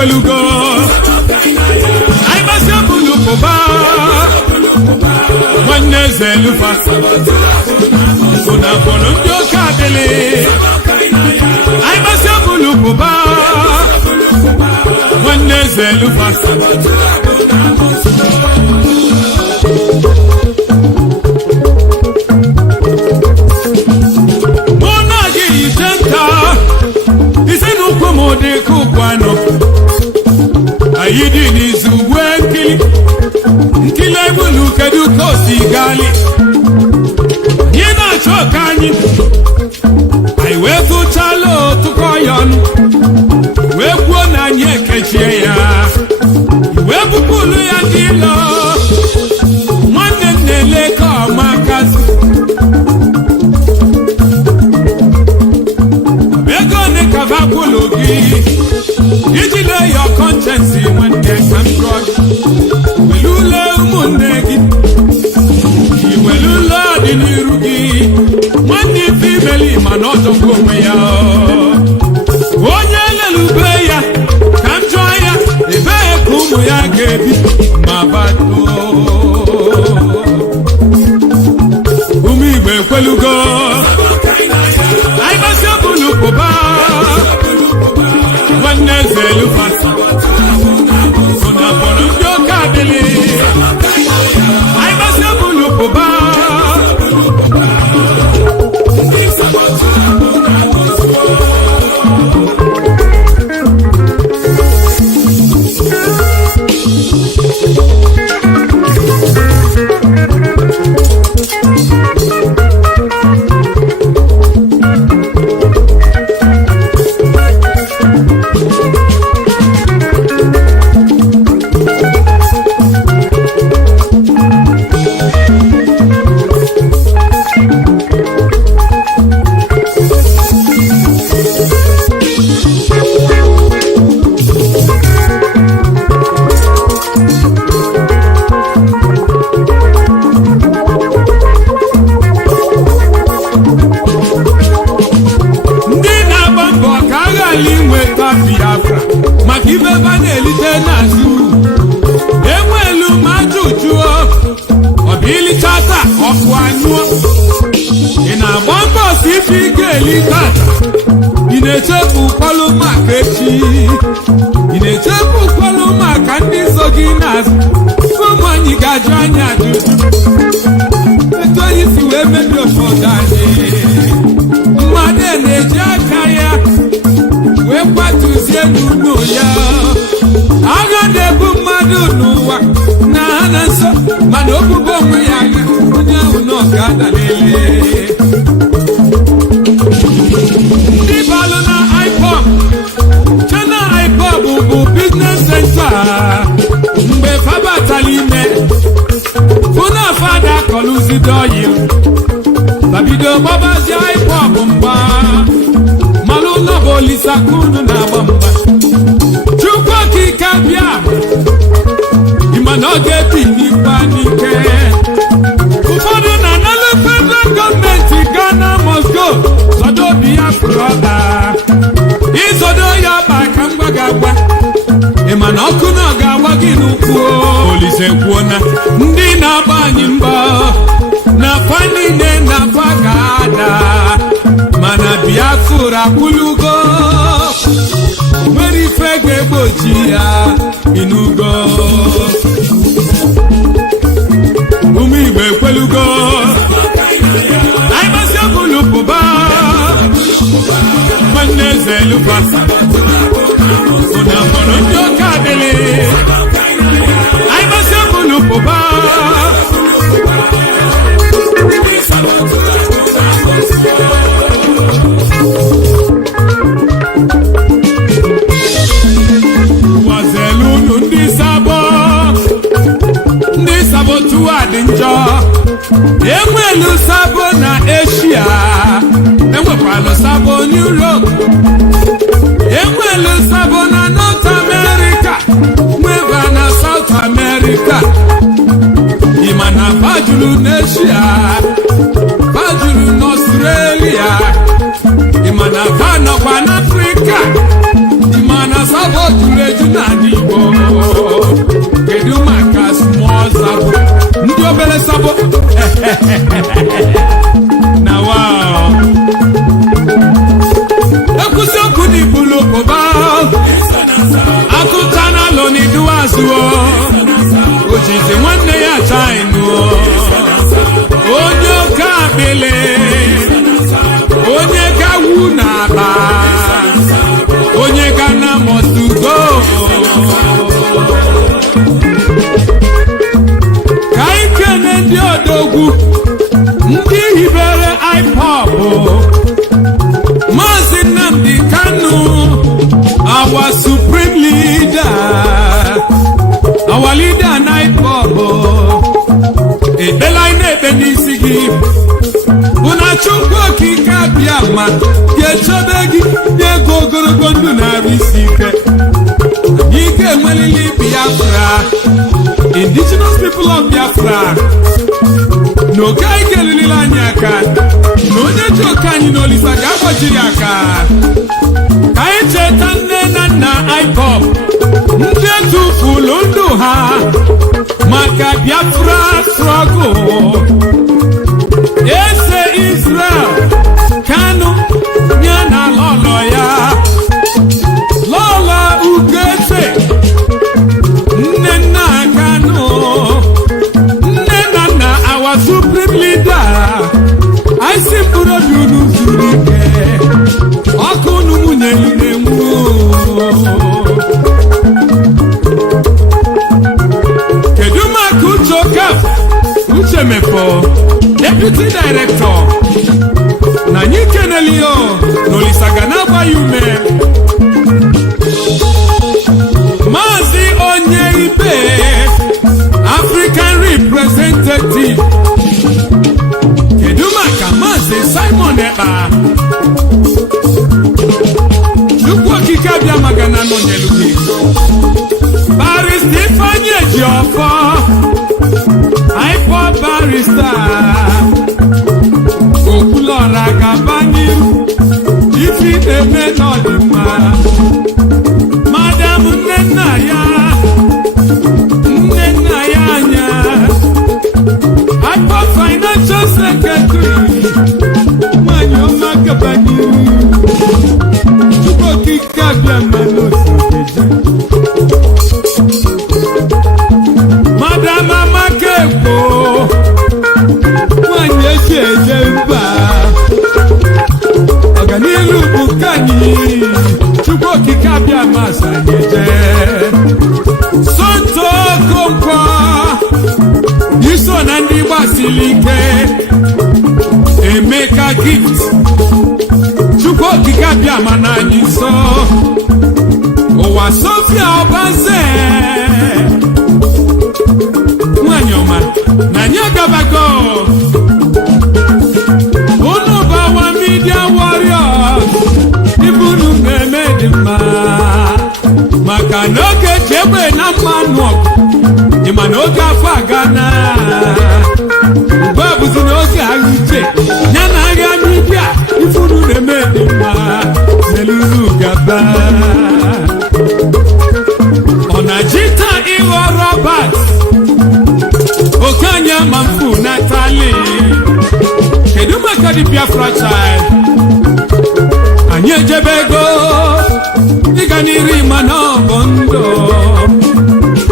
kwelugo I must have Lupoba one is a lupa so now for your cabele I must have Lupoba one is a lupa de kukwano ayidi ni zuwenkili nkile bulu kedu kosi gali yena chokani ai wetu chalo tukoyon webuo na nyekechie ya webukulu ya dilo mwane nele ka makazi Did you lay your conscience when they come drug? Will you lay Munegi? You will lord in Irugi. When the female manot of Gomea. Onya Lubeya, come try ya, the bear Kumuya gave my bato. Umi, where you go? I must have a look about. One is a lupa, so now for your cabin, I must have a look about. Biafra, ma give a vanelli tenazu. Ewelu majujuo, obili tata okwanyo. Ina bombo sifi geli tata. Inechefu kwalo makechi. Inechefu kwalo makandi soginas. Kumanyi gajanya juju. Eto yisi wemebyo fodane. Madene jakaya. Wepatuzie nuno ya Agade bumadu nuwa Na ananso Manobu bomu yaga Unya unokada lele Ndibalo na Ipob Chana Ipob ubu business center Mbe faba talime Funa fada koluzi doyi Babido babazi Ipob mba Maluna bolisa kunu na bamba Chukwa kikabia Imanoge pini panike Ufodu na nalo federal government Ghana must go Sodo Biafra Isodo ya bakamba gagwa Imanoku na gawa ginukuo Polise kuona Ndi na banyi mba Na fani ne na pagada Mana Biafra kulugo Mweri fege bojia inugo Umiwe kwelugo Aibasya kulupuba Maneze lupa Una mono kabele Aibasya kulupuba Enwelu sabo na Asia Enwepalo sabo Europe Enwelu sabo na North America Mweva na South America Imana bajulu na Asia Bajulu na Australia Imana Ghana kwa Africa Imana sabo juleju na wow ekwusi okwu n'ibulu ụba akụta na alụ n'idu azụọ ojizi nwanne ya chainu onye oke abịlị onye gawu na-aba onye ga na motugo ka ikene ndị odogwu ndị hibere Ipob Mazi Nnamdi Kanu our supreme leader our leader na Ipob ebela ebe n'isi gị bụ na Chukwu okike abịa ma ga-echebe gị ego ogologo ndụ na-arụ isi ike ike enwelili Biafra indigenous people of Biafra na oke anyị ga-elilila anyị aka na onye ji oke anyị n'olisa ga-agbajiri aka ka anyị cheta nne na nna Ipob ndị etufulu ndụ ha maka Biafra struggle eze Israel Kanu ya na lọlọ ya lọlọ Ugeze nne nna Kanu nne na nna our supreme leader anyị si mkpụrụ obi unu zuru ike ọkụ unu nwunye na-enwu kedu maka Uche Okafor Uche Mefo Deputy Director na anyị kenelio n'Olisaga na-agba ya ume Mazi onye ibe African Representative kedu maka Mazi Simon Ekpa Chukwu okike abịa maka na nọnyelugi Barrister Ifeanyi Ejiofọ Ipob barrister okwulọra gabanye ifi na-eme n'ọdịmma madam nne nna ya anya Ipob financial secretary nwanyị ọma gabanye Chukwu okike abịa ma n'osogeje madam Amakekpo nwanyị eji eje mba ọganilu bụ kanyi Chukwu okike abịa masị anyị eje Sonto Okonkwo iso na ndị gbasiri ike Emeka Gift Chukwu okike abịa ma na anyị nso ụwa Sofia Ọbaze nwanyị ọma na anyị agabago unu bawa media warriors ibunu mmemme dị mma maka n'oge chegbe na mmanụ ọgụ ịma na oge afọ aga na ugbu a bụzi n'oge agha uche ya na agha media ifunu na-eme dị mma n'elulu gaba ọ na-jita ịghọ Robert Okanya Mamfu Natali kedu maka di Biafra child anyị ejebego ịga n'iri ma n'ọbọndọ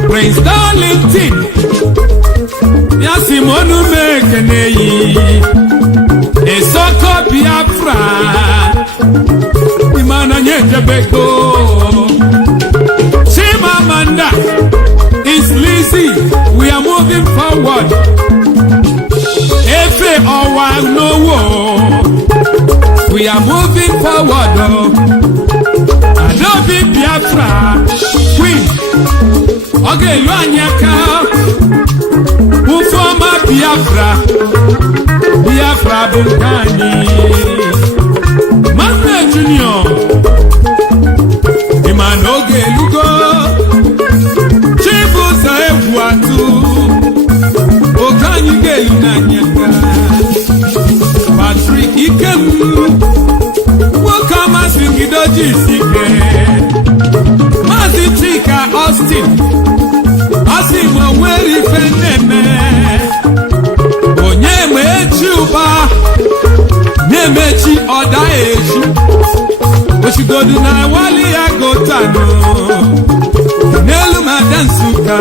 Prince Darlington ya si m ọnụ m ekene yi Esoko Biafra ịmana anyị ejebego Chimamanda is Lizzy we are moving forward Efe Owa Nowo we are moving forward Adobe Biafra Queen oge ilu anyị aka Ufoma Biafra bụ nke anyị Mazi Junior ịma na oge elugo Chibuzo egwu atụ oge anyị ga-elu n'anya Patrick Ikem nwoke amasị gidoji isi ike Mazi Chika Austin asị ma nwere ife na-eme onye nwe Igodu na wali ya gotano Nelu madansuka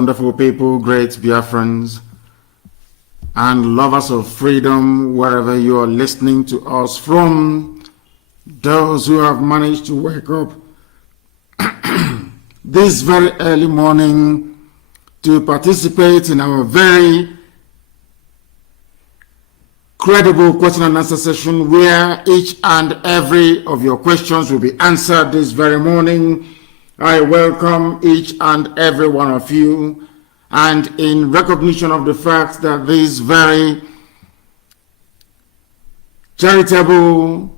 Wonderful people, great Biafrans, and lovers of freedom, wherever you are listening to us from, those who have managed to wake up this very early morning to participate in our very credible question and answer session, where each and every of your questions will be answered this very morning. I welcome each and every one of you, and in recognition of the fact that this very charitable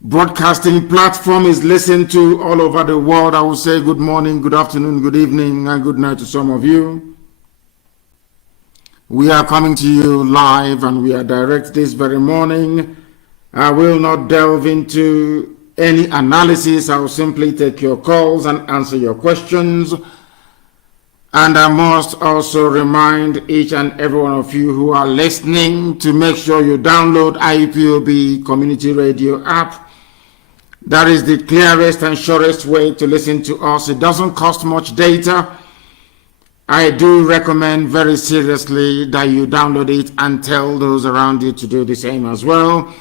broadcasting platform is listened to all over the world, I will say good morning, good afternoon, good evening, and good night to some of you. We are coming to you live and we are direct this very morning. I will not delve into any analysis. I will simply take your calls and answer your questions. And I must also remind each and every one of you who are listening to make sure you download Ipob Community Radio app. That is the clearest and surest way to listen to us. It doesn't cost much data. I do recommend very seriously that you download it and tell those around you to do the same as well.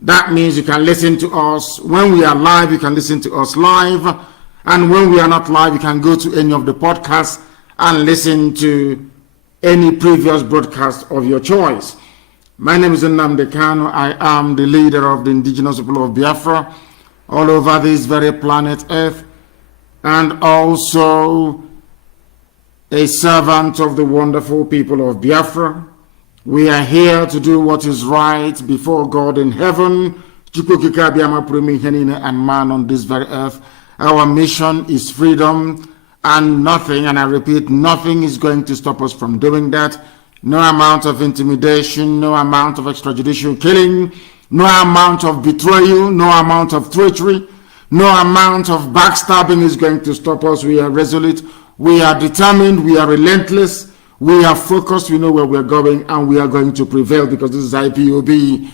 That means you can listen to us. When we are live, you can listen to us live. And when we are not live, you can go to any of the podcasts and listen to any previous broadcast of your choice. My name is Nnamdi. I am the leader of the indigenous people of Biafra all over this very planet Earth, and also a servant of the wonderful people of Biafra. We are here to do what is right before God in heaven, and man on this very earth. Our mission is freedom, and nothing, and I repeat, nothing is going to stop us from doing that. No amount of intimidation, no amount of extrajudicial killing, no amount of betrayal, no amount of treachery, no amount of backstabbing is going to stop us. We are resolute, we are determined, we are relentless, we are focused, we know where we're going, and we are going to prevail, because this is Ipob,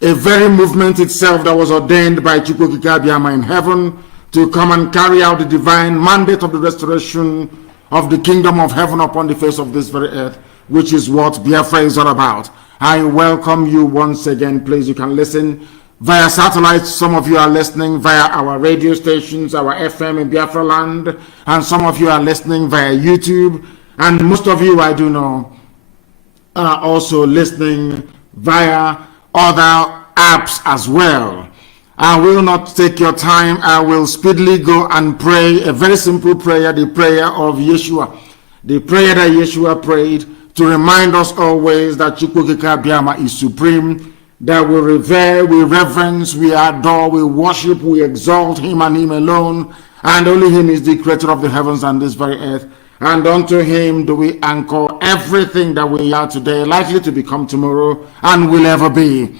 a very movement itself that was ordained by Chukwukika Biama in heaven to come and carry out the divine mandate of the restoration of the kingdom of heaven upon the face of this very earth, which is what Biafra is all about. I welcome you once again. Please, you can listen via satellite. Some of you are listening via our radio stations, our FM in Biafra land, and some of you are listening via YouTube, and most of you, I do know, are also listening via other apps as well. I will not take your time. I will speedily go and pray a very simple prayer, the prayer of Yeshua, the prayer that Yeshua prayed to remind us always that Chukwukika Biama is supreme, that we revere, we reverence, we adore, we worship, we exalt him and him alone, and only him is the creator of the heavens and this very earth. And unto him do we anchor everything that we are today, likely to become tomorrow, and will ever be.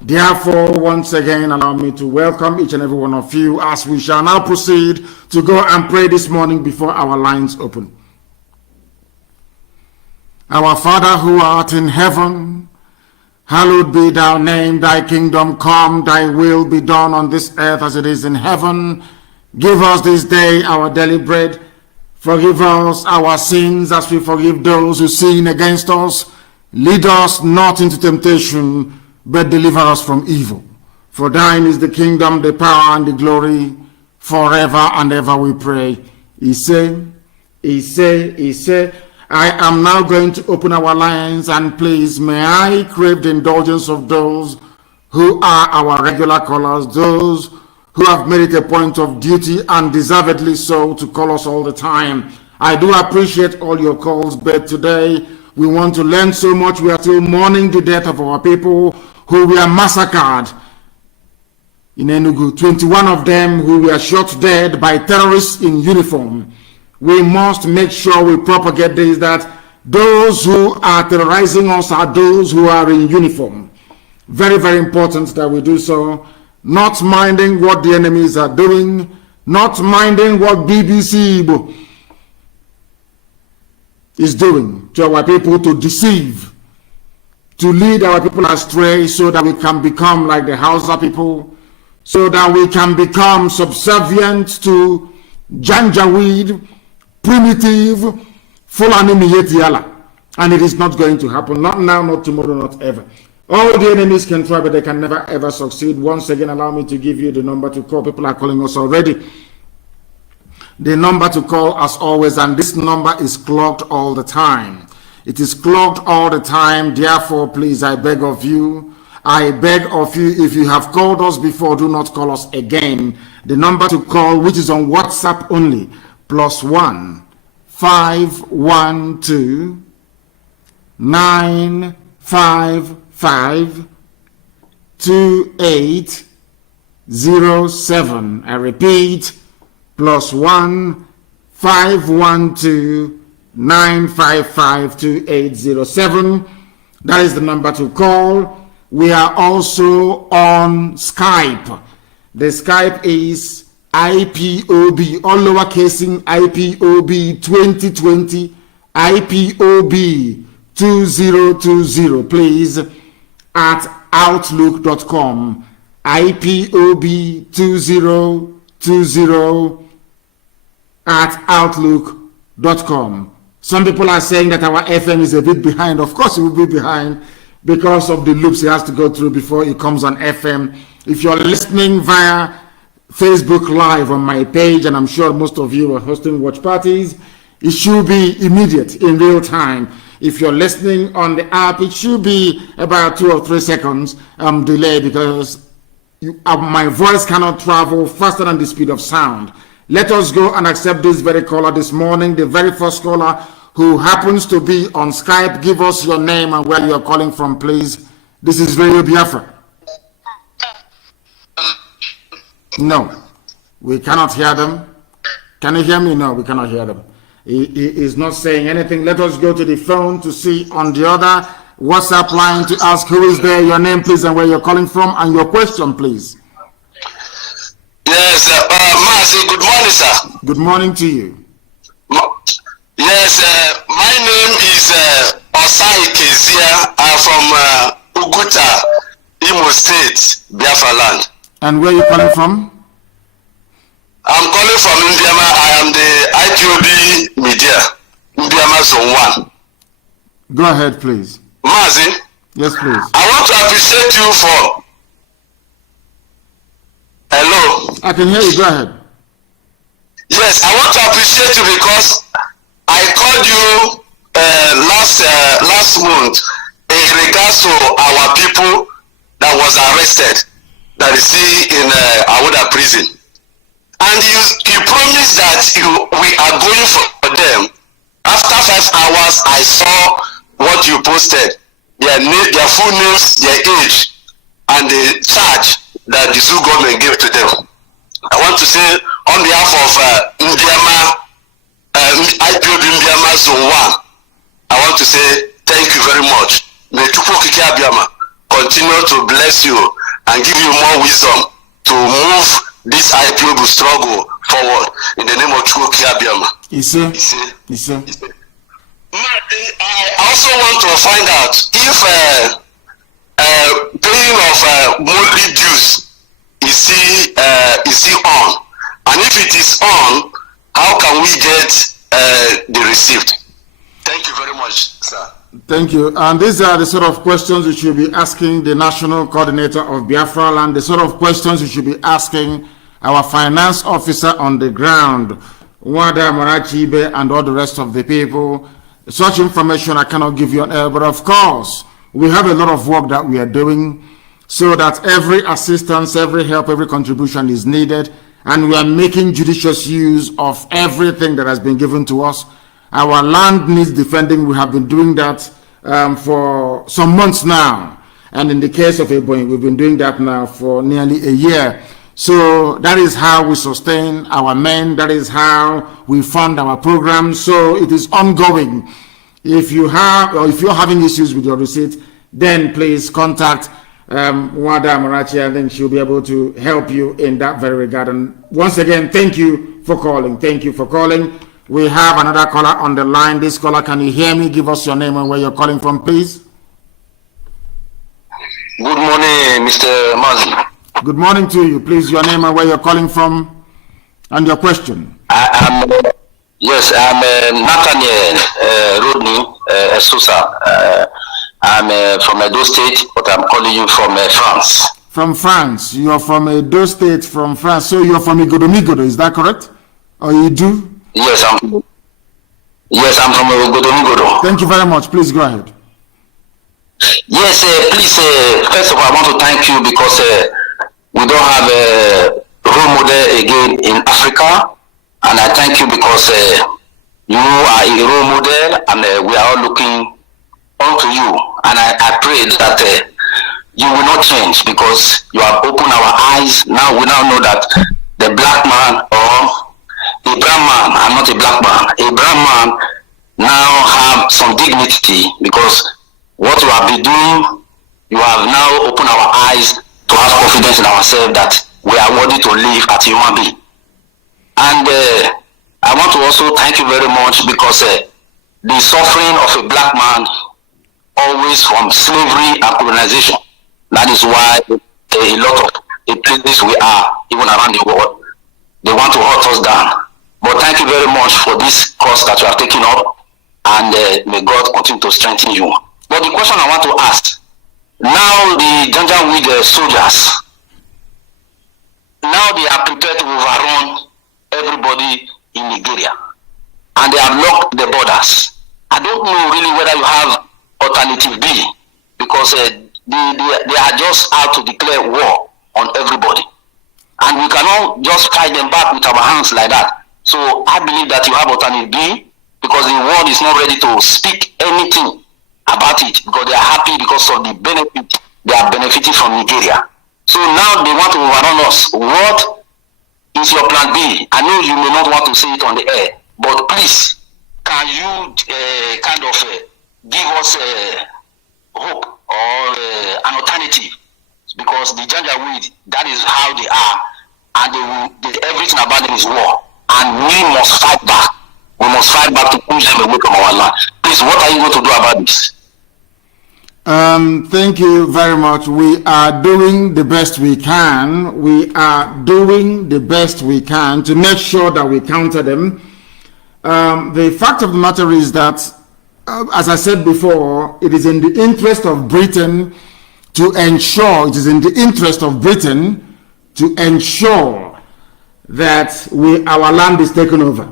Therefore, once again, allow me to welcome each and every one of you as we shall now proceed to go and pray this morning before our lines open. Our Father who art in heaven, hallowed be thy name, thy kingdom come, thy will be done on this earth as it is in heaven. Give us this day our daily bread. Forgive us our sins as we forgive those who sin against us. Lead us not into temptation, but deliver us from evil. For thine is the kingdom, the power, and the glory, forever and ever we pray. He said, I am now going to open our lines, and please may I crave the indulgence of those who are our regular callers, those who have made it a point of duty and deservedly so to call us all the time. I do appreciate all your calls, but today we want to learn so much. We are still mourning the death of our people who were massacred in Enugu, 21 of them who were shot dead by terrorists in uniform. We must make sure we propagate this, that those who are terrorizing us are those who are in uniform. Very, very important that we do so. Not minding what the enemies are doing, not minding what BBC Igbo is doing to our people to deceive, to lead our people astray so that we can become like the Hausa people, so that we can become subservient to Janjaweed, primitive, Fulani Miyetiala. And it is not going to happen. Not now, not tomorrow, not ever. All the enemies can try, but they can never ever succeed. Once again, allow me to give you the number to call. People are calling us already. The number to call, as always, and this number is clogged all the time. It is clogged all the time. Therefore, please, I beg of you, if you have called us before, do not call us again. The number to call, which is on WhatsApp only, +1 512 955 2807. I repeat, +1 512 955 2807. That is the number to call. We are also on Skype. The Skype is IPOB, all lowercasing IPOB 2020, IPOB 2020, please, at outlook.com. IPOB 2020 at outlook.com. Some people are saying that our FM is a bit behind. Of course, it will be behind because of the loops it has to go through before it comes on FM. If you're listening via Facebook Live on my page, and I'm sure most of you are hosting watch parties, it should be immediate, in real time. If you're listening on the app, it should be about 2 or 3 seconds delay, because my voice cannot travel faster than the speed of sound. Let us go and accept this very caller this morning, the very first caller who happens to be on Skype. Give us your name and where you are calling from, please. This is Radio Biafra. No, we cannot hear them. Can you hear me? No, we cannot hear them. He is not saying anything. Let us go to the phone to see on the other WhatsApp line to ask who is there, your name, please, and where you're calling from, and your question, please. Yes, Mazi, good morning, sir. Good morning to you. Yes, my name is Osai Kezia. I'm from Uguta, Imo State, Biafra land. And where are you calling from? I'm calling from Ndiama. I am the IPOB media, Ndiama Zone 1. Go ahead, please. Mazi? Yes, please. I want to appreciate you for... Hello? I can hear you. Go ahead. Yes, I want to appreciate you because I called you last month in regards to our people that was arrested, that is still in Awuda prison. And you promised that we are going for them. After 5 hours, I saw what you posted, their full names, their age, and the charge that the Zoo government gave to them. I want to say on behalf of Ndiama, IPOB Ndiama Zone 1, I want to say thank you very much. May Chukwu Kike Abiyama continue to bless you and give you more wisdom to move this IPOB struggle forward in the name of Chukwu Kike Abiyama. Ise. I also want to find out if paying of monthly dues is he on, and if it is on, how can we get the receipt? Thank you very much, sir. Thank you. And these are the sort of questions you should be asking the national coordinator of Biafra, and the sort of questions you should be asking our finance officer on the ground, Wada Marachibe, and all the rest of the people. Such information I cannot give you on air, but of course, we have a lot of work that we are doing so that every assistance, every help, every contribution is needed, and we are making judicious use of everything that has been given to us. Our land needs defending. We have been doing that for some months now. And in the case of Eboin, we've been doing that now for nearly a year. So that is how we sustain our men. That is how we fund our programs. So it is ongoing. If you have, or if you're having issues with your receipt, then please contact Wada Amarachi, and then she'll be able to help you in that very regard. And once again, thank you for calling. Thank you for calling. We have another caller on the line. This caller, can you hear me? Give us your name and where you're calling from, please. Good morning, Mr. Mazi. Good morning to you. Please, your name and where you're calling from, and your question. I'm Nathaniel Rodney Sousa. I'm from Edo State, but I'm calling you from France. From France. You're from Edo State, from France. So you're from Igodomigodo, is that correct? Or you do? Yes, I'm from Igodomigodo. Thank you very much. Please go ahead. Yes, please, first of all, I want to thank you because we don't have a role model again in Africa, and I thank you because you are a role model, and we are all looking onto you, and I pray that you will not change because you have opened our eyes. Now we now know that the black man, or a brown man, I'm not a black man, a brown man now have some dignity, because what you have been doing, you have now opened our eyes to have confidence in ourselves that we are worthy to live as human beings. And I want to also thank you very much because the suffering of a black man always from slavery and colonization. That is why a lot of the places we are, even around the world, they want to hunt us down. But thank you very much for this cause that you have taken up, and may God continue to strengthen you. But the question I want to ask, now the Janjaweed soldiers, now they are prepared to overrun everybody in Nigeria, and they have locked the borders. I don't know really whether you have alternative B, because they are just out to declare war on everybody, and we cannot just fight them back with our hands like that. So I believe that you have alternative B, because the world is not ready to speak anything about it, because they are happy because of the benefit they are benefiting from Nigeria. So now they want to overrun us. What is your plan B? I know you may not want to say it on the air, but please, can you give us hope or an alternative? Because the Janjaweed, that is how they are, and everything about them is war, and we must fight back. We must fight back to push them away from our land. Please, what are you going to do about this? Thank you very much. We are doing the best we can. We are doing the best we can to make sure that we counter them. The fact of the matter is that, as I said before, it is in the interest of Britain to ensure, that our land is taken over.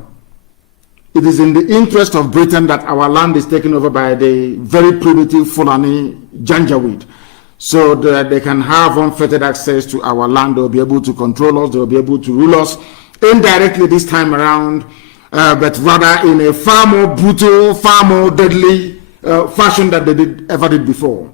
It is in the interest of Britain that our land is taken over by the very primitive Fulani Janjaweed, so that they can have unfettered access to our land. They'll be able to control us. They'll be able to rule us indirectly this time around, but rather in a far more brutal, far more deadly fashion than they ever did before.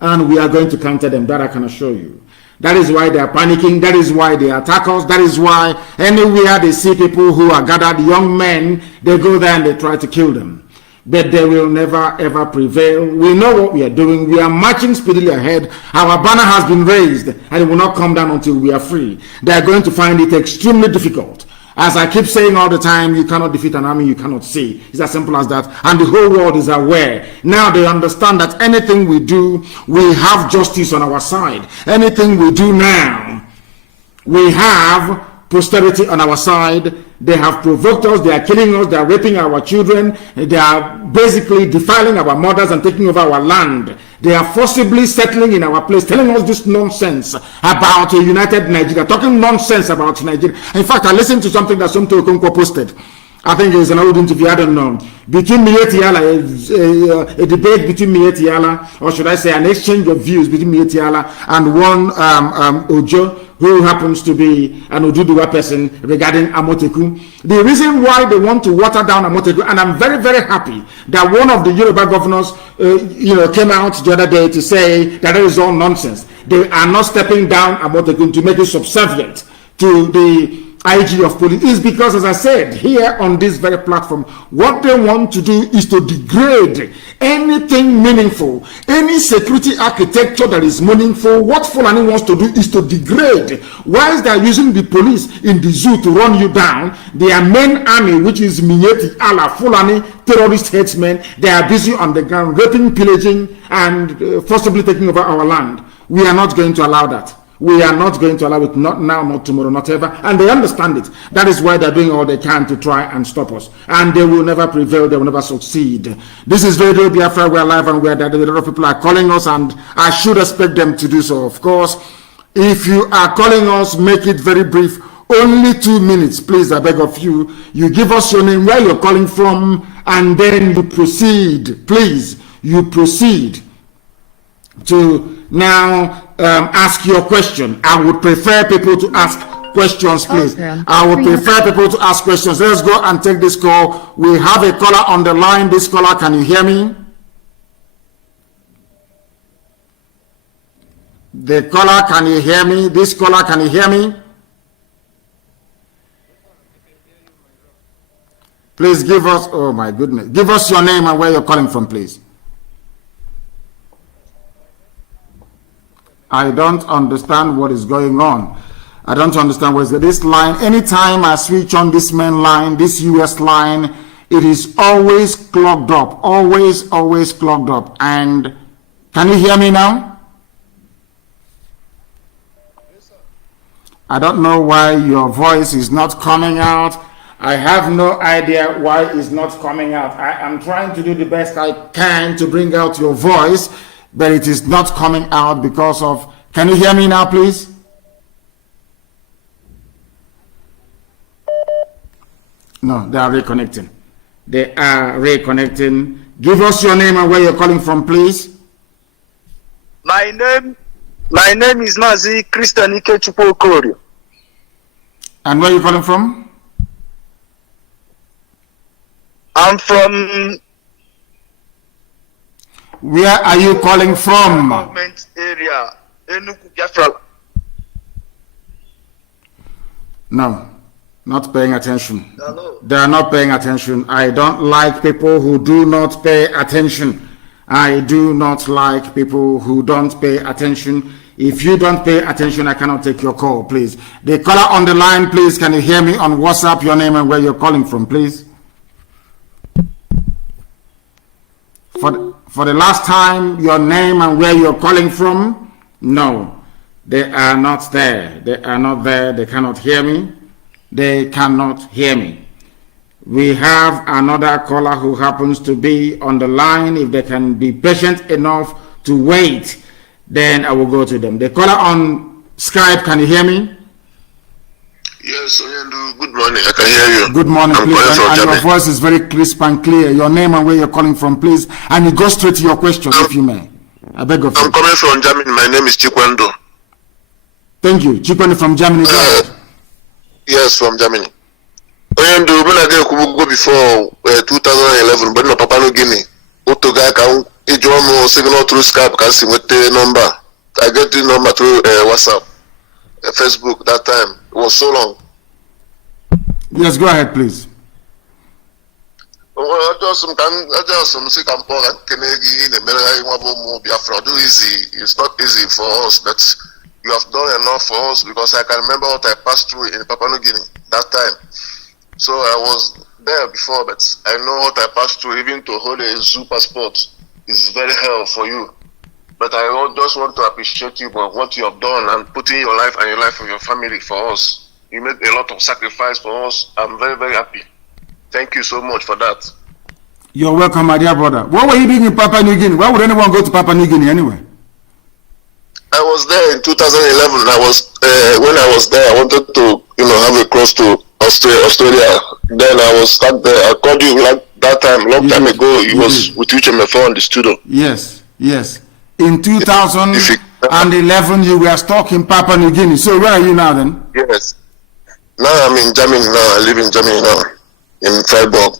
And we are going to counter them, that I can assure you. That is why they are panicking. That is why they attack us. That is why anywhere they see people who are gathered, young men, they go there and they try to kill them. But they will never ever prevail. We know what we are doing. We are marching speedily ahead. Our banner has been raised, and it will not come down until we are free. They are going to find it extremely difficult As I keep saying all the time, you cannot defeat an army you cannot see. It's as simple as that. And the whole world is aware. Now they understand that anything we do, we have justice on our side. Anything we do now, we have posterity on our side. They have provoked us, they are killing us, they are raping our children, they are basically defiling our mothers and taking over our land. They are forcibly settling in our place, telling us this nonsense about a united Nigeria, talking nonsense about Nigeria. In fact, I listened to something that Somto Okonkwo posted. I think it was an old interview, I don't know. Between Mieti Yala, a debate between Mieti Yala, or should I say an exchange of views between Mieti Yala and one Ojo, who happens to be an Oduduwa person regarding Amoteku. The reason why they want to water down Amoteku, and I'm very, very happy that one of the Yoruba governors came out the other day to say that it is all nonsense. They are not stepping down Amoteku to make it subservient to the IG of police, is because, as I said here on this very platform, what they want to do is to degrade anything meaningful, any security architecture that is meaningful. What Fulani wants to do is to degrade. Whilst they are using the police in the zoo to run you down, their main army, which is Minyeti Allah, Fulani terrorist headsmen, they are busy on the ground raping, pillaging, and forcibly taking over our land. We are not going to allow that. We are not going to allow it, not now, not tomorrow, not ever. And they understand it. That is why they're doing all they can to try and stop us. And they will never prevail. They will never succeed. This is Radio Biafra. We're live and we're dead. A lot of people are calling us, and I should expect them to do so. Of course, if you are calling us, make it very brief. Only 2 minutes, please, I beg of you. You give us your name, where you're calling from, and then you proceed. Please, you proceed to now ask your question. I would prefer people to ask questions, please. I would prefer people to ask questions. Let's go and take this call. We have a caller on the line. This caller, can you hear me? The caller, can you hear me? This caller, can you hear me? Please give us, oh my goodness, give us your name and where you're calling from, please. I don't understand what is going on. I don't understand what is this line. Anytime I switch on this main line, this US line, it is always clogged up. Always clogged up. And can you hear me now? I don't know why your voice is not coming out. I have no idea why it's not coming out. I am trying to do the best I can to bring out your voice, but it is not coming out because of... Can you hear me now, please? No, they are reconnecting. They are reconnecting. Give us your name and where you're calling from, please. My name is Mazi Christian Ikechukwu Okorio. And where are you calling from? I'm from... Where are you calling from? Government area, Enugu, Biafra. No, not paying attention. Hello. They are not paying attention. I don't like people who do not pay attention. I do not like people who don't pay attention. If you don't pay attention, I cannot take your call, please. The caller on the line, please, can you hear me on WhatsApp, your name and where you're calling from, please? For the last time, your name and where you're calling from? No, they are not there. They are not there. They cannot hear me. They cannot hear me. We have another caller who happens to be on the line. If they can be patient enough to wait, then I will go to them. The caller on Skype, can you hear me? Yes, good morning. I can hear you. Good morning, I'm please. calling from And your voice is very crisp and clear. Your name and where you're calling from, please. And you go straight to your question, if you may. I beg of you. I'm coming from Germany. My name is Chikwendo. Thank you. Chikwendo from Germany. Yes, from Germany. When I go before 2011, but no Papa no Guinea. Otoga can join signal through Skype. Can see what the number. I get the number through WhatsApp, Facebook. That time it was so long. Yes, go ahead, please. I just some sick and poor and Kenegi in the Biafra do easy. It's not easy for us, but you have done enough for us because I can remember what I passed through in Papua New Guinea. that time. So I was there before, but I know what I passed through. Even to hold a zoo passport is very hell for you. But I just want to appreciate you for what you have done and putting your life and your life of your family for us. You made a lot of sacrifice for us. I'm very, very happy. Thank you so much for that. You're welcome, my dear brother. What were you doing in Papua New Guinea? Why would anyone go to Papua New Guinea anyway? I was there in 2011. When I was there, I wanted to, have a cross to Australia. Then I was stuck there. I called you like that time, long time ago. You was with UHMF on the studio. Yes. In 2011, you were stuck in Papua New Guinea. So where are you now then? Yes. Now I'm in Germany now. I live in Germany now, in Freiburg.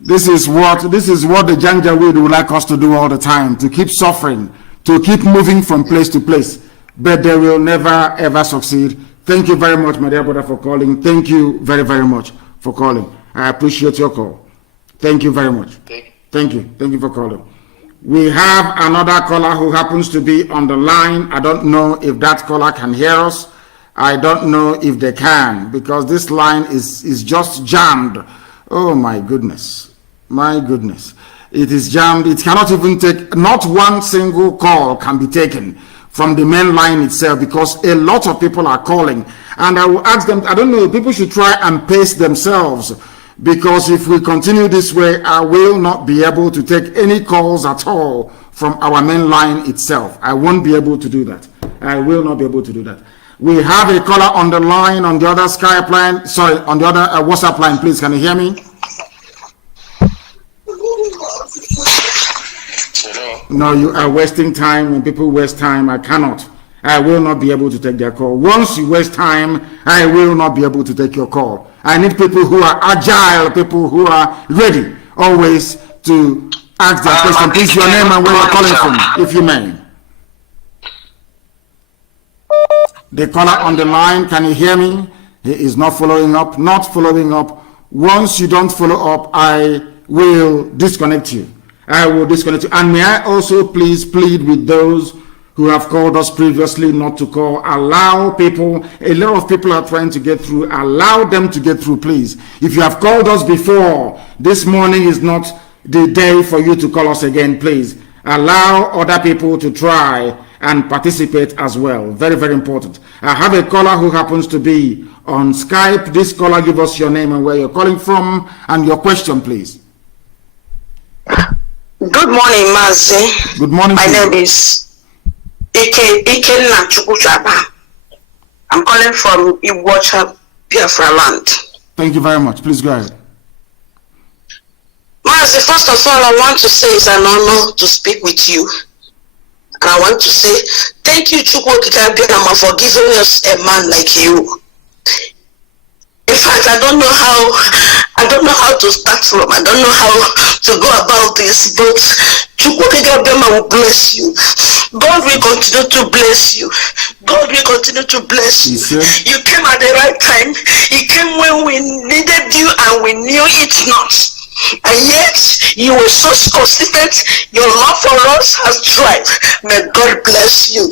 This is what the Janjaweed would like us to do all the time, to keep suffering, to keep moving from place to place. But they will never, ever succeed. Thank you very much, my dear brother, for calling. Thank you very, very much for calling. I appreciate your call. Thank you very much. Thank you. Thank you for calling. We have another caller who happens to be on the line. I don't know if that caller can hear us. I don't know if they can, because this line is just jammed. Oh, my goodness. My goodness. It is jammed. It cannot even take, not one single call can be taken from the main line itself, because a lot of people are calling. And I will ask them, I don't know, people should try and pace themselves, because if we continue this way, I will not be able to take any calls at all from our main line itself. I won't be able to do that. I will not be able to do that. We have a caller on the line, on the other Skype line, on the other WhatsApp line. Please, can you hear me? No, you are wasting time. When people waste time, I will not be able to take their call. Once you waste time, I will not be able to take your call. I need people who are agile, people who are ready always to ask their question. Please, your name and where you're calling from, if you may. The caller on the line, can you hear me? He is not following up. Once you don't follow up, I will disconnect you. And may I also please plead with those who have called us previously not to call. Allow people, a lot of people are trying to get through. Allow them to get through, please. If you have called us before, this morning is not the day for you to call us again, please. Allow other people to try and participate as well. Very, very important. I have a caller who happens to be on Skype. This caller, give us your name and where you're calling from and your question, please. Good morning, Mazi. Good morning. My name is Nnamdi. I'm calling from Ipob, Biafra land. Thank you very much. Please go ahead. Mazi, first of all, I want to say it's an honor to speak with you. And I want to say thank you, Chukwokika, for giving us a man like you. In fact, I don't know how to start from. I don't know how to go about this, but Chukwokika will bless you. God will continue to bless you. God will continue to bless you. You came at the right time. You came when we needed you and we knew it not. And yet you were so consistent. Your love for us has thrived. May God bless you.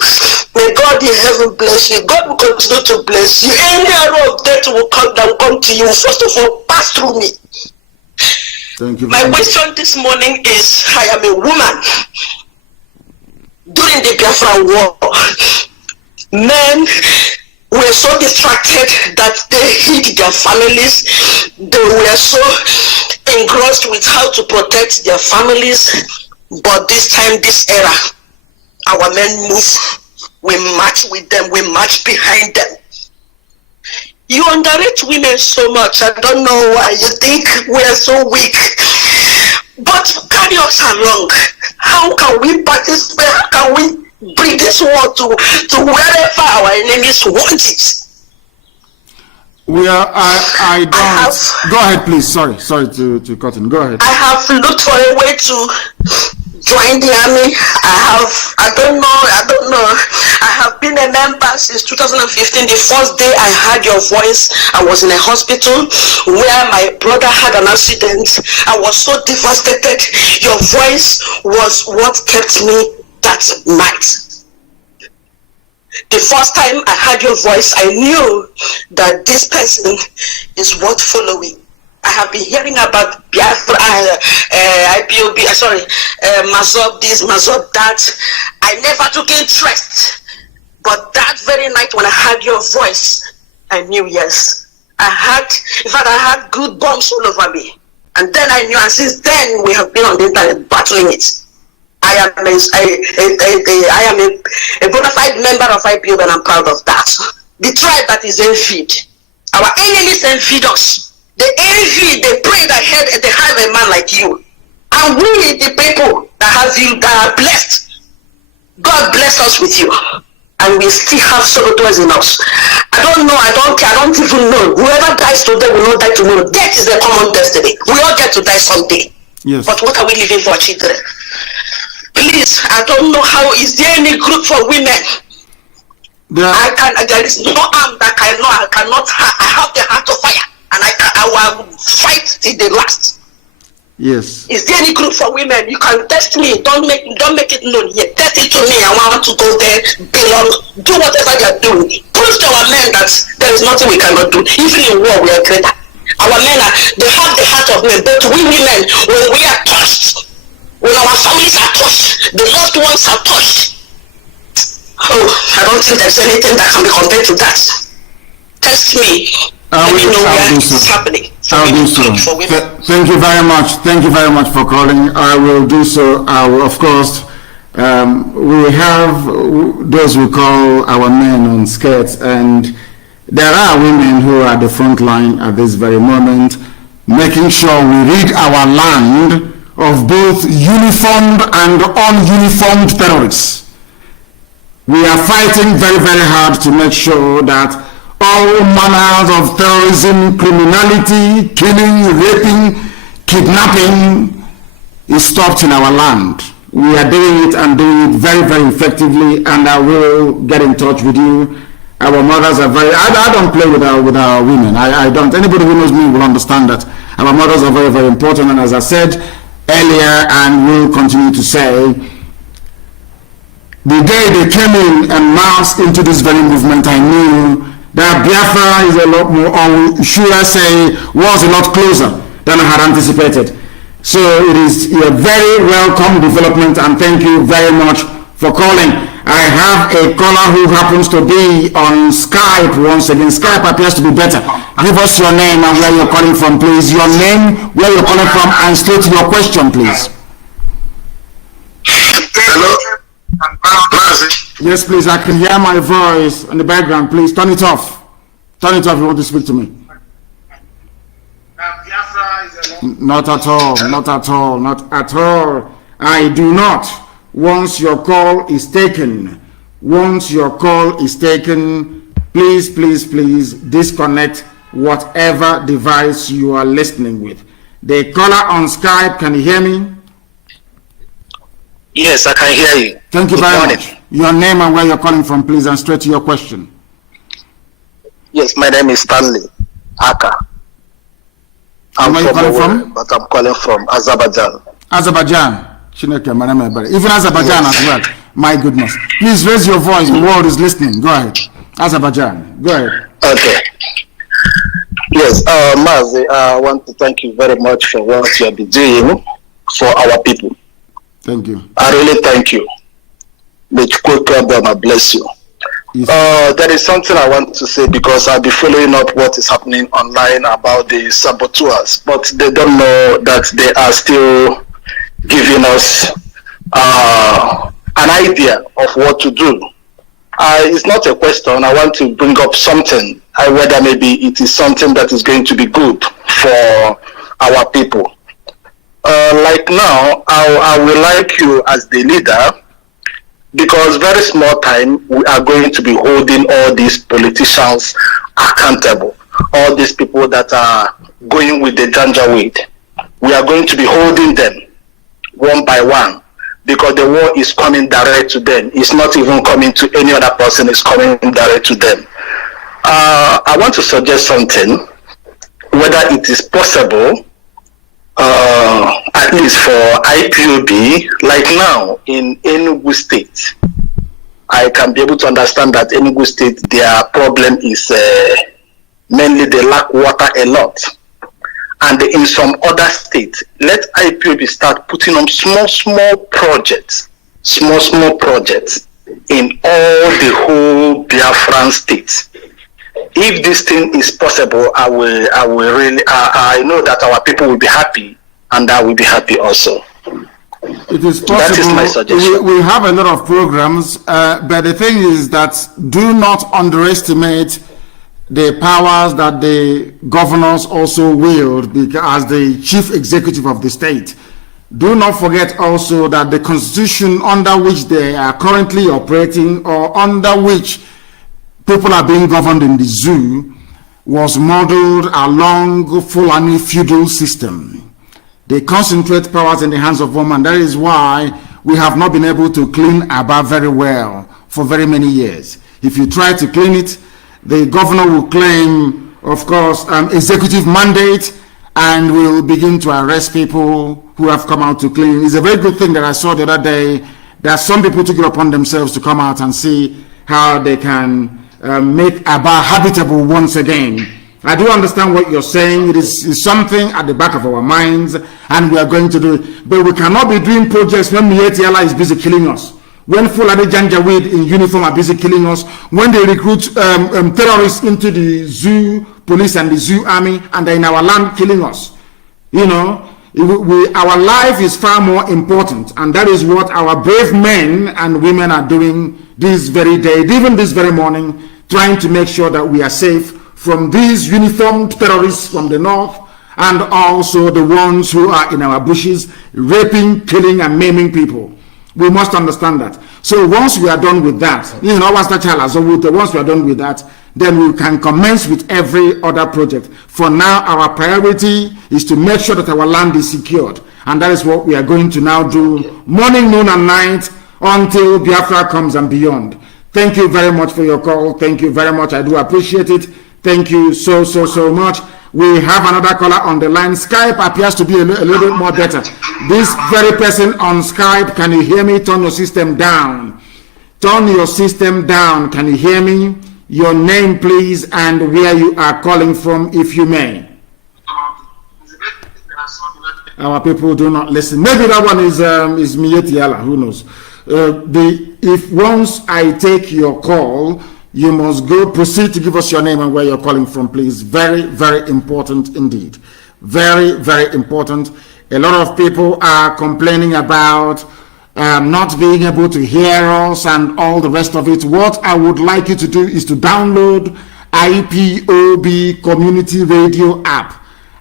May God in heaven bless you. God will continue to bless you. Any arrow of death will come to you. First of all, pass through me. Thank you. My question this morning is, I am a woman. During the Biafra war, men were so distracted that they hid their families. They were so engrossed with how to protect their families. But this time, this era, our men move. We march with them. We march behind them. You underrate women so much. I don't know why. You think we are so weak. But carry us along. How can we participate? How can we bring this war to wherever our enemies want it? I don't. Go ahead, please. Sorry to cut in. Go ahead. I have looked for a way to join the army. I don't know. I have been a member since 2015. The first day I heard your voice, I was in a hospital where my brother had an accident. I was so devastated. Your voice was what kept me that night. The first time I heard your voice, I knew that this person is worth following. I have been hearing about Biafra, Ipob, Mazob this, Mazob that. I never took interest. But that very night when I heard your voice, I knew, yes. I had good bombs all over me. And then I knew, and since then we have been on the internet battling it. I am a bona fide member of Ipob, and I'm proud of that. The tribe that is envied. Our enemies envied us. They envy, they pray that they have a man like you. And we, the people that have you, that are blessed, God bless us with you. And we still have saboteurs in us. I don't know, I don't care, I don't even know. Whoever dies today will not die tomorrow. Death is a common destiny. We all get to die someday. Yes. But what are we leaving for children? Please, I don't know how. Is there any group for women? There is no arm that I have the heart of fire, and I will fight till the last. Yes. Is there any group for women? You can test me. Don't make it known yet. Test it to me. I want to go there, belong, do whatever they are doing. Prove to our men that there is nothing we cannot do. Even in war, we are greater. Our men they have the heart of men, but we women, when we are touched, when our families are touched, the loved ones are touched. Oh, I don't think there's anything that can be compared to that. Test me. Let me know where it's happening. I'll do so. Thank you very much. Thank you very much for calling. I will do so. Of course, we have those we call our men on skirts, and there are women who are at the front line at this very moment, making sure we rid our land of both uniformed and ununiformed terrorists. We are fighting very, very hard to make sure that all manners of terrorism, criminality, killing, raping, kidnapping is stopped in our land. We are doing it and doing it very, very effectively, and I will get in touch with you. Our mothers are very, I don't play with our women. I don't. Anybody who knows me will understand that. Our mothers are very, very important, and as I said earlier and will continue to say, the day they came in and massed into this very movement, I knew that Biafra is a lot more, or should I say, was a lot closer than I had anticipated. So it is a very welcome development, and thank you very much for calling. I have a caller who happens to be on Skype once again. Skype appears to be better. Give us your name and where you're calling from, please. Your name, where you're calling from, and straight to your question, please. Hello? Yes, please. I can hear my voice in the background. Please turn it off. Turn it off if you want to speak to me. Not at all. Not at all. Not at all. I do not. Once your call is taken, please, please, please disconnect whatever device you are listening with. The caller on Skype, can you hear me? Yes, I can hear you. Thank you very much. Your name and where you're calling from, please, and straight to your question. Yes, my name is Stanley Aka. And where are you calling from? But I'm calling from Azerbaijan. Azerbaijan. Even Azerbaijan as well. My goodness. Please raise your voice. The world is listening. Go ahead. Azerbaijan. Go ahead. Okay. Yes, Mazi, I want to thank you very much for what you have been doing for our people. Thank you. I really thank you. May God bless you. Yes. There is something I want to say, because I'll be following up what is happening online about the saboteurs, but they don't know that they are still giving us an idea of what to do. It's not a question. I want to bring up something, whether maybe it is something that is going to be good for our people. Like now, I will like you as the leader, because very small time we are going to be holding all these politicians accountable, all these people that are going with the janjaweed. We are going to be holding them one by one, because the war is coming direct to them. It's not even coming to any other person, it's coming direct to them. I want to suggest something, whether it is possible, at least for Ipob, like now in Enugu State, I can be able to understand that Enugu State, their problem is mainly they lack water a lot. And in some other states, let IPOB start putting on small projects in all the whole Biafran states. If this thing is possible, I will really, I know that our people will be happy, and I will be happy also. It is possible. That is my suggestion. We have a lot of programs, but the thing is that do not underestimate the powers that the governors also wield as the chief executive of the state. Do not forget also that the constitution under which they are currently operating, or under which people are being governed in the zoo, was modeled along Fulani feudal system. They concentrate powers in the hands of women. That is why we have not been able to clean Aba very well for very many years. If you try to clean it, the governor will claim, of course, executive mandate, and will begin to arrest people who have come out to clean. It's a very good thing that I saw the other day that some people took it upon themselves to come out and see how they can make Aba habitable once again. I do understand what you're saying. It is something at the back of our minds, and we are going to do it. But we cannot be doing projects when Mietiala is busy killing us, when Fulani Janjaweed in uniform are busy killing us, when they recruit terrorists into the zoo police and the zoo army, and they're in our land killing us. You know, our life is far more important, and that is what our brave men and women are doing this very day, even this very morning, trying to make sure that we are safe from these uniformed terrorists from the north, and also the ones who are in our bushes, raping, killing, and maiming people. We must understand that. So once we are done with that, once we are done with that, then we can commence with every other project. For now, our priority is to make sure that our land is secured. And that is what we are going to now do, morning, noon, and night, until Biafra comes and beyond. Thank you very much for your call. Thank you very much. I do appreciate it. Thank you so much. We have another caller on the line. Skype appears to be a little bit more better. This very person on Skype, can you hear me? Turn your system down. Turn your system down. Can you hear me? Your name, please, and where you are calling from, if you may. Our people do not listen. Maybe that one is Mietiala. Who knows? If once I take your call, you must proceed to give us your name and where you're calling from, please. Very, very important indeed. Very, very important. A lot of people are complaining about not being able to hear us and all the rest of it. What I would like you to do is to download IPOB Community Radio app.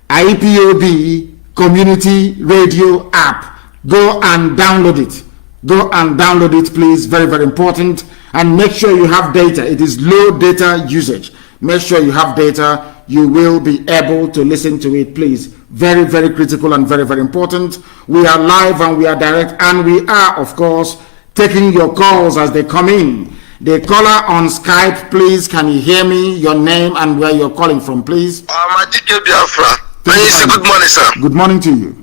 IPOB Community Radio app. Go and download it. Go and download it, please. Very, very important. And make sure you have data. It is low data usage. Make sure you have data. You will be able to listen to it, please. Very, very critical and very, very important. We are live and we are direct, and we are, of course, taking your calls as they come in. The caller on Skype, please, can you hear me? Your name and where you're calling from, please. I'm Biafra. Good morning, sir. Good morning to you.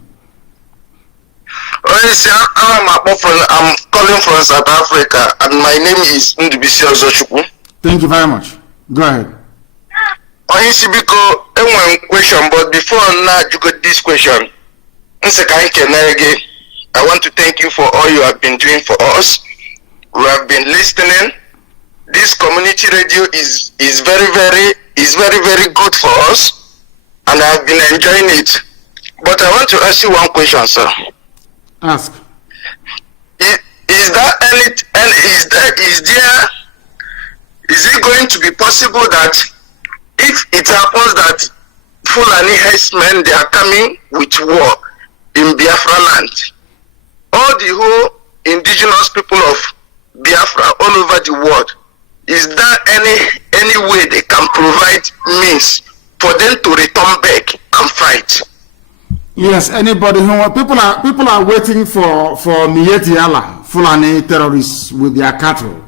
I'm calling from South Africa, and my name is Nnamdi. Thank you very much. Go ahead. Question, but before now you got this question, I want to thank you for all you have been doing for us. We have been listening. This community radio is very, very good for us, and I've been enjoying it. But I want to ask you one question, sir. Ask. Is it going to be possible that if it happens that Fulani herdsmen, they are coming with war in Biafra land, all the whole indigenous people of Biafra all over the world, is there any way they can provide means for them to return back and fight? Yes, anybody who people are waiting for Mietiala, Fulani terrorists with their cattle.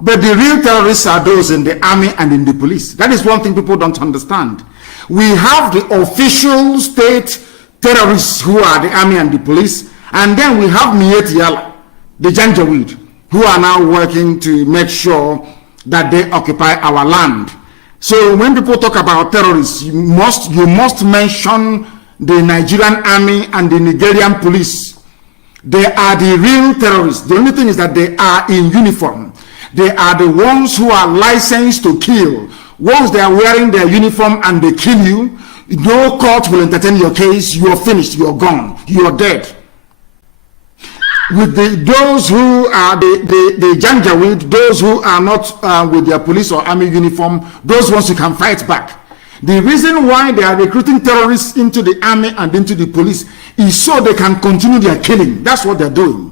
But the real terrorists are those in the army and in the police. That is one thing people don't understand. We have the official state terrorists who are the army and the police, and then we have Mietiala, the Janjaweed. who are now working to make sure that they occupy our land. So when people talk about terrorists, you must mention the Nigerian army and the Nigerian police. They are the real terrorists. The only thing is that they are in uniform. They are the ones who are licensed to kill. Once they are wearing their uniform and they kill you, no court will entertain your case. You are finished. You are gone. You are dead. With those who are the Janjaweed, those who are not with their police or army uniform, those ones who can fight back. The reason why they are recruiting terrorists into the army and into the police is so they can continue their killing. That's what they're doing.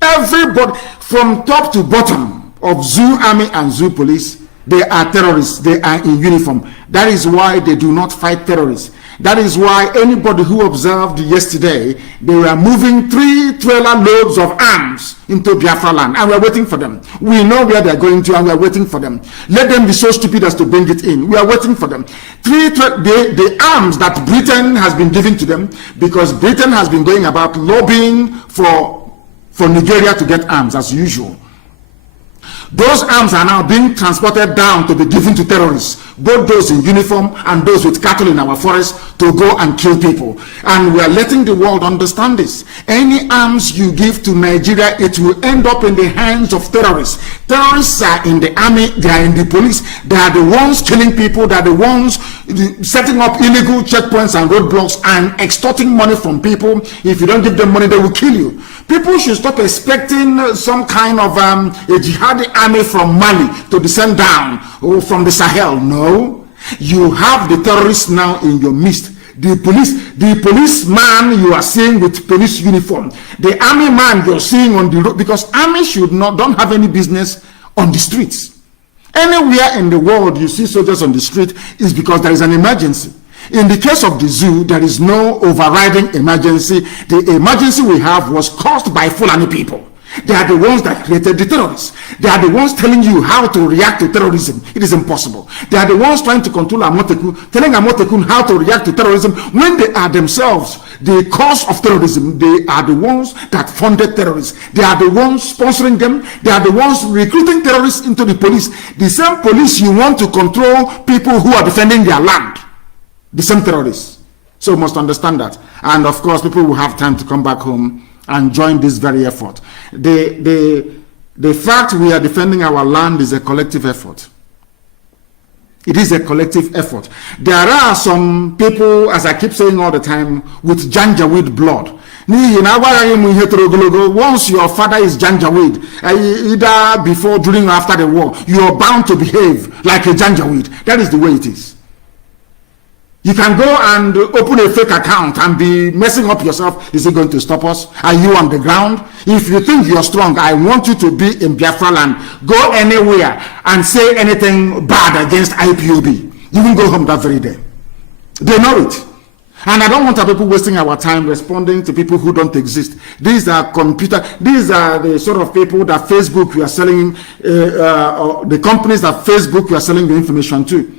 Everybody, from top to bottom of Zoo Army and Zoo Police, they are terrorists. They are in uniform. That is why they do not fight terrorists. That is why anybody who observed yesterday, they were moving 3 trailer loads of arms into Biafra land, and we're waiting for them. We know where they're going to, and we're waiting for them. Let them be so stupid as to bring it in. We are waiting for them. The arms that Britain has been giving to them, because Britain has been going about lobbying for Nigeria to get arms as usual. Those arms are now being transported down to be given to terrorists, both those in uniform and those with cattle in our forests, to go and kill people. And we are letting the world understand this. Any arms you give to Nigeria, it will end up in the hands of terrorists. Terrorists are in the army, they are in the police, they are the ones killing people, they are the ones setting up illegal checkpoints and roadblocks and extorting money from people. If you don't give them money, they will kill you. People should stop expecting some kind of a jihadi army from Mali to descend down, or from the Sahel. No, you have the terrorists now in your midst. The policeman you are seeing with police uniform, the army man you're seeing on the road, because army don't have any business on the streets. Anywhere in the world you see soldiers on the street is because there is an emergency. In the case of the zoo, there is no overriding emergency. The emergency we have was caused by Fulani people. They are the ones that created the terrorists. They are the ones telling you how to react to terrorism. It is impossible. They are the ones trying to control Amotekun, telling Amotekun how to react to terrorism, when they are themselves the cause of terrorism. They are the ones that funded terrorists. They are the ones sponsoring them. They are the ones recruiting terrorists into the police. The same police you want to control people who are defending their land. The same terrorists. So we must understand that. And of course, people will have time to come back home and join this very effort. The fact we are defending our land is a collective effort. It is a collective effort. There are some people, as I keep saying all the time, with Janjaweed blood. Once your father is Janjaweed, either before, during, or after the war, you are bound to behave like a Janjaweed. That is the way it is. You can go and open a fake account and be messing up yourself. Is it going to stop us? Are you on the ground? If you think you're strong, I want you to be in Biafra land. Go anywhere and say anything bad against Ipob. You will go home that very day. They know it. And I don't want our people wasting our time responding to people who don't exist. These are these are the sort of people that Facebook you are selling, the companies that Facebook you are selling the information to.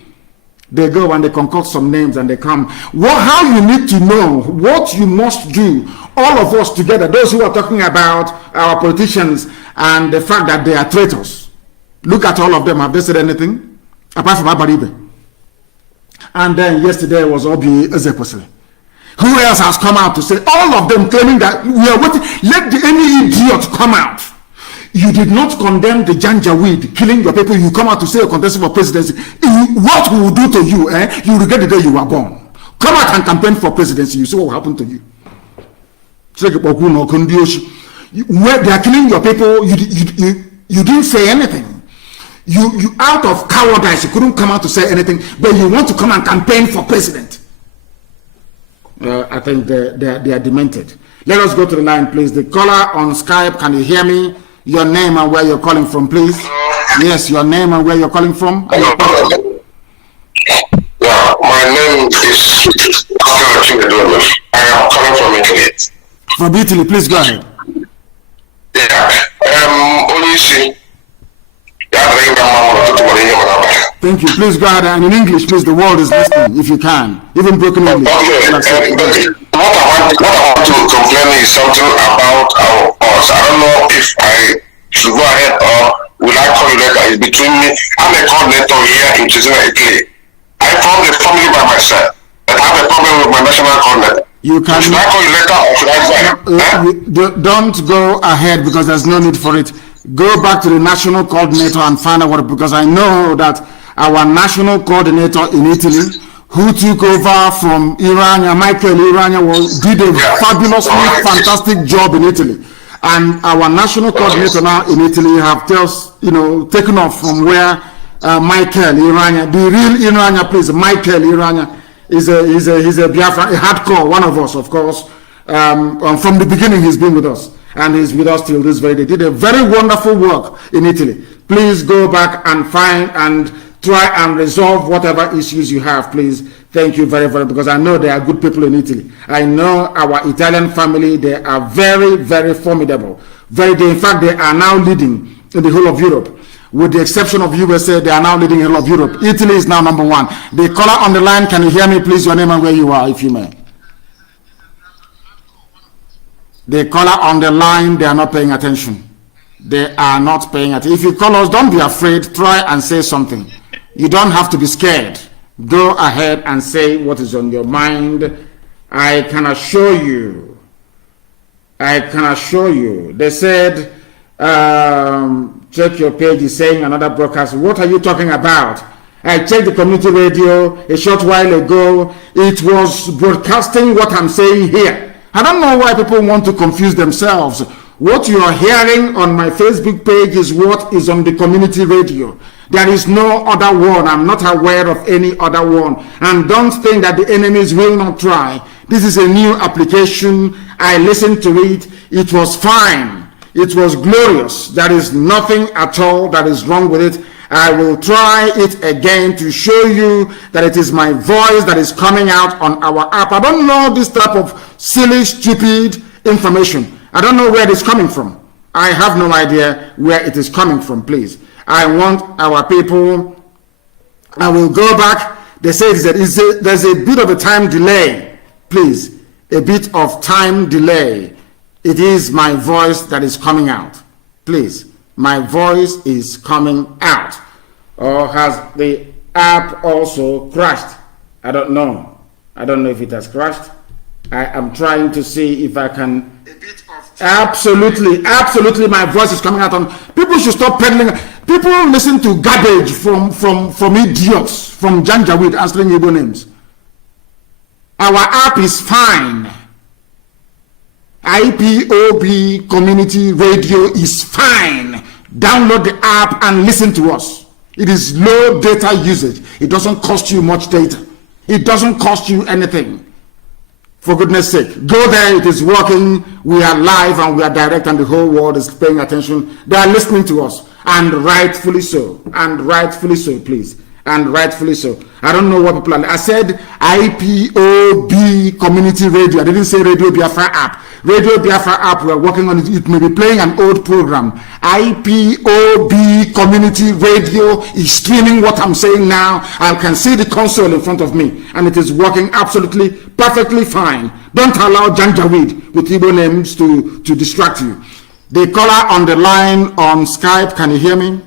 They go and they concoct some names and they come. How you need to know, what you must do, all of us together, those who are talking about our politicians and the fact that they are traitors. Look at all of them. Have they said anything? Apart from Abaribe. And then yesterday was Obi Ezekwesili. Who else has come out to say, all of them claiming that we are waiting, let any idiot come out. You did not condemn the Janjaweed killing your people. You come out to say you're contesting for presidency. What we will do to you, you regret the day you were born. Come out and campaign for presidency. You see what will happen to you. Where they are killing your people, you didn't say anything. You out of cowardice, you couldn't come out to say anything, but you want to come and campaign for president. I think they are demented. Let us go to the line, please. The caller on Skype, can you hear me? Your name and where you're calling from, please. Yes, your name and where you're calling from. Yeah, my name is I am calling from Italy. From Italy, please go ahead. Thank you. Please go ahead, and in English, please. The world is listening, if you can. Even broken English. Okay. What I want to complain is something about us. I don't know if should go ahead, or will I call you later? It's between me. I'm a coordinator here in Chizina, Italy. I formed a family by myself, but I have a problem with my national coordinator. You can. Should I call you later, or should I say? Don't go ahead because there's no need for it. Go back to the national coordinator and find out what, because I know that our national coordinator in Italy, who took over from Irania, Michael Irania, did a fabulously fantastic job in Italy. And our national coordinator now in Italy have just, taken off from where Michael Irania, the real Irania, please, Michael Irania, he's a Biafra, a hardcore, one of us, of course. From the beginning, he's been with us, and he's with us till this very day. Did a very wonderful work in Italy. Please go back and find and try and resolve whatever issues you have, please. Thank you very, very, because I know there are good people in Italy. I know our Italian family, they are very, very formidable. In fact, they are now leading in the whole of Europe. With the exception of USA, they are now leading in the whole of Europe. Italy is now number one. The caller on the line, can you hear me, please? Your name and where you are, if you may. The caller on the line, they are not paying attention. They are not paying attention. If you call us, don't be afraid. Try and say something. You don't have to be scared. Go ahead and say what is on your mind. I can assure you. They said, check your page, is saying another broadcast. What are you talking about? I checked the community radio a short while ago. It was broadcasting what I'm saying here. I don't know why people want to confuse themselves. What you are hearing on my Facebook page is what is on the community radio. There is no other one. I'm not aware of any other one. And don't think that the enemies will not try. This is a new application. I listened to it. It was fine. It was glorious. There is nothing at all that is wrong with it. I will try it again to show you that it is my voice that is coming out on our app. I don't know this type of silly, stupid information. I don't know where it is coming from. I have no idea where it is coming from, please. I want our people. I will go back. They say there's a bit of a time delay. Please, a bit of time delay. It is my voice that is coming out. Please, my voice is coming out. Or has the app also crashed? I don't know. I don't know if it has crashed. I am trying to see if I can. Absolutely, my voice is coming out on. People should stop peddling. People listen to garbage from idiots, from Janjaweed answering Igbo names. Our app is fine. IPOB community radio is fine. Download the app and listen to us. It is low data usage. It doesn't cost you much data. It doesn't cost you anything. For goodness sake, go there. It is working. We are live and we are direct, and the whole world is paying attention. They are listening to us, and rightfully so. And rightfully so, please. And rightfully so. I don't know what people are. I said IPOB community radio. I didn't say Radio Biafra app. Radio Biafra app, we're working on it. It may be playing an old program. IPOB community radio is streaming what I'm saying now. I can see the console in front of me, and it is working absolutely perfectly fine. Don't allow Janjaweed with Igbo names to distract you. The caller on the line on Skype, can you hear me?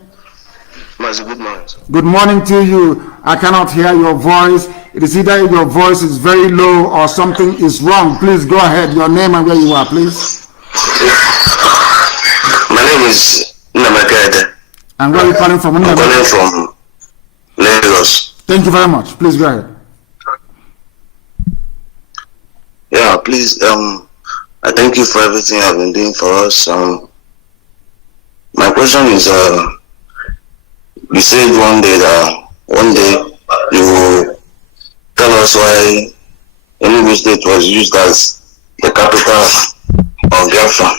Mazi, good morning. Good morning to you. I cannot hear your voice. It is either your voice is very low or something is wrong. Please go ahead. Your name and where you are, please. My name is Nnamdi. And where are you calling from? I'm calling from Lagos. Thank you very much. Please go ahead. Yeah, please. I thank you for everything you have been doing for us. My question is, you said one day you will tell us why Enugu State was used as the capital of Biafra.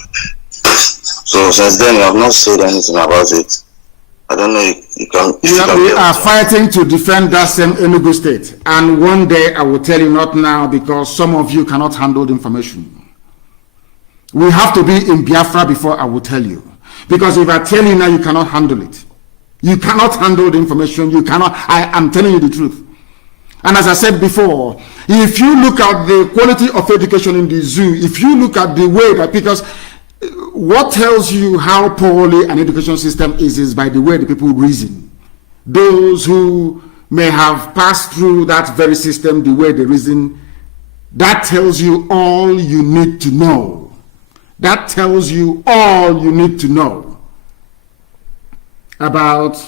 So since then you have not said anything about it. I don't know if you can. We are fighting to defend that same Enugu State, and one day I will tell you, not now, because some of you cannot handle the information. We have to be in Biafra before I will tell you, because if I tell you now, you cannot handle it. You cannot handle the information. You cannot. I am telling you the truth. And as I said before, if you look at the quality of education in the zoo, if you look at the way that, because what tells you how poorly an education system is by the way the people reason. Those who may have passed through that very system, the way they reason, that tells you all you need to know. That tells you all you need to know about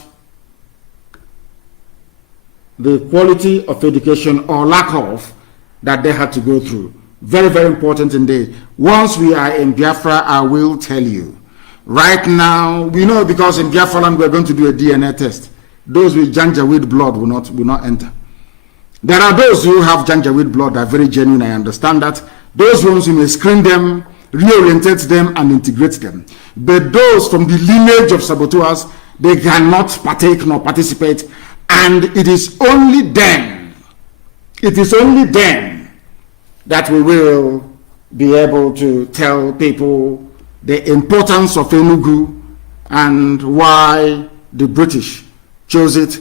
the quality of education or lack of that they had to go through. Very, very important indeed. Once we are in Biafra, I will tell you. Right now, we know because in Biafra land we're going to do a DNA test. Those with Janjaweed blood will not enter. There are those who have Janjaweed blood that are very genuine, I understand that. Those ones who may screen them, reorientate them, and integrate them. But those from the lineage of saboteurs, they cannot partake nor participate. And it is only then, that we will be able to tell people the importance of Enugu and why the British chose it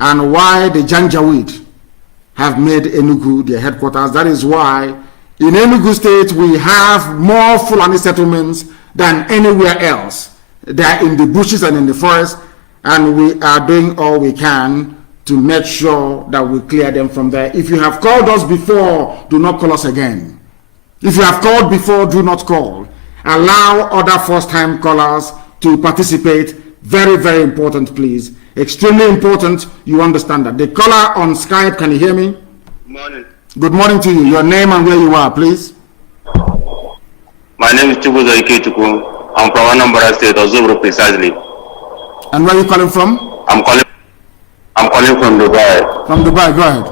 and why the Janjaweed have made Enugu their headquarters. That is why in Enugu State we have more Fulani settlements than anywhere else. They are in the bushes and in the forest, and we are doing all we can to make sure that we clear them from there. If you have called us before, do not call us again. If you have called before, do not call. Allow other first-time callers to participate. Very, very important, please. Extremely important, you understand that. The caller on Skype, can you hear me? Good morning. Good morning to you. Your name and where you are, please. My name is Chukwuzo Ikechukwu. I'm from Anambra State, Ozubru precisely. And where are you calling from? I'm calling from Dubai. From Dubai, go ahead.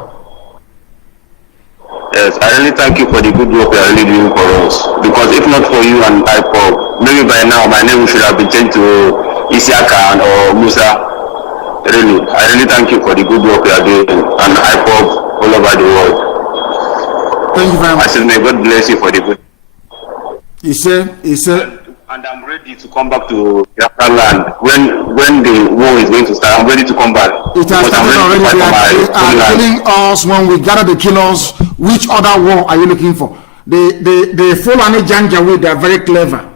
Yes, I really thank you for the good work you are really doing for us. Because if not for you and Ipob, maybe by now my name should have been changed to Isiaka or Musa. Really, I really thank you for the good work you are doing and Ipob all over the world. Thank you very much. I said, may God bless you for the good. He said. And I'm ready to come back to Biafran land when the war is going to start. I'm ready to come back. It has started already. They are killing us when we gather the killers. Which other war are you looking for? The Fulani Janjaweed, they are very clever,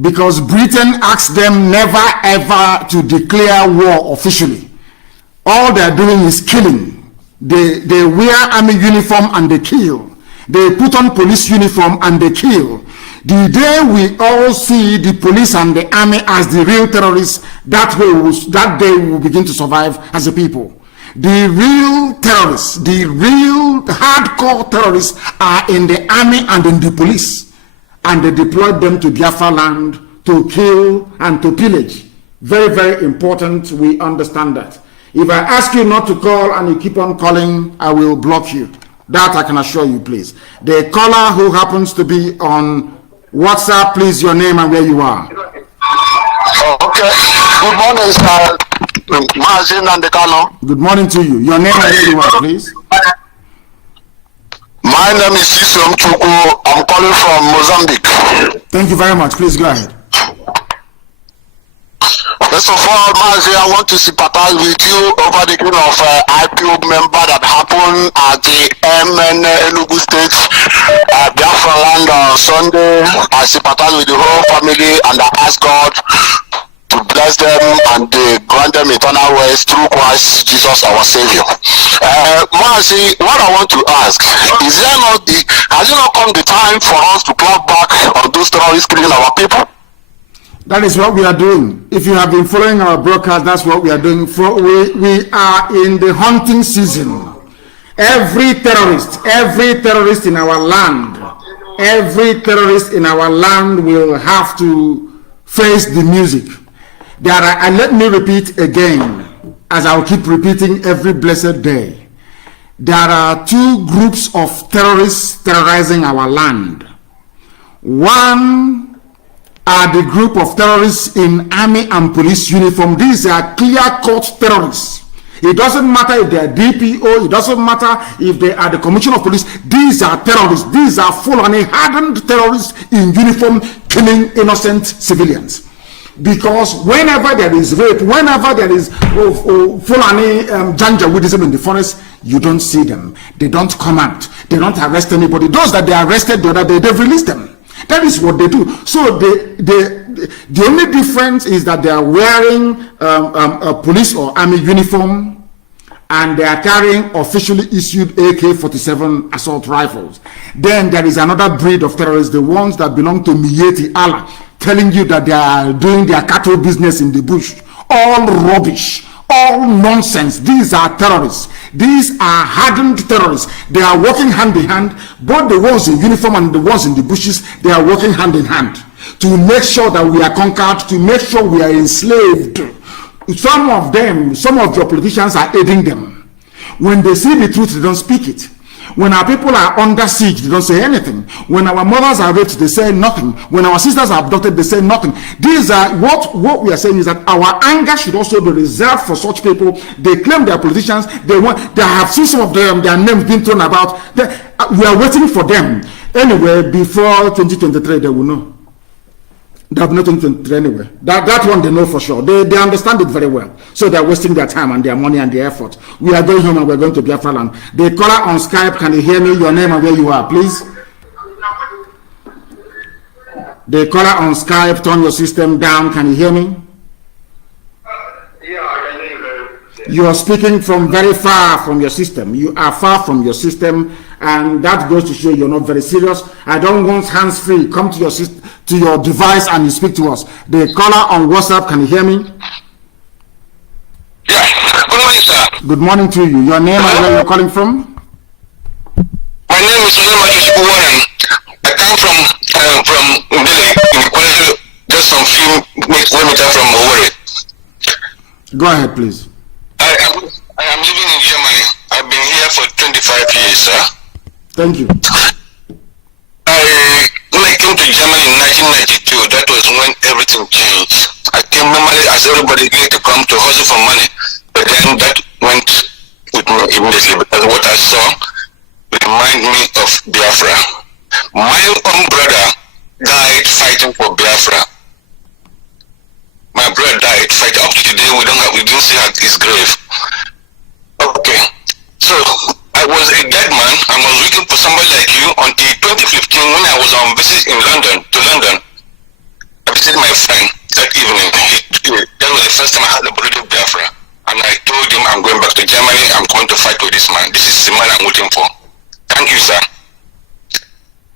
because Britain asked them never ever to declare war officially. All they are doing is killing. They wear army uniform and they kill. They put on police uniform and they kill. The day we all see the police and the army as the real terrorists, that day we will begin to survive as a people. The real terrorists, the real hardcore terrorists are in the army and in the police. And they deployed them to Biafra land to kill and to pillage. Very, very important, we understand that. If I ask you not to call and you keep on calling, I will block you. That I can assure you, please. The caller who happens to be on WhatsApp, please, your name and where you are. Okay. Good morning, sir. Mazi and Good morning to you. Your name and where you are, please. My name is Isom Chukwu. I'm calling from Mozambique. Thank you very much. Please go ahead. First of all, Mazi, I want to sympathize with you over the killing of Ipob member that happened at the MN Enugu State, Biafra land on Sunday. I sympathize with the whole family and I ask God to bless them and grant them eternal rest through Christ Jesus our Savior. Mazi, what I want to ask, has it not come the time for us to clap back on those terrorists killing our people? That is what we are doing. If you have been following our broadcast, that's what we are doing. We are in the hunting season. Every terrorist in our land, will have to face the music. And let me repeat again, as I'll keep repeating every blessed day. There are two groups of terrorists terrorizing our land. One are the group of terrorists in army and police uniform. These are clear-cut terrorists. It doesn't matter if they are DPO, it doesn't matter if they are the Commissioner of Police. These are terrorists. These are Fulani hardened terrorists in uniform killing innocent civilians. Because whenever there is rape, whenever there is Fulani Janjaweedism in the forest, you don't see them. They don't come out. They don't arrest anybody. Those that they arrested the other day, they've released them. That is what they do. So the only difference is that they are wearing a police or army uniform, and they are carrying officially issued AK-47 assault rifles. Then there is another breed of terrorists, the ones that belong to Miyetti Allah, telling you that they are doing their cattle business in the bush. All rubbish, all nonsense. These are terrorists. These are hardened terrorists. They are working hand in hand. Both the ones in uniform and the ones in the bushes, they are working hand in hand to make sure that we are conquered, to make sure we are enslaved. Some of them, some of your politicians are aiding them. When they see the truth, they don't speak it. When our people are under siege, they don't say anything. When our mothers are raped, they say nothing. When our sisters are abducted, they say nothing. These are what we are saying is that our anger should also be reserved for such people. They claim they are politicians. They have seen some of them, their names being thrown about. We are waiting for them. Anyway, before 2023, they will know. They have nothing to anyway. That one they know for sure. They understand it very well. So they're wasting their time and their money and their effort. We are going home and we're going to Biafra land. The caller on Skype, can you hear me? Your name and where you are, please. The caller on Skype, turn your system down. Can you hear me? Yeah, I can hear you. You are speaking from very far from your system. You are far from your system, and that goes to show you're not very serious. I don't want hands-free. Come to your system, to your device, and you speak to us. The caller on WhatsApp, can you hear me? Yeah. Good morning, sir. Good morning to you. Your name and where you're calling from? My name is Nnamdi. I come from Delhi, just some few kilometers from Owerri. Go ahead, please. I am living in Germany. I've been here for 25 years, sir. Thank you. When I came to Germany in 1992, that was when everything changed. I came normally as everybody needed to come to hustle for money, but then that went with me immediately because what I saw reminded me of Biafra. My own brother died fighting for Biafra. My brother died fighting. Up to today, we didn't see his grave. Okay, so I was a dead man. I was waiting for somebody like you until 2015 when I was on visit in London. I visited my friend that evening. That was the first time I had the bullet of Biafra. And I told him I'm going back to Germany. I'm going to fight with this man. This is the man I'm waiting for. Thank you, sir.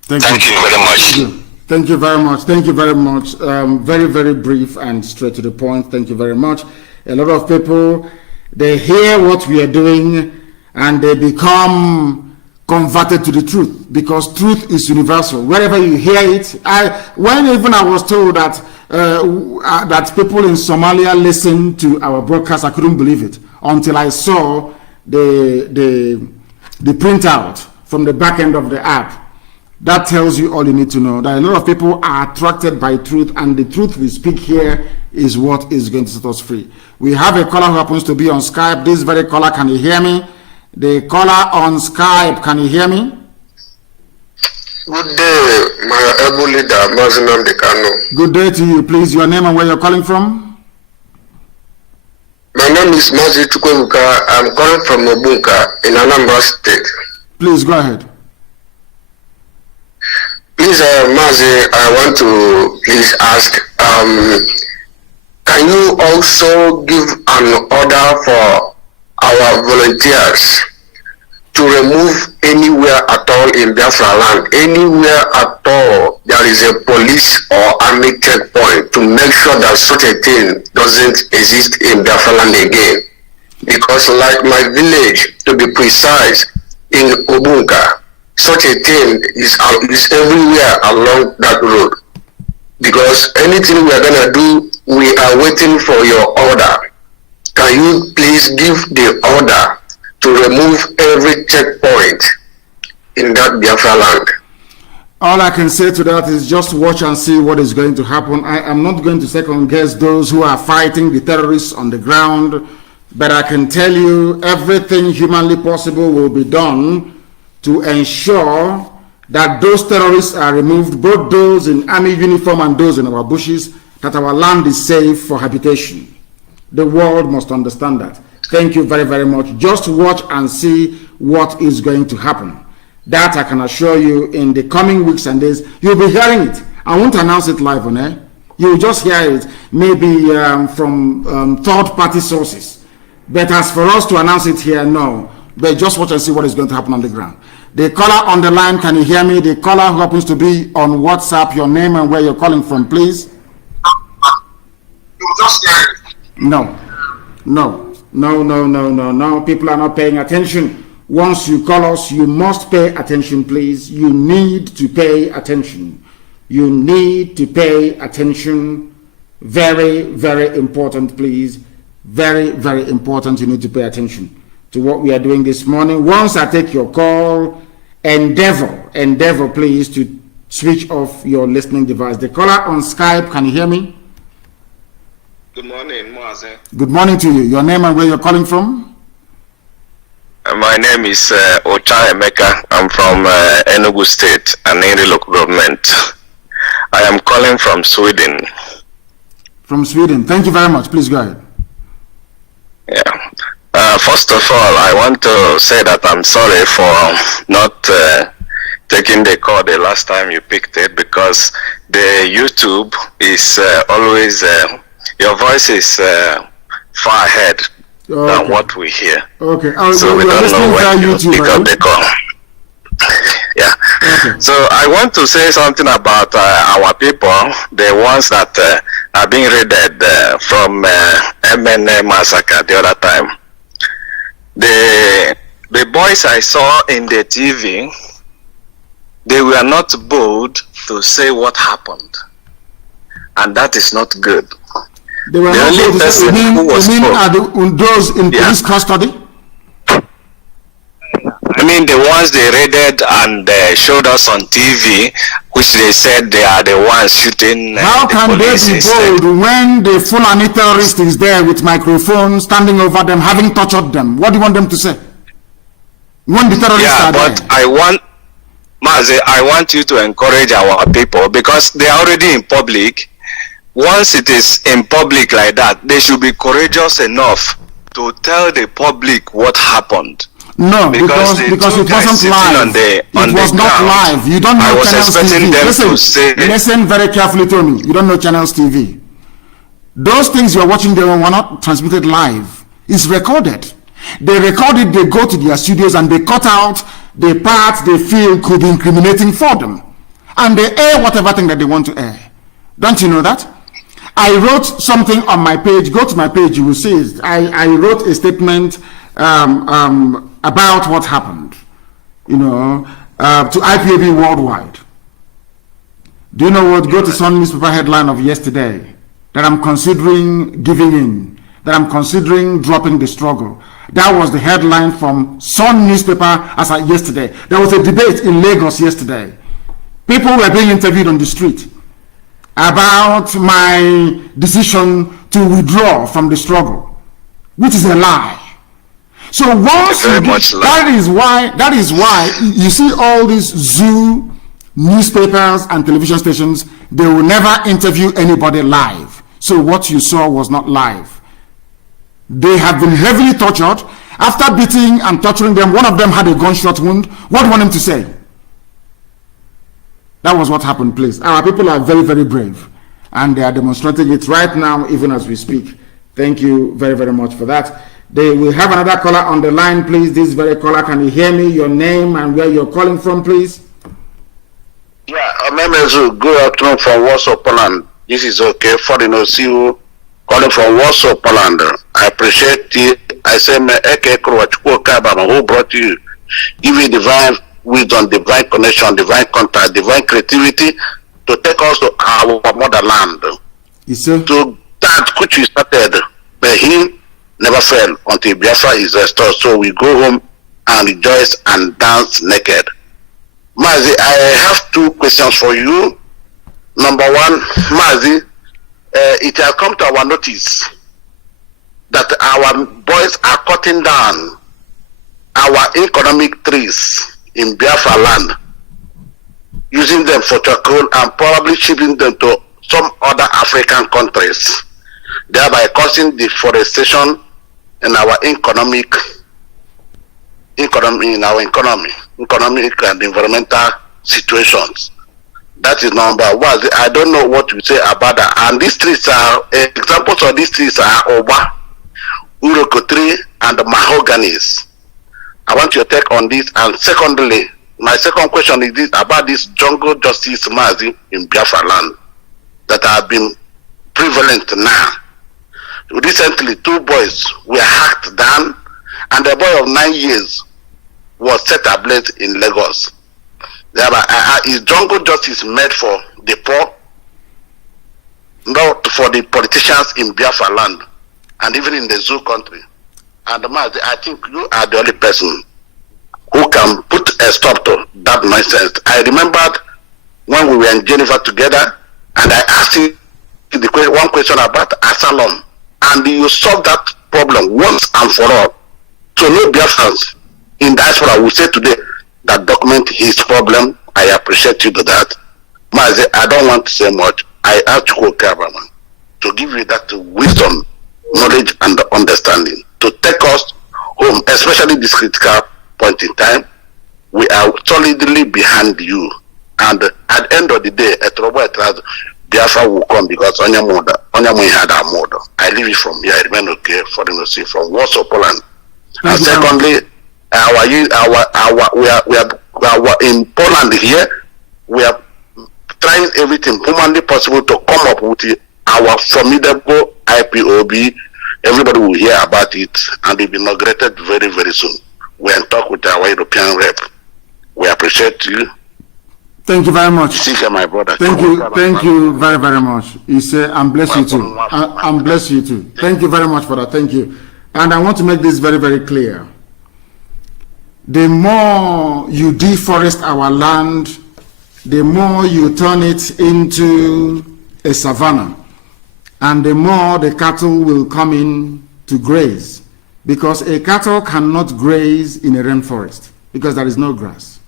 Thank you very much. Thank you very much. Thank you very much. Very, very brief and straight to the point. Thank you very much. A lot of people, they hear what we are doing and they become converted to the truth, because truth is universal. Wherever you hear it, when even I was told that that people in Somalia listen to our broadcast, I couldn't believe it until I saw the printout from the back end of the app. That tells you all you need to know, that a lot of people are attracted by truth, and the truth we speak here is what is going to set us free. We have a caller who happens to be on Skype. This very caller, can you hear me? The caller on Skype, can you hear me? Good day, my able leader, Mazi Nnamdi. Good day to you. Please, your name and where you're calling from? My name is Mazi. I'm calling from Obunka in Anambra State. Please, go ahead. Please, Mazi, I want to please ask, can you also give an order for our volunteers to remove anywhere at all in Biafra land, anywhere at all there is a police or army checkpoint, to make sure that such a thing doesn't exist in Biafra land again? Because like my village, to be precise, in Obunka, such a thing is everywhere along that road. Because anything we are going to do, we are waiting for your order. Can you please give the order to remove every checkpoint in that Biafra land? All I can say to that is just watch and see what is going to happen. I am not going to second guess those who are fighting the terrorists on the ground, but I can tell you everything humanly possible will be done to ensure that those terrorists are removed, both those in army uniform and those in our bushes, that our land is safe for habitation. The world must understand that. Thank you very, very much. Just watch and see what is going to happen. That I can assure you, in the coming weeks and days, you'll be hearing it. I won't announce it live on air. You'll just hear it, maybe from third-party sources. But as for us to announce it here, no. But just watch and see what is going to happen on the ground. The caller on the line, can you hear me? The caller who happens to be on WhatsApp, your name and where you're calling from, please. No. People are not paying attention. Once you call us, you must pay attention, please. You need to pay attention. You need to pay attention. Very, very important, please. Very, very important. You need to pay attention to what we are doing this morning. Once I take your call, endeavor, please, to switch off your listening device. The caller on Skype, can you hear me? Good morning, Mazi. Good morning to you. Your name and where you're calling from? My name is Ocha Emeka. I'm from Enugu State, Aniri local government. I am calling from Sweden. From Sweden. Thank you very much. Please go ahead. Yeah. First of all, I want to say that I'm sorry for not taking the call the last time you picked it, because the YouTube is always, your voice is far ahead than what we hear. Okay. So we don't know when you pick up the call. Yeah. Okay. So I want to say something about our people, the ones that are being raided from MNA massacre the other time. The boys I saw in the TV, they were not bold to say what happened, and that is not good. They were the only person who was those in police custody? I mean the ones they raided and showed us on TV, which they said they are the ones shooting. How can they be bold when the Fulani terrorist is there with microphones, standing over them, having tortured them? What do you want them to say? When the terrorists are but there? Mazi, I want you to encourage our people, because they are already in public. Once it is in public like that, they should be courageous enough to tell the public what happened. No, because it wasn't live. It was not live. You don't know Channels TV. Listen very carefully to me. You don't know Channels TV. Those things you're watching there were not transmitted live. It's recorded. They record it, they go to their studios and they cut out the parts they feel could be incriminating for them. And they air whatever thing that they want to air. Don't you know that? I wrote something on my page. Go to my page, you will see it. I wrote a statement about what happened, to IPOB worldwide. Do you know what? Go to Sun newspaper headline of yesterday, that I'm considering giving in, that I'm considering dropping the struggle. That was the headline from Sun newspaper as of yesterday. There was a debate in Lagos yesterday. People were being interviewed on the street about my decision to withdraw from the struggle, which is a lie. So once that is why you see all these zoo newspapers and television stations, they will never interview anybody live. So what you saw was not live. They have been heavily tortured. After beating and torturing them, one of them had a gunshot wound. What do you want him to say? That was what happened, please. Our people are very, very brave, and they are demonstrating it right now, even as we speak. Thank you very, very much for that. We have another caller on the line, please. This very caller, can you hear me? Your name and where you're calling from, please? Yeah, my name is good afternoon from Warsaw, Poland. This is okay. For the see you calling from Warsaw, Poland. I appreciate it. I say, who brought you, give you divine wisdom, divine connection, divine contact, divine creativity to take us to our motherland. Yes, sir. To that which we started, but he never fell until Biafra is restored. So we go home and rejoice and dance naked. Mazi, I have two questions for you. Number one, Mazi, it has come to our notice that our boys are cutting down our economic trees in Biafra land, using them for charcoal and probably shipping them to some other African countries, thereby causing deforestation in our economy. economic and environmental situations. That is number one. I don't know what you say about that. And these trees are, examples of these trees are Oba, Uroko tree, and mahoganies. I want your take on this. And secondly, my second question is this about this jungle justice Mazi in Biafra land that have been prevalent now. Recently, 2 boys were hacked down, and a boy of 9 years was set ablaze in Lagos. Is jungle justice made for the poor, not for the politicians in Biafra land, and even in the zoo country? And Mazi, I think you are the only person who can put a stop to that nonsense. I remembered when we were in Geneva together, and I asked you one question about asylum, and you solved that problem once and for all. So no Biafrans in diaspora will say today that document his problem. I appreciate you to that. Mazi, I don't want to say much. I ask you to give you that wisdom, knowledge, and understanding to take us home, especially this critical point in time. We are solidly behind you, and at the end of the day, Biafra will come because Onyamu had our mother. I leave it from here. I remain okay for the see from Warsaw, Poland. And secondly, we are in Poland here. We are trying everything humanly possible to come up with our formidable IPOB. Everybody will hear about it, and it will be inaugurated very, very soon. We are in talk with our European rep. We appreciate you. Thank you very much. Seeker, my brother. Thank you very, very much. You say, and bless you too. And bless you too. Thank you very much for that. Thank you. And I want to make this very, very clear. The more you deforest our land, the more you turn it into a savanna, and the more the cattle will come in to graze, because a cattle cannot graze in a rainforest because there is no grass.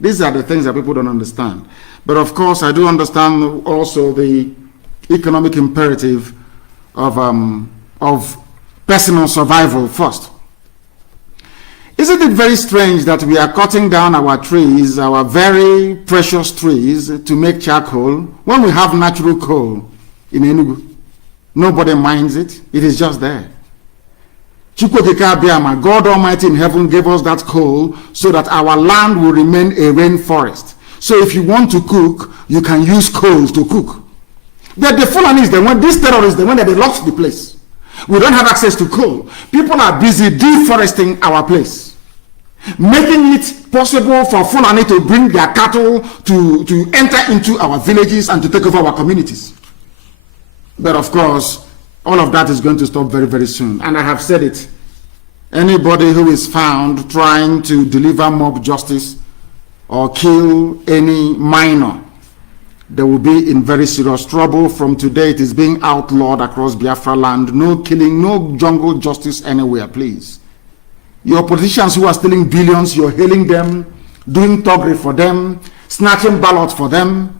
These are the things that people don't understand. But of course, I do understand also the economic imperative of personal survival first. Isn't it very strange that we are cutting down our trees, our very precious trees, to make charcoal when we have natural coal in Enugu? Nobody minds it. It is just there. God Almighty in heaven gave us that coal so that our land will remain a rainforest. So if you want to cook, you can use coals to cook. But the Fulanis, these terrorists, they lost the place. We don't have access to coal. People are busy deforesting our place, making it possible for Fulani to bring their cattle to enter into our villages and to take over our communities. But of course, all of that is going to stop very, very soon. And I have said it. Anybody who is found trying to deliver mob justice or kill any minor, they will be in very serious trouble. From today, it is being outlawed across Biafra land. No killing, no jungle justice anywhere, please. Your politicians who are stealing billions, you're hailing them, doing thuggery for them, snatching ballots for them.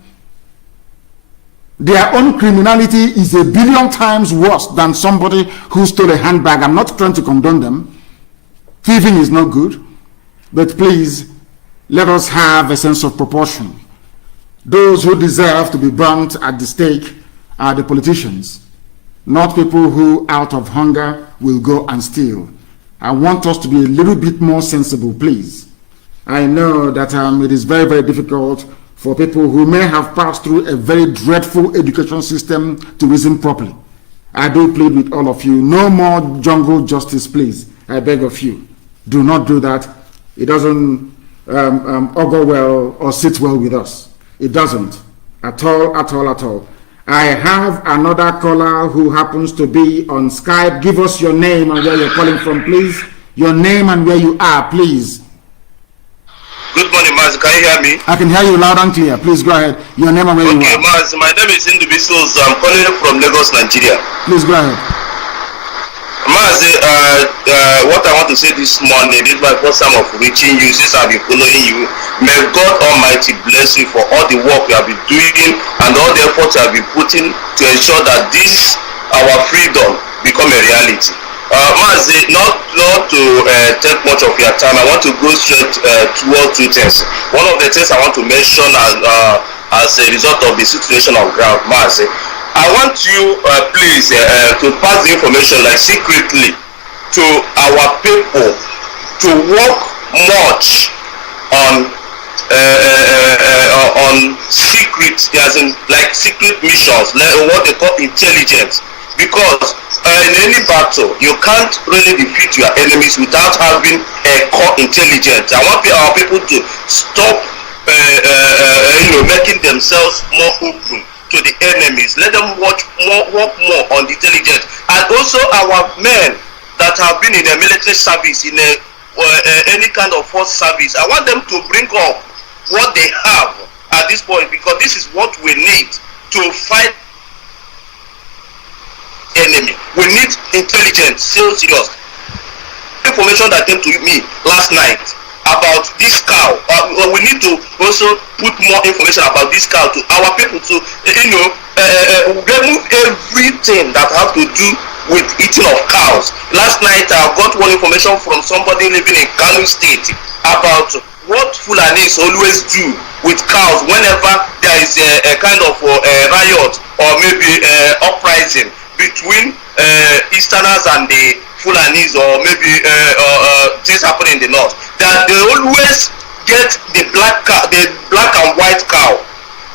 Their own criminality is 1 billion times worse than somebody who stole a handbag. I'm not trying to condone them. Thieving is not good. But please, let us have a sense of proportion. Those who deserve to be burnt at the stake are the politicians, not people who out of hunger will go and steal. I want us to be a little bit more sensible, please. I know that it is very, very difficult for people who may have passed through a very dreadful education system to reason properly. I do plead with all of you, no more jungle justice, please. I beg of you. Do not do that. It doesn't augur well or sit well with us. It doesn't. At all, at all, at all. I have another caller who happens to be on Skype. Give us your name and where you're calling from, please. Your name and where you are, please. Good morning, Mazi. Can you hear me? I can hear you loud and clear. Please go ahead. Your name and where you are. Okay, Mazi. My name is Nnamdi. I'm calling from Lagos, Nigeria. Please go ahead. Mazi, what I want to say this morning, this is my first time of reaching you since I've been following you. May God Almighty bless you for all the work you have been doing and all the efforts you have been putting to ensure that this, our freedom, become a reality. Mazi, not to take much of your time, I want to go straight toward two things. One of the things I want to mention as a result of the situation of ground, Mazi, I want you, please, to pass the information like secretly to our people to work much on secret, as in like secret missions, like what they call intelligence. Because in any battle, you can't really defeat your enemies without having a core intelligence. I want our people to stop, making themselves more open to the enemies. Let them work more on the intelligence, and also our men that have been in the military service, in any kind of force service. I want them to bring up what they have at this point, because this is what we need to fight enemy. We need intelligence, serious information that came to me last night about this cow. We need to also put more information about this cow to our people to remove everything that have to do with eating of cows. Last night I got one information from somebody living in Kanu'S state about what Fulanis always do with cows whenever there is a kind of riot or maybe uprising between Easterners and the Fulanis, or maybe things happen in the north, that they always get the black and white cow.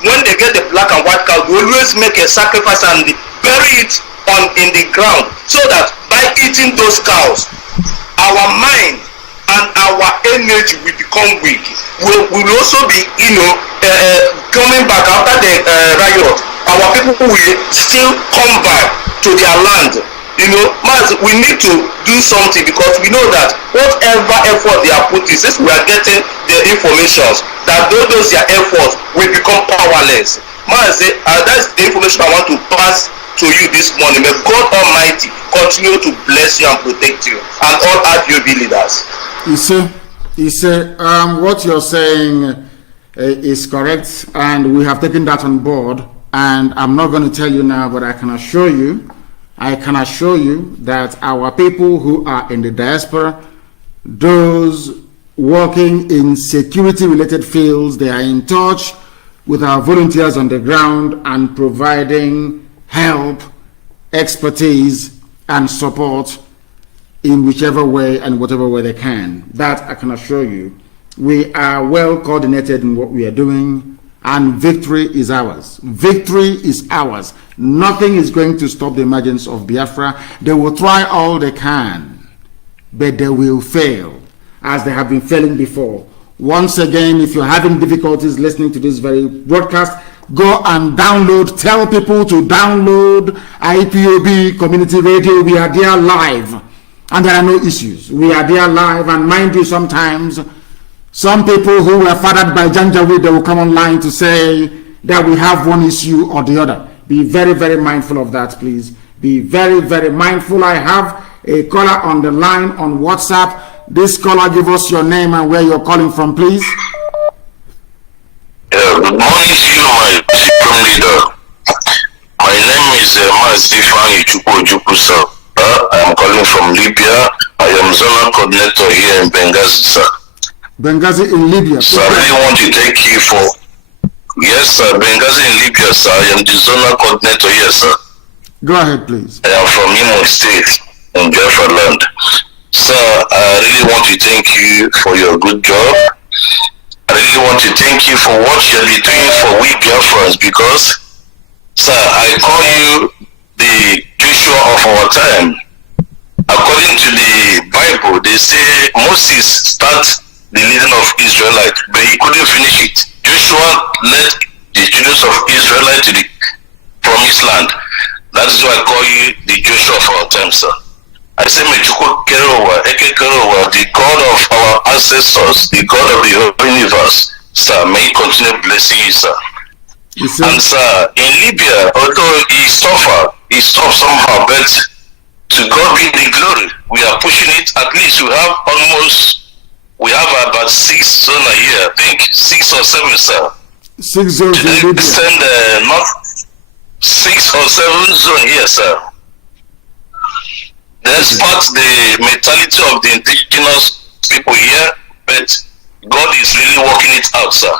When they get the black and white cow, they always make a sacrifice and bury it in the ground, so that by eating those cows, our mind and our energy will become weak. Will also be, coming back after the riot. Our people will still come back to their land. We need to do something, because we know that whatever effort they are putting, since we are getting the information, that those their efforts will become powerless. Mazi, that's the information I want to pass to you this morning. May God Almighty continue to bless you and protect you, and all IPOB leaders. You see, what you're saying is correct, and we have taken that on board. And I'm not going to tell you now, but I can assure you that our people who are in the diaspora, those working in security-related fields, they are in touch with our volunteers on the ground and providing help, expertise, and support in whichever way and whatever way they can. That I can assure you. We are well coordinated in what we are doing, and victory is ours. Victory is ours. Nothing is going to stop the emergence of Biafra. They will try all they can, but they will fail, as they have been failing before. Once again, if you're having difficulties listening to this very broadcast, go and tell people to download IPOB Community Radio. We are there live, and there are no issues. We are there live, and mind you, sometimes some people who were fathered by Janjaweed, they will come online to say that we have one issue or the other. Be very, very mindful of that, please. Be very, very mindful. I have a caller on the line on WhatsApp. This caller, give us your name and where you're calling from, please. Good morning to you, my supreme leader. My name is Mazi, sir. I am calling from Libya. I am zonal coordinator here in Benghazi, sir. Benghazi in Libya. So I really want to thank you for... Yes, sir. Benghazi in Libya, sir. I am the zonal coordinator here, sir. Go ahead, please. I am from Imo State in Biafra land. Sir, I really want to thank you for your good job. I really want to thank you for what you'll be doing for we Biafrans, because, sir, I call you the Joshua of our time. According to the Bible, they say Moses started the leading of Israelites, but he couldn't finish it. Joshua led the children of Israel to the promised land. That is why I call you the Joshua of our time, sir. I say, the God of our ancestors, the God of the whole universe, sir, may he continue blessing you, sir. And sir, in Libya, although he suffered somehow, but to God be the glory. We are pushing it. At least we have about 6 zones a year, I think, 6 or 7, sir. 6 zones in Libya. Send not 6 or 7 zones here, sir. Then, respect the mentality of the indigenous people here, but God is really working it out, sir.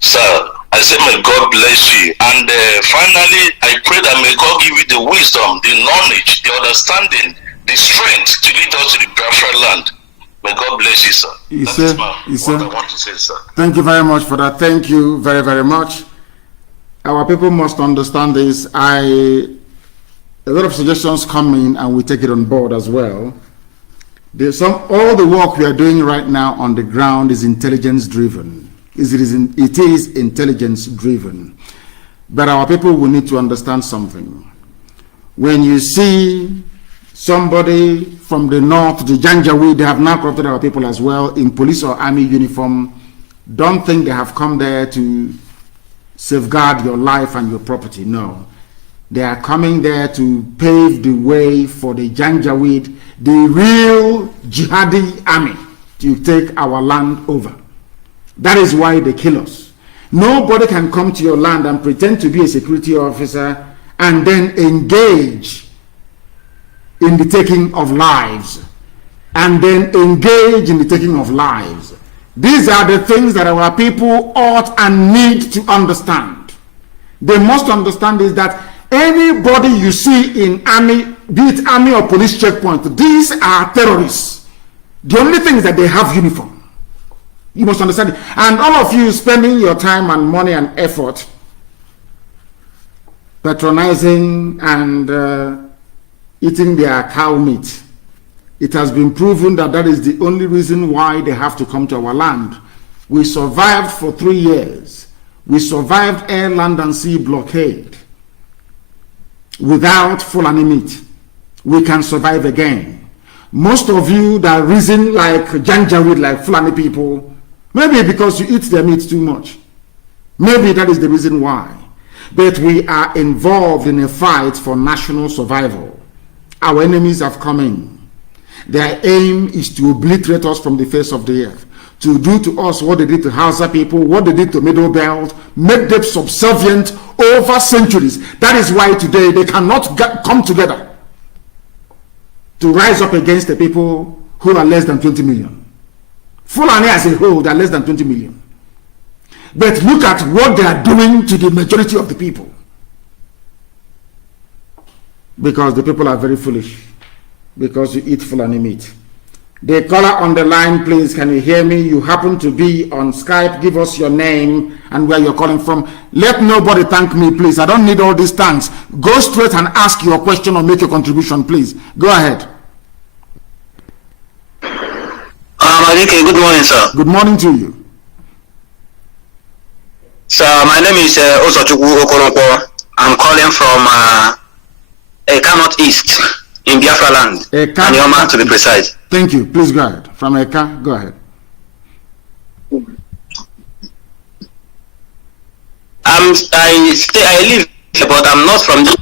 Sir, I say may God bless you. And finally, I pray that may God give you the wisdom, the knowledge, the understanding, the strength to lead us to the Biafran land. May God bless you, sir. What I want to say, sir. Thank you very much for that. Thank you very, very much. Our people must understand this. A lot of suggestions come in and we take it on board as well. All the work we are doing right now on the ground is intelligence driven. It is intelligence driven. But our people will need to understand something. When you see somebody from the north, the Janjaweed, they have now corrupted our people as well in police or army uniform. Don't think they have come there to safeguard your life and your property. No. They are coming there to pave the way for the Janjaweed, the real jihadi army, to take our land over. That is why they kill us. Nobody can come to your land and pretend to be a security officer and then engage in the taking of lives. These are the things that our people ought and need to understand. They must understand is that anybody you see in army, be it army or police checkpoint, these are terrorists. The only thing is that they have uniform. You must understand it. And all of you spending your time and money and effort patronizing and eating their cow meat. It has been proven that that is the only reason why they have to come to our land. We survived for 3 years. We survived air, land, and sea blockade without Fulani meat. We can survive again. Most of you that reason like Janjaweed, like Fulani people, maybe because you eat their meat too much. Maybe that is the reason why. But we are involved in a fight for national survival. Our enemies have come in. Their aim is to obliterate us from the face of the earth, to do to us what they did to Hausa people, what they did to Middle Belt, make them subservient over centuries. That is why today they cannot come together to rise up against the people who are less than 20 million. Fulani as a whole, they are less than 20 million. But look at what they are doing to the majority of the people. Because the people are very foolish. Because you eat Fulani meat. The caller on the line, please, can you hear me? You happen to be on Skype. Give us your name and where you're calling from. Let nobody thank me, please. I don't need all these thanks. Go straight and ask your question or make your contribution, please. Go ahead. Good morning, sir. Good morning to you. Sir, my name is Ozochukwu Okoronko. I'm calling from Kanu'S East in Biafra land. Anioma, to be precise. Thank you. Please go ahead. From Eka, go ahead. I live here, but I'm not from the...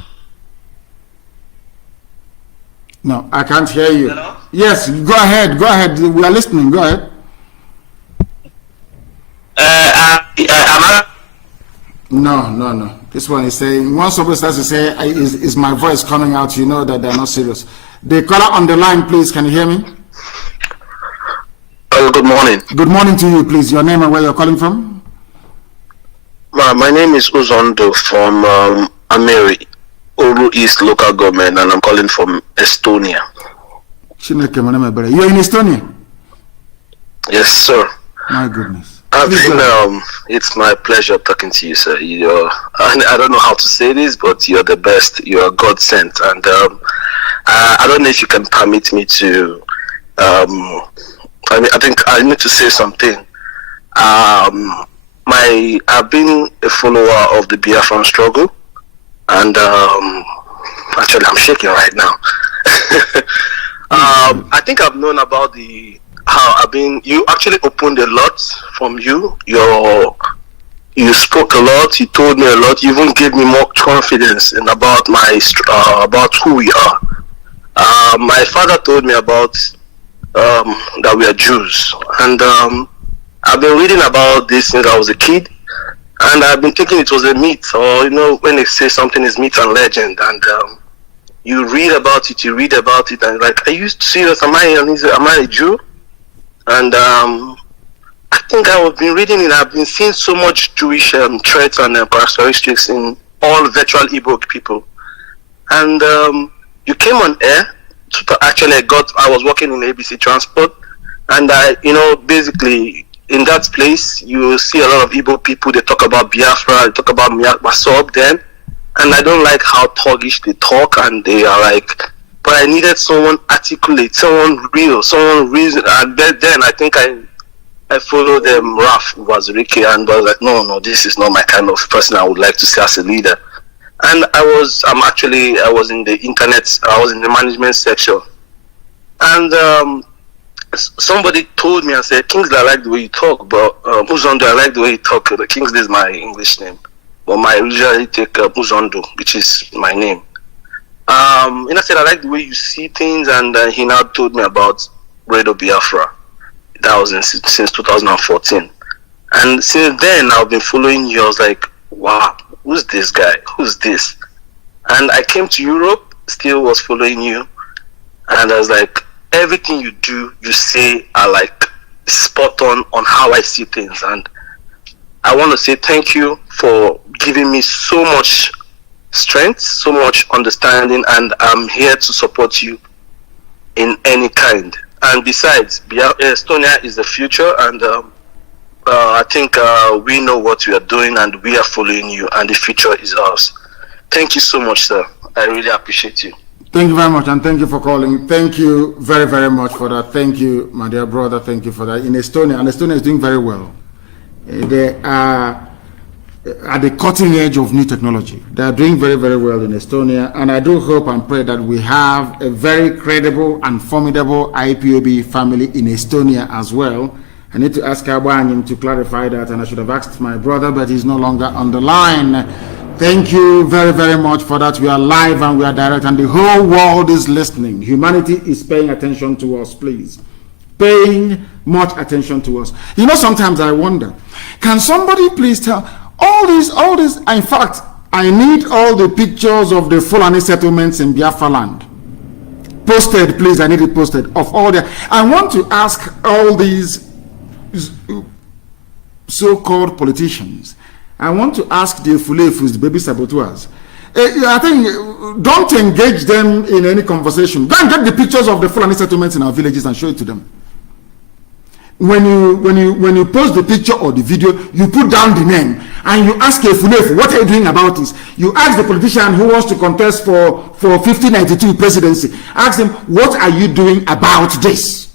No, I can't hear you. Hello? Yes, go ahead. Go ahead. We are listening. Go ahead. No. This one is saying, once somebody starts to say, is my voice coming out, you know that they're not serious. The caller on the line, please, can you hear me? Good morning. Good morning to you, please. Your name and where you're calling from? My name is Uzondo from Ameri, Uru East local government, and I'm calling from Estonia. You're in Estonia? Yes, sir. My goodness. It's my pleasure talking to you, sir. I don't know how to say this, but you're the best. You're God sent, and I don't know if you can permit me to. I think I need to say something. I've been a follower of the Biafran struggle, and actually I'm shaking right now. I think I've known about you actually opened a lot from you. You spoke a lot. You told me a lot. You even gave me more confidence in about who we are. My father told me about that we are Jews, and I've been reading about this since I was a kid, and I've been thinking it was a myth, or when they say something is myth and legend, and you read about it, and like, are you serious? Am I a Jew? And I think I've been reading it. I've been seeing so much Jewish traits and characteristics in all virtual Ipob people. And you came on air. Actually, I was working in ABC Transport, and basically in that place you see a lot of Ipob people. They talk about Biafra, they talk about Masob then, and I don't like how thuggish they talk, and they are like. But I needed someone articulate, someone real, someone reason. And then I think I followed them, Raf Wazirike, and was like, no, this is not my kind of person I would like to see as a leader. And I was in the internet, I was in the management section. And somebody told me and said, Kingsley, I like the way you talk, but Muzondo, I like the way you talk. Kingsley is my English name. But I usually take Muzondo, which is my name. And I said, I like the way you see things, and he now told me about Radio Biafra. That was since 2014. And since then, I've been following you. I was like, wow, who's this guy? Who's this? And I came to Europe, still was following you. And I was like, everything you do, you say are like spot on how I see things. And I want to say thank you for giving me so much strength, so much understanding, and I'm here to support you in any kind. And besides, Estonia is the future, and I think we know what we are doing, and we are following you, and the future is ours. Thank you so much, sir. I really appreciate you. Thank you very much, and thank you for calling. Thank you very, very much for that. Thank you, my dear brother. Thank you for that. In Estonia, and Estonia is doing very well. They are at the cutting edge of new technology. They are doing very, very well in Estonia, and I do hope and pray that we have a very credible and formidable IPOB family in Estonia as well. I need to ask Abanyim to clarify that, and I should have asked my brother, but he's no longer on the line. Thank you very, very much for that. We are live and we are direct, and the whole world is listening. Humanity is paying attention to us, please. Paying much attention to us. You know, sometimes I wonder, can somebody please tell all this, in fact, I need all the pictures of the Fulani settlements in Biafra land. Posted, please, I need it posted, of all the, I want to ask all these so-called politicians, I want to ask the Fulefus, the baby saboteurs, I think, don't engage them in any conversation. Go and get the pictures of the Fulani settlements in our villages and show it to them. When you post the picture or the video, you put down the name and you ask a Fulefu, what are you doing about this? You ask the politician who wants to contest for 1592 presidency, ask him, what are you doing about this?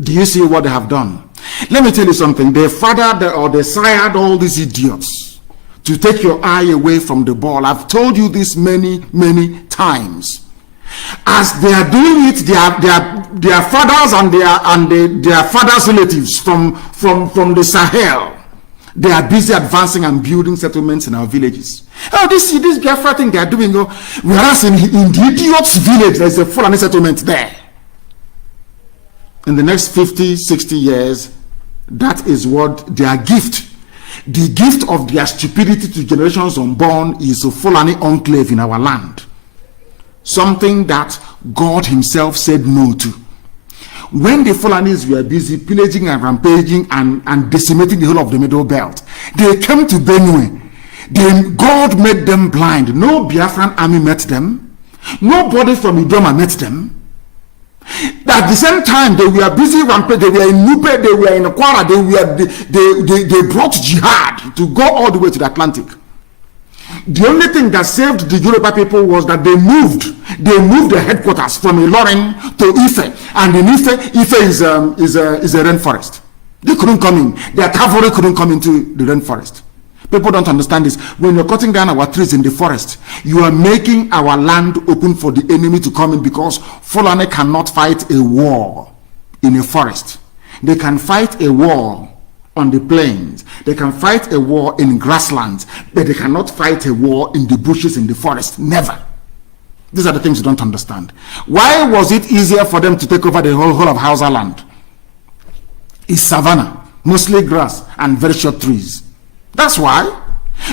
Do you see what they have done? Let me tell you something. They fathered or they sired all these idiots to take your eye away from the ball. I've told you this many, many times. As they are doing it, their fathers and their fathers' relatives from the Sahel, they are busy advancing and building settlements in our villages. Oh, this Biafra thing they are doing, whereas in the idiot's village, there's a Fulani settlement there. In the next 50, 60 years, that is what their gift, the gift of their stupidity to generations unborn, is a Fulani enclave in our land. Something that God himself said no to. When the Fulanis were busy pillaging and rampaging and decimating the whole of the Middle Belt, they came to Benue. Then God made them blind. No Biafran army met them. Nobody from Idoma met them. At the same time, they were busy rampaging. They were in Nupe, they were in Kwara, they brought jihad to go all the way to the Atlantic. The only thing that saved the Yoruba people was that they moved the headquarters from Ilorin to Ife, and in Ife is a rainforest. They couldn't come in. Their cavalry couldn't come into the rainforest. People don't understand this. When you're cutting down our trees in the forest, you are making our land open for the enemy to come in, because Fulani cannot fight a war in a forest. They can fight a war on the plains. They can fight a war in grasslands, but they cannot fight a war in the bushes in the forest. Never. These are the things you don't understand. Why was it easier for them to take over the whole of Hausa land? It's savanna, mostly grass and very short trees. That's why.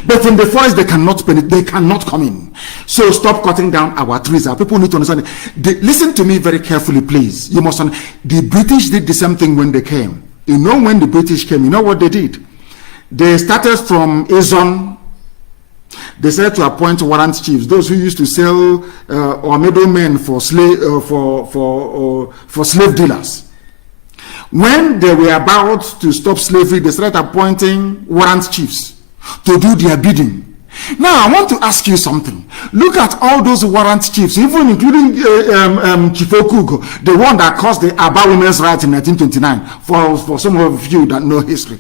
But in the forest, they cannot come in. So stop cutting down our trees. Our people need to understand. Listen to me very carefully, please. You must understand. The British did the same thing when they came. You know, when the British came, you know what they did? They started from Azon. They started to appoint warrant chiefs, those who used to sell or middlemen for slave dealers. When they were about to stop slavery, they started appointing warrant chiefs to do their bidding. Now, I want to ask you something. Look at all those warrant chiefs, even including Chief Okugo, the one that caused the Aba women's rights in 1929, for some of you that know history.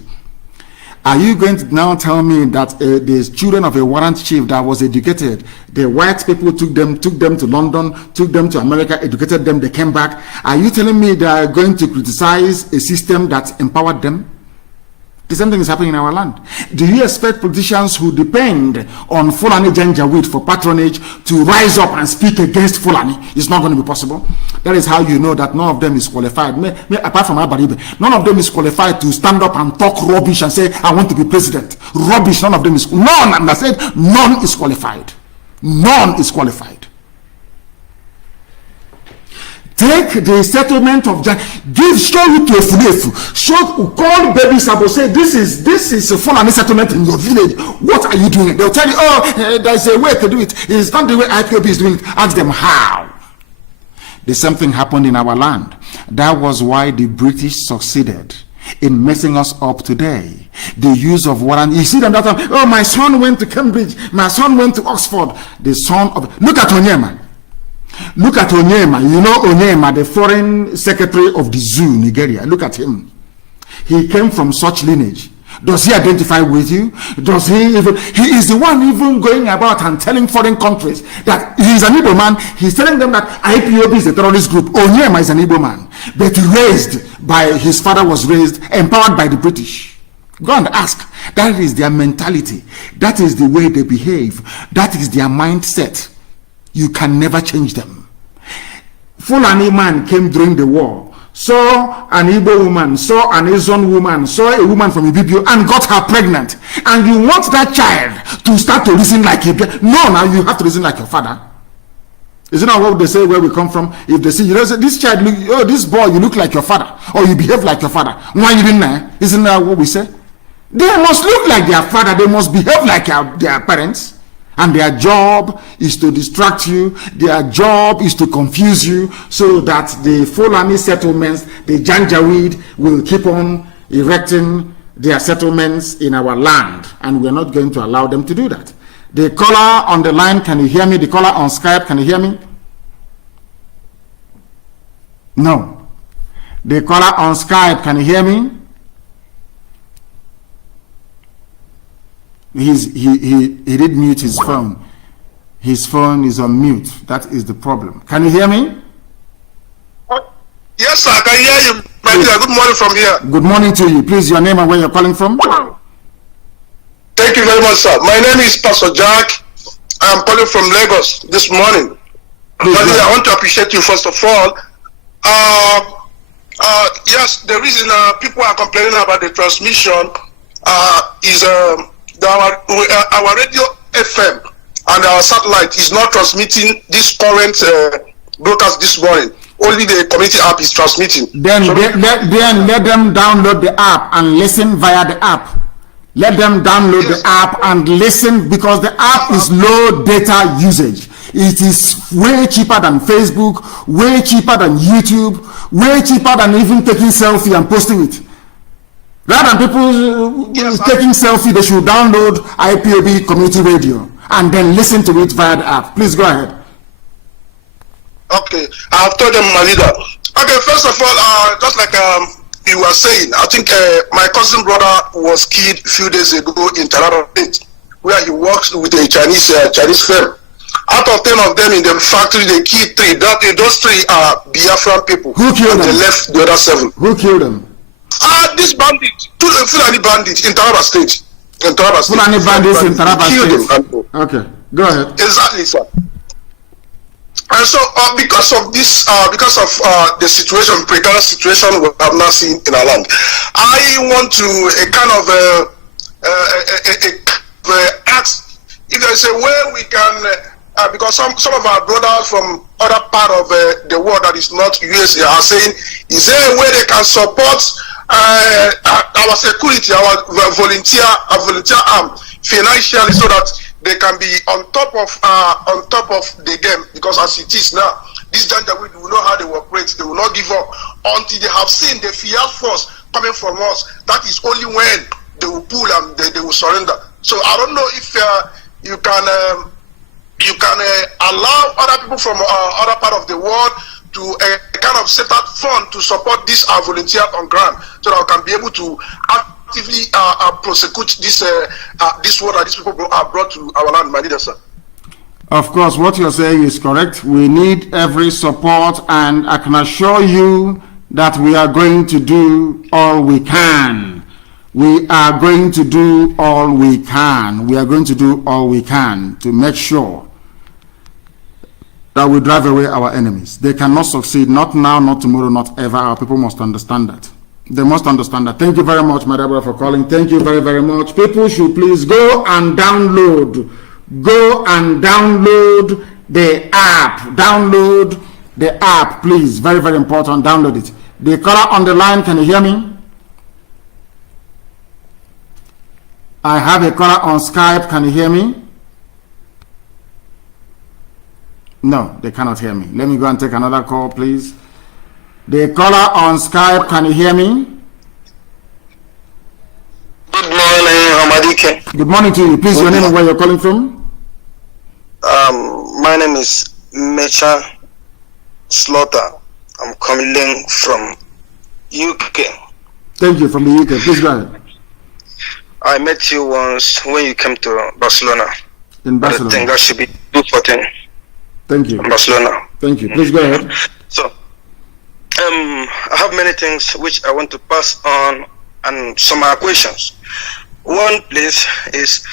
Are you going to now tell me that the children of a warrant chief that was educated, the white people took them to London, took them to America, educated them, they came back? Are you telling me they are going to criticize a system that empowered them? The same thing is happening in our land. Do you expect politicians who depend on Fulani Janjaweed for patronage to rise up and speak against Fulani? It's not going to be possible. That is how you know that none of them is qualified. Apart from Abaribe, none of them is qualified to stand up and talk rubbish and say, I want to be president. Rubbish, none of them is. None, and I said, none is qualified. None is qualified. Take the settlement of show it to a Fulefu. Call baby Sabo, say this is a Fulani settlement in your village. What are you doing? They'll tell you, there's a way to do it. It's not the way IPOB is doing it. Ask them how. The same thing happened in our land. That was why the British succeeded in messing us up today. The use of warrant. You see them that time, oh, my son went to Cambridge, my son went to Oxford. The son of, look at Onyema. Look at Onyema. You know Onyema, the foreign secretary of the zoo, Nigeria. Look at him. He came from such lineage. Does he identify with you? Does he even? He is the one even going about and telling foreign countries that he is an Igbo man. He's telling them that IPOB is a terrorist group. Onyema is an Igbo man, but raised by his father, was raised, empowered by the British. Go and ask. That is their mentality. That is the way they behave. That is their mindset. You can never change them. Fulani man came during the war, saw an Igbo woman, saw an Asian woman, saw a woman from Ibibio and got her pregnant. And you want that child to start to reason like a... No, now you have to reason like your father. Isn't that what they say where we come from? If they see, you know, say, this child, oh, this boy, you look like your father, or you behave like your father. Why you didn't know? Isn't that what we say? They must look like their father. They must behave like their parents. And their job is to distract you. Their job is to confuse you so that the Fulani settlements, the Janjaweed, will keep on erecting their settlements in our land. And we're not going to allow them to do that. The caller on the line, can you hear me? The caller on Skype, can you hear me? No. The caller on Skype, can you hear me? He did mute his phone. His phone is on mute. That is the problem. Can you hear me? Yes, sir. I can hear you. My dear, good morning from here. Good morning to you. Please, your name and where you're calling from. Thank you very much, sir. My name is Pastor Jack. I'm calling from Lagos this morning. I want to appreciate you first of all. Yes, the reason people are complaining about the transmission is our radio FM and our satellite is not transmitting this current broadcast this morning. Only the community app is transmitting. Then let them download the app and listen via the app. Let them download the app and listen, because the app is low data usage. It is way cheaper than Facebook, way cheaper than YouTube, way cheaper than even taking selfie and posting it. Rather than people taking selfie, they should download IPOB community radio and then listen to it via the app. Please go ahead. Okay, I've told them, my leader. Okay, first of all, just like you were saying, I think my cousin brother was killed a few days ago in Taraba State, where he works with a Chinese firm. Out of 10 of them in the factory, they killed 3. Those 3 are Biafran people. Who killed them? They left the other 7. Who killed them? This bandit, 2 Fulani bandits in Taraba State. Fulani bandits in Taraba State. Okay, go ahead. Exactly, sir. And so, because of this, the situation, precarious situation we have now seen in our land, I want to asked if there is a way we can, because some of our brothers from other part of the world that is not USA are saying, is there a way they can support our security, our volunteer arm financially, so that they can be on top of the game? Because as it is now, this Janjaweed, we will know how they will operate. They will not give up until they have seen the fear force coming from us. That is only when they will pull and they will surrender. So I don't know if you can allow other people from other part of the world to kind of set up fund to support this volunteer on ground, so that we can be able to actively prosecute this war that these people are brought to our land, my leader, sir. Of course, what you're saying is correct. We need every support, and I can assure you that we are going to do all we can. We are going to do all we can. We are going to do all we can to make sure that we drive away our enemies. They cannot succeed, not now, not tomorrow, not ever. Our people must understand that. They must understand that. Thank you very much, my brother, for calling. Thank you very, very much. People should please go and download. Go and download the app. Download the app, please. Very, very important. Download it. The caller on the line, can you hear me? I have a caller on Skype. Can you hear me? No, they cannot hear me. Let me go and take another call, please. The caller on Skype, can you hear me? Good morning, Hamadike. Good morning to you. Please, your name and where you're calling from? My name is Mecha Slaughter. I'm calling from UK. Thank you, from the UK. Please go ahead. I met you once when you came to Barcelona. In Barcelona. I think that should be 214. Thank you. In Barcelona. Thank you. Please go ahead. So, I have many things which I want to pass on and some are questions. One, please, is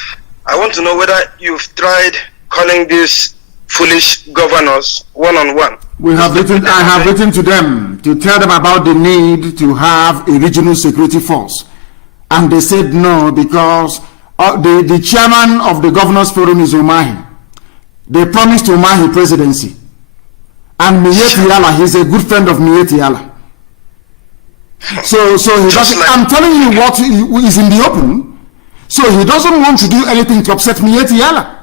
I want to know whether you've tried calling these foolish governors one-on-one. I have written to them to tell them about the need to have a regional security force. And they said no, because the chairman of the Governors Forum is Umahi. They promised Umahi presidency. And Mieti Yala, he's a good friend of Mieti Yala. So he doesn't, I'm telling you what is in the open. So he doesn't want to do anything to upset Mieti Yala.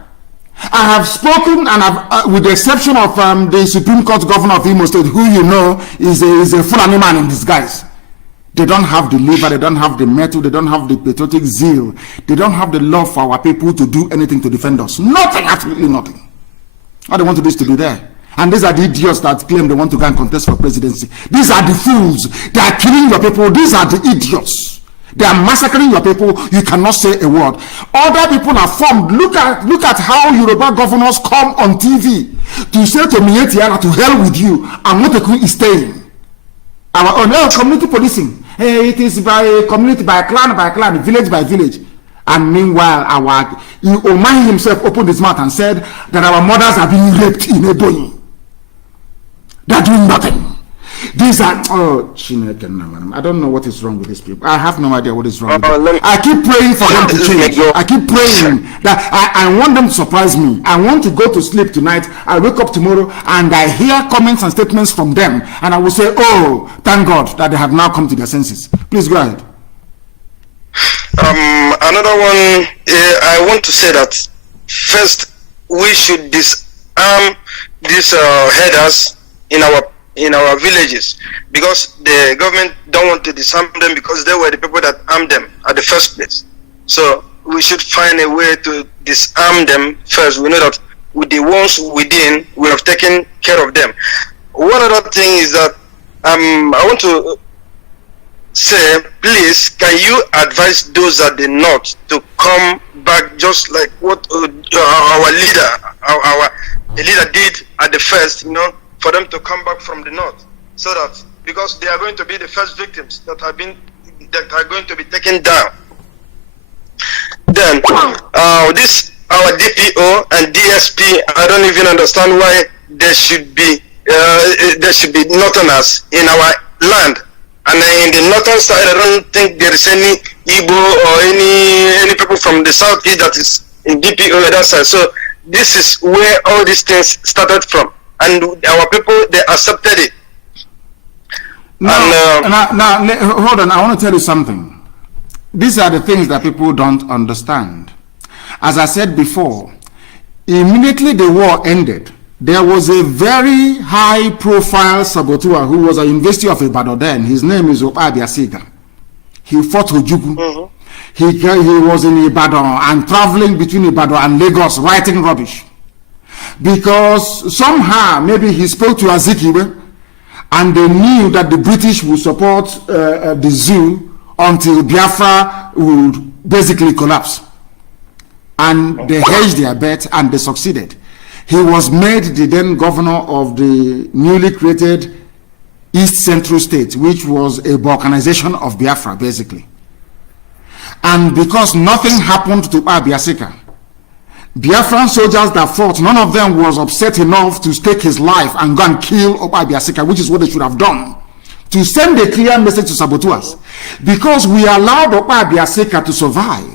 I have spoken, and with the exception of the Supreme Court Governor of Imo State, who you know is a Fulani man in disguise. They don't have the liver, they don't have the mettle, they don't have the patriotic zeal, they don't have the love for our people to do anything to defend us. Nothing, absolutely nothing. All they want to do is to be there. And these are the idiots that claim they want to go and contest for presidency. These are the fools. They are killing your people. These are the idiots. They are massacring your people. You cannot say a word. Other people are formed. Look at how Yoruba governors come on TV to say to Mietiana, to hell with you. And what is staying. Our own community policing. Hey, it is by community, by clan, village by village. And meanwhile, Omani himself opened his mouth and said that our mothers are being raped in Ebonyi. They're doing nothing. These are, I don't know what is wrong with these people. I have no idea what is wrong with them. I keep praying for them to change. I keep praying that I want them to surprise me. I want to go to sleep tonight. I wake up tomorrow and I hear comments and statements from them. And I will say, oh, thank God that they have now come to their senses. Please go ahead. Another one, I want to say that first we should disarm these headers in our villages, because the government don't want to disarm them because they were the people that armed them at the first place. So we should find a way to disarm them first. We know that with the ones within, we have taken care of them. One other thing is that I want to say, please, can you advise those at the north to come back, just like what our leader did at the first, for them to come back from the north, so that, because they are going to be the first victims that are going to be taken down. Then this our DPO and DSP, I don't even understand why there should be northerners in our land, and in the northern side I don't think there is any Igbo or any people from the southeast that is in DPO on that side. So this is where all these things started from, and our people, they accepted it. Now, hold on. I want to tell you something. These are the things that people don't understand. As I said before, immediately the war ended, there was a very high-profile saboteur who was at the University of Ibadan then. His name is Opa Asiga. He fought Ojugu. He was in Ibadan and traveling between Ibadan and Lagos writing rubbish. Because somehow, maybe he spoke to Azikiwe, and they knew that the British would support the zoo until Biafra would basically collapse. And they hedged their bet and they succeeded. He was made the then governor of the newly created East Central State, which was a balkanization of Biafra, basically. And because nothing happened to Abiasika, Biafran soldiers that fought, none of them was upset enough to stake his life and go and kill Abiasika, which is what they should have done, to send a clear message to saboteurs. Because we allowed Abiasika to survive,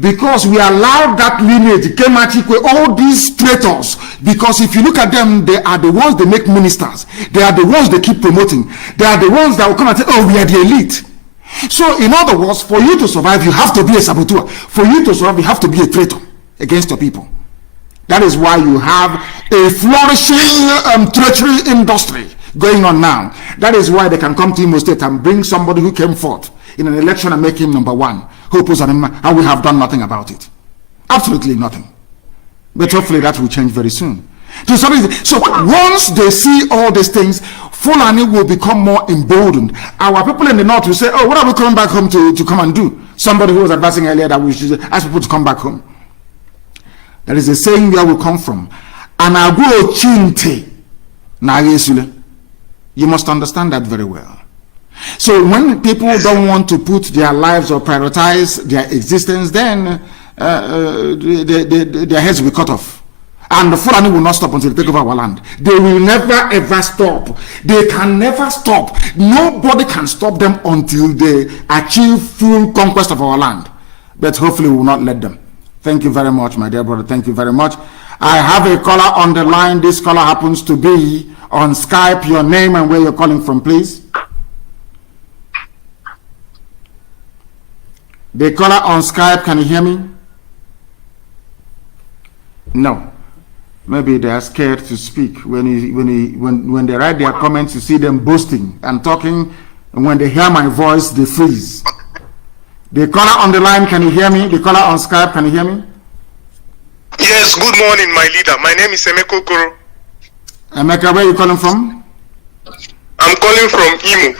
because we allowed that lineage, Kemachikwe, all these traitors, because if you look at them, they are the ones they make ministers. They are the ones they keep promoting. They are the ones that will come and say, oh, we are the elite. So in other words, for you to survive, you have to be a saboteur. For you to survive, you have to be a traitor against your people. That is why you have a flourishing treachery industry going on now. That is why they can come to Imo State and bring somebody who came forth in an election and make him #1, who opposed him, and we have done nothing about it. Absolutely nothing. But hopefully that will change very soon. So once they see all these things, Fulani will become more emboldened. Our people in the north will say, oh, what are we coming back home to come and do? Somebody who was advising earlier that we should ask people to come back home. That is a saying where we come from. Anago chinte na Yesule. You must understand that very well. So when people don't want to put their lives or prioritize their existence, then their heads will be cut off. And the Fulani will not stop until they take over our land. They will never ever stop. They can never stop. Nobody can stop them until they achieve full conquest of our land. But hopefully we will not let them. Thank you very much, my dear brother. Thank you very much. I have a caller on the line. This caller happens to be on Skype. Your name and where you're calling from, please. The caller on Skype, can you hear me? No. Maybe they are scared to speak. When they write their comments, you see them boasting and talking, and when they hear my voice, they freeze. The caller on the line, can you hear me? The caller on Skype, can you hear me? Yes, good morning, my leader. My name is Emeka Koro. Emeka, where are you calling from? I'm calling from Imo,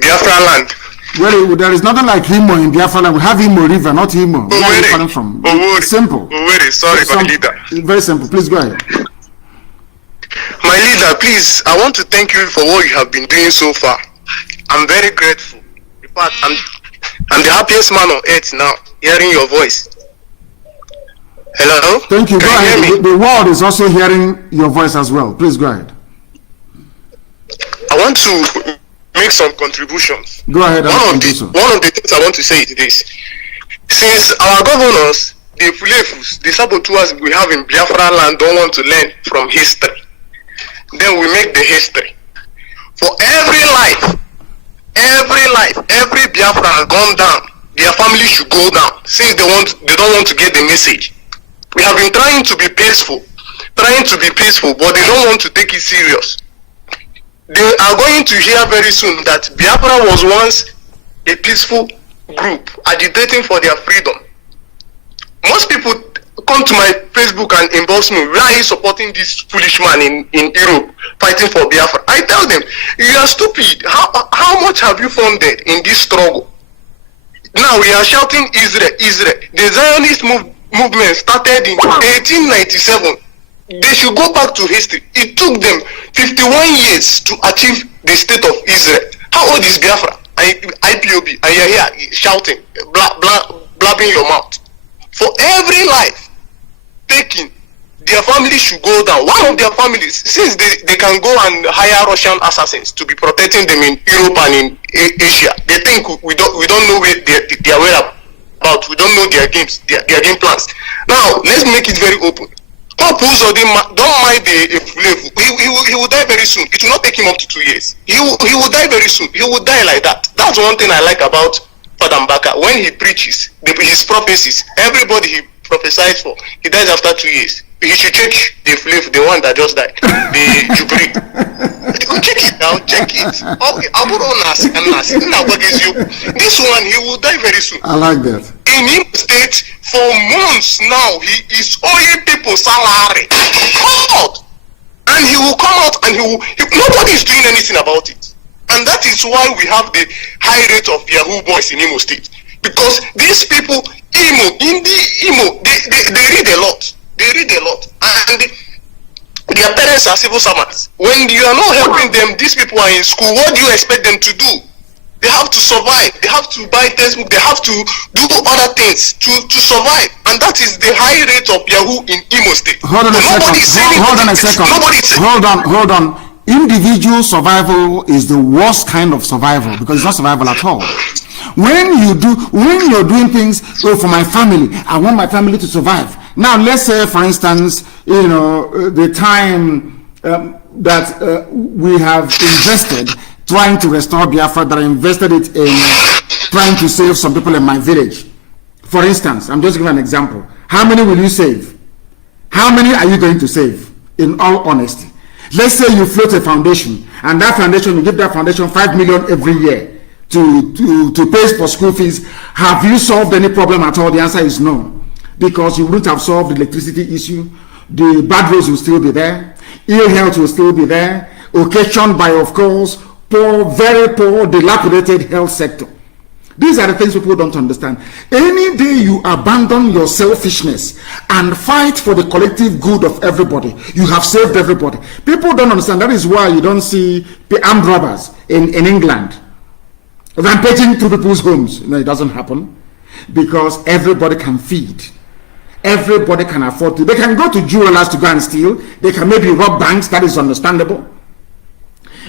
Biafra land. Well, there is nothing like Imo in Biafra land. We have Imo River, not Imo. Where are you calling from? It's simple. Sorry, my leader. Very simple. Please go ahead. My leader, please, I want to thank you for what you have been doing so far. I'm very grateful. In fact, I'm the happiest man on earth now, hearing your voice. Hello? Thank you. Go ahead. The world is also hearing your voice as well. Please go ahead. I want to make some contributions. Go ahead. One of the things I want to say is this. Since our governors, the Fulefus, the saboteurs we have in Biafra land don't want to learn from history, then we make the history. For every Biafra has gone down, their family should go down, since they don't want to get the message. We have been trying to be peaceful, but they don't want to take it serious. They are going to hear very soon that Biafra was once a peaceful group agitating for their freedom. Most people come to my Facebook and inbox me, why are you supporting this foolish man in Europe fighting for Biafra? I tell them, you are stupid. How much have you funded in this struggle? Now we are shouting Israel, Israel. The Zionist movement started in 1897. They should go back to history. It took them 51 years to achieve the state of Israel. How old is Biafra? Ipob, and you're here shouting, blabbing your mouth. For every life taken, their family should go down. One of their families, since they can go and hire Russian assassins to be protecting them in Europe and in Asia, they think we don't know where they are whereabouts. We don't know their games, their game plans. Now let's make it very open. Don't mind the he will die very soon. It will not take him up to 2 years. He will die very soon. He will die like that. That's one thing I like about Father Mbaka. When he preaches his prophecies, everybody he prophesies for, he dies after 2 years. He should check the flavor, the one that just died, the Jubilee. Check it now, check it. Okay, this one, he will die very soon. I like that. In Imo State, for months now, he is owing people salary. And he will come out and nobody is doing anything about it. And that is why we have the high rate of Yahoo boys in Imo State. Because these people, they read a lot. They read a lot. And their parents are civil servants. When you are not helping them, these people are in school, what do you expect them to do? They have to survive. They have to buy textbook. They have to do other things to survive. And that is the high rate of Yahoo in Imo State. Hold on a second. Hold on. Individual survival is the worst kind of survival because it's not survival at all. When you're doing things, for my family, I want my family to survive. Now, let's say, for instance, the time that we have invested trying to restore Biafra, that I invested it in trying to save some people in my village. For instance, I'm just giving an example. How many will you save? How many are you going to save? In all honesty, let's say you float a foundation, and that foundation, you give that foundation 5 million every year to pay for school fees. Have you solved any problem at all? The answer is no, because you wouldn't have solved the electricity issue. The bad roads will still be there. Ill health will still be there, occasioned by, of course, very poor, dilapidated health sector. These are the things people don't understand. Any day you abandon your selfishness and fight for the collective good of everybody, you have saved everybody. People don't understand. That is why you don't see the armed robbers in England rampaging through people's homes. It doesn't happen because everybody can feed. Everybody can afford to. They can go to jewelers to go and steal. They can maybe rob banks. That is understandable.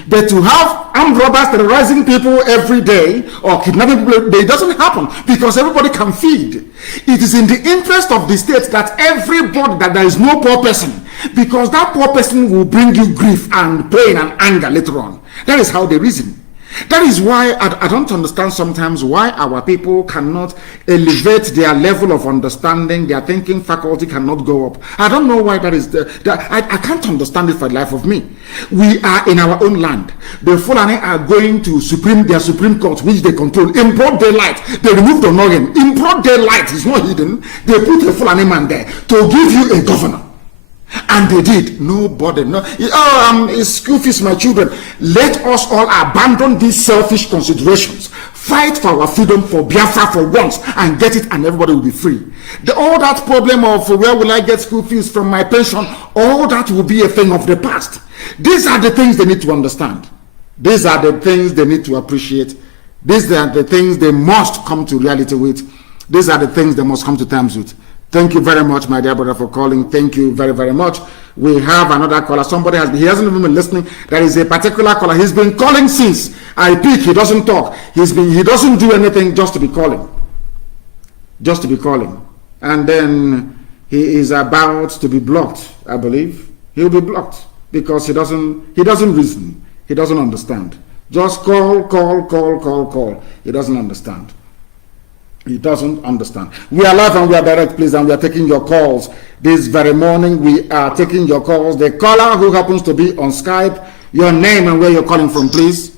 But to have armed robbers terrorizing people every day or kidnapping people, it doesn't happen because everybody can feed. It is in the interest of the state that everybody, that there is no poor person, because that poor person will bring you grief and pain and anger later on. That is how they reason. That is why I don't understand sometimes why our people cannot elevate their level of understanding. Their thinking faculty cannot go up. I don't know why that is. I can't understand it for the life of me. We are in our own land. The Fulani are going to their Supreme Court, which they control, in broad daylight. They removed the Northern. In broad daylight, it's not hidden. They put a Fulani man there to give you a governor. And they did. Nobody. It's school fees, my children. Let us all abandon these selfish considerations. Fight for our freedom, for Biafra for once, and get it, and everybody will be free. All that problem of where will I get school fees from my pension, all that will be a thing of the past. These are the things they need to understand. These are the things they need to appreciate. These are the things they must come to reality with. These are the things they must come to terms with. Thank you very much, my dear brother, for calling. Thank you very, very much. We have another caller. Somebody he hasn't even been listening. There is a particular caller. He's been calling since I pick. He doesn't talk. He doesn't do anything just to be calling. Just to be calling. And then he is about to be blocked, I believe. He'll be blocked because he doesn't reason. He doesn't understand. Just call. He doesn't understand. He doesn't understand. We are live and we are direct, please, and we are taking your calls this very morning. We are taking your calls. The caller who happens to be on Skype, your name and where you're calling from, please.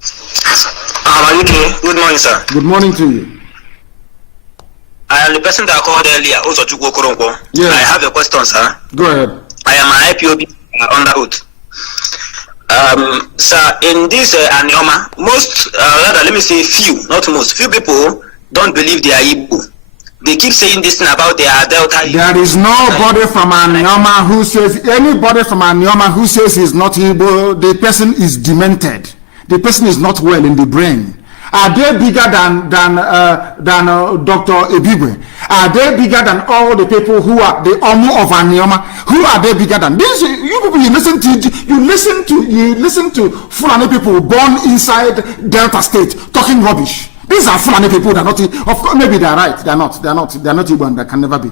How are you doing? Good morning, sir. Good morning to you. I am the person that called earlier, also Chukwu Koronko. Yes. I have a question, sir. Go ahead. I am an IPOB under oath. Sir, in this Anioma, few people don't believe they are Igbo. They keep saying this thing about their Delta. There is nobody from Anioma who says, anybody from Anioma who says he's not Igbo, the person is demented. The person is not well in the brain. Are they bigger than Dr. Ebigwe? Are they bigger than all the people who are the Omo of Anioma? Who are they bigger than? These you people you listen to Fulani people born inside Delta State talking rubbish. These are Fulani people that are not. Of course, maybe they are right. They are not Igbo, and they can never be.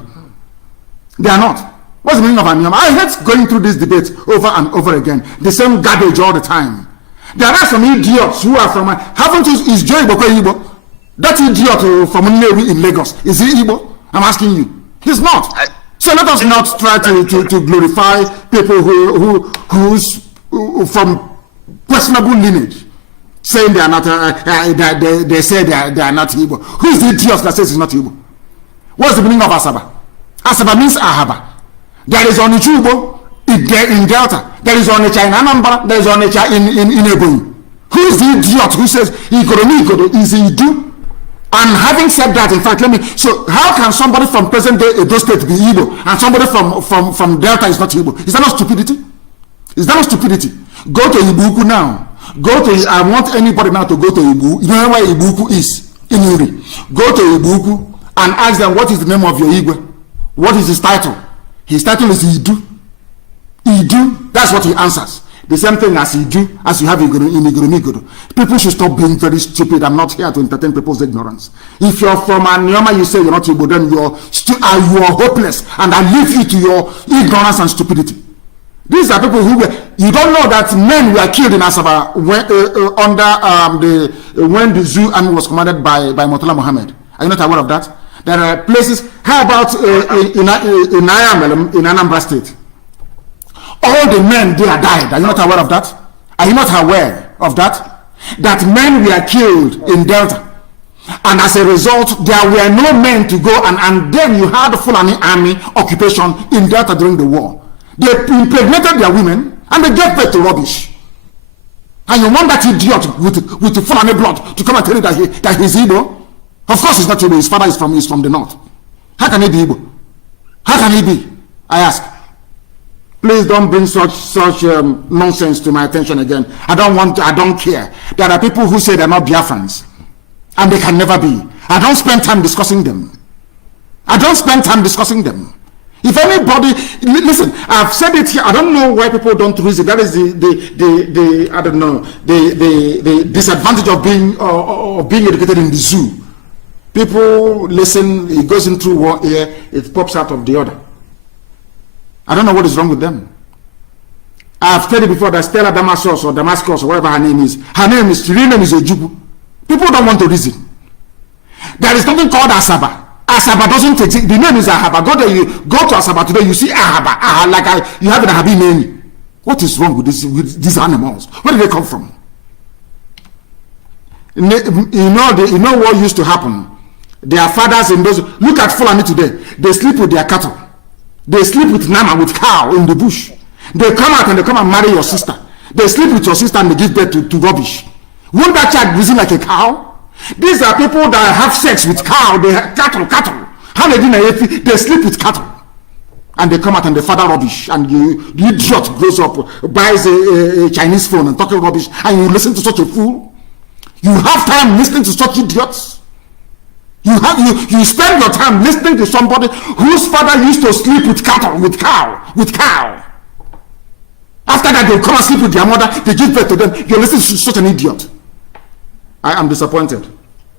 They are not. What's the meaning of Anioma? I hate going through this debate over and over again. The same garbage all the time. There are some idiots who are from is Joe Igbo? That idiot from Nnewi in Lagos, is he Igbo? I'm asking you. He's not. So let us not try to glorify people who's from questionable lineage, saying they are not. They say they are not Igbo. Who is the idiot that says he's not Igbo? What's the meaning of Asaba? Asaba means Ahaba. There is Onichu Igbo in Delta. There is Onitsha in Anambra. There is Onitsha in Ebonyi. Who is the idiot who says Igoro is Idu? And having said that, in fact, so how can somebody from present day Edo State be Igbo and somebody from Delta is not Igbo? Is that not stupidity? Is that not stupidity? Go to Ibuku now. I want anybody now to go to Ibu. You know where Ibuku is? In Uri. Go to Ibuku and ask them, what is the name of your Igwe? What is his title? His title is Idu. Idu, that's what he answers. The same thing as Idu, as you have in Igoro. People should stop being very stupid. I'm not here to entertain people's ignorance. If you're from Anioma, you say you're not Igbo, then you are hopeless. And I leave you to your ignorance and stupidity. These are people who you don't know that men were killed in Asaba when the Zoo army was commanded by Murtala Muhammad. Are you not aware of that? There are places. How about in Anambra State? All the men there died. Are you not aware of that? Are you not aware of that? That men were killed in Delta. And as a result, there were no men to go, and then you had the Fulani army occupation in Delta during the war. They impregnated their women and they gave birth to rubbish. And you want that idiot with the Fulani blood to come and tell you that he's Igbo? Of course he's not Igbo. His father is from the north. How can he be Igbo? How can he be? I ask. Please don't bring such nonsense to my attention again. I don't care. There are people who say they're not Biafrans, and they can never be. I don't spend time discussing them. If anybody, listen, I've said it here. I don't know why people don't reason. That is the disadvantage of being educated in the zoo. People listen. It goes in through one ear, it pops out of the other. I don't know what is wrong with them. I've said it before that Stella Damascus or whatever her name is. Her real name is Ojubu. People don't want to reason. There is something called Asaba. Asaba doesn't exist. The name is Ahaba. Go to Asaba today, you see Ahaba. You have an Ahabi name. What is wrong with these animals? Where do they come from? You know what used to happen? Their fathers in those. Look at Fulani today. They sleep with their cattle. They sleep with Nama, with cow in the bush. They come out and they come and marry your sister. They sleep with your sister and they give birth to rubbish. Won't that child reason like a cow? These are people that have sex with cow. They have cattle. How they do they sleep with cattle. And they come out and they father rubbish. And the idiot grows up, buys a Chinese phone and talking rubbish. And you listen to such a fool. You have time listening to such idiots. You spend your time listening to somebody whose father used to sleep with cattle, with cow. After that, they'll come and sleep with their mother. They give birth to them. You're listening to such an idiot. I am disappointed.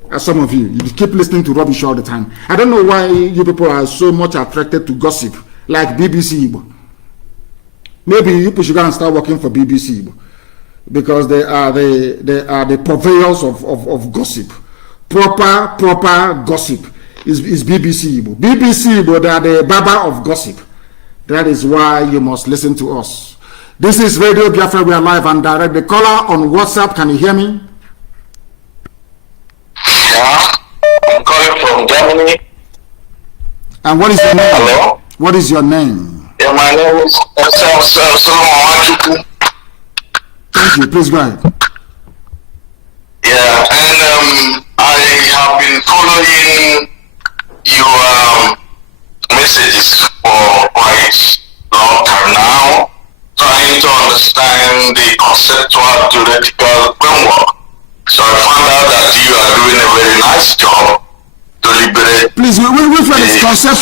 As some of you keep listening to rubbish all the time. I don't know why you people are so much attracted to gossip, like BBC Igbo. Maybe you people should go and start working for BBC Igbo, because they are the purveyors of gossip. Proper gossip is BBC Igbo. BBC Igbo, they are the Baba of gossip. That is why you must listen to us. This is Radio Biafra. We are live and direct. The caller on WhatsApp, can you hear me? Yeah, I'm calling from Germany. And what is your name? Hello? What is your name? Yeah, my name is Solomon. Thank you. Please go ahead. Yeah, and I have been following your messages for quite long time now, trying to understand the conceptual theoretical framework. So I found out that you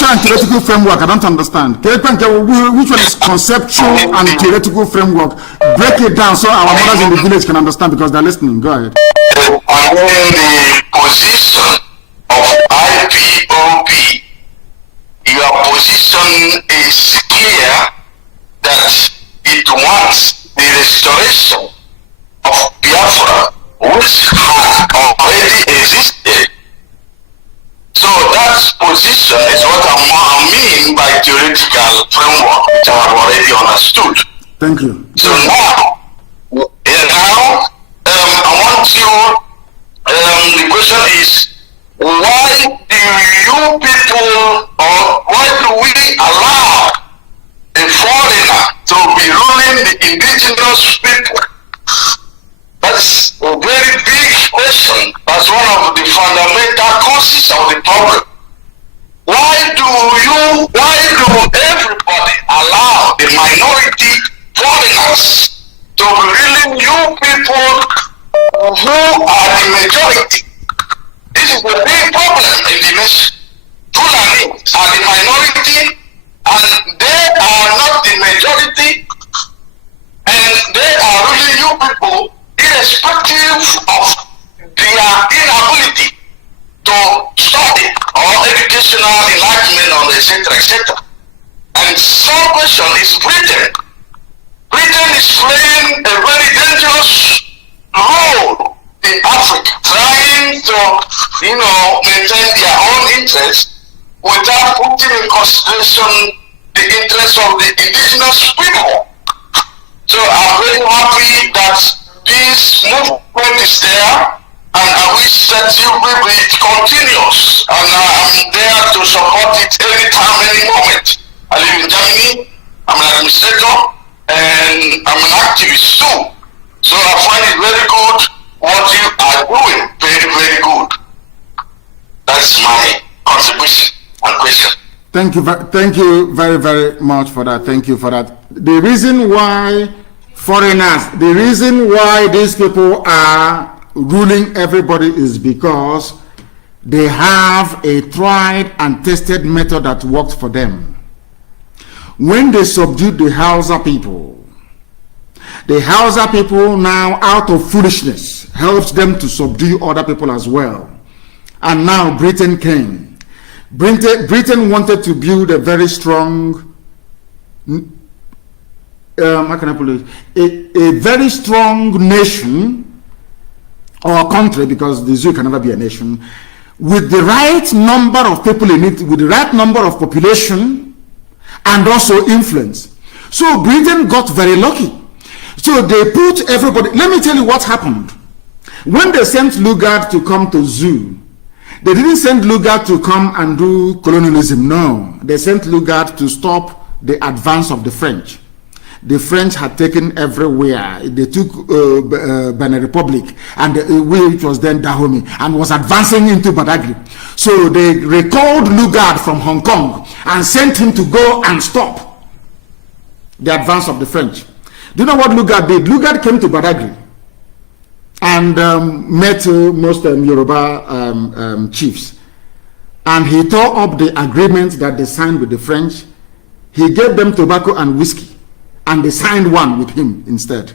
conceptual and theoretical framework? I don't understand. Which one is conceptual and theoretical framework? Break it down so our mothers in the village can understand because they're listening. Go ahead. I mean the position of IPOB. Your position is clear that it wants the restoration of Biafra, which had already existed. So that position is what I mean by theoretical framework, which I have already understood. Thank you. So now, I want you, the question is, why do you people, or why do we allow a foreigner to be ruling the indigenous people? That's a very big question. That's one of the fundamental causes of the problem. Why do everybody allow the minority foreigners to be ruling you people who are the majority? This is the big problem in the nation. Fulani are the minority and they are not the majority, and they are ruling you people irrespective of their inability to study or educational enlightenment on etc. etc. And some question is Britain. Britain is playing a very dangerous role in Africa, trying to, maintain their own interests without putting in consideration the interests of the indigenous people. So I'm very happy that this movement is there, and I wish that you will it continues, and I'm there to support it anytime, any moment. I live in Germany, I'm an administrator, and I'm an activist too. So I find it very good what you are doing, very, very good. That's my contribution and question. Thank you very, very much for that. Thank you for that. The reason why the reason why these people are ruling everybody is because they have a tried and tested method that worked for them. When they subdued the Hausa people now, out of foolishness, helps them to subdue other people as well. And now Britain came. Britain wanted to build a very strong, how can I put it? A very strong nation or country, because the zoo can never be a nation, with the right number of people in it, with the right number of population, and also influence. So Britain got very lucky. So they put everybody. Let me tell you what happened. When they sent Lugard to come to zoo, they didn't send Lugard to come and do colonialism. No, they sent Lugard to stop the advance of the French. The French had taken everywhere. They took Benin Republic, and which was then Dahomey, and was advancing into Badagry. So they recalled Lugard from Hong Kong and sent him to go and stop the advance of the French. Do you know what Lugard did? Lugard came to Badagry and met most Yoruba chiefs. And he tore up the agreement that they signed with the French. He gave them tobacco and whiskey, and they signed one with him instead.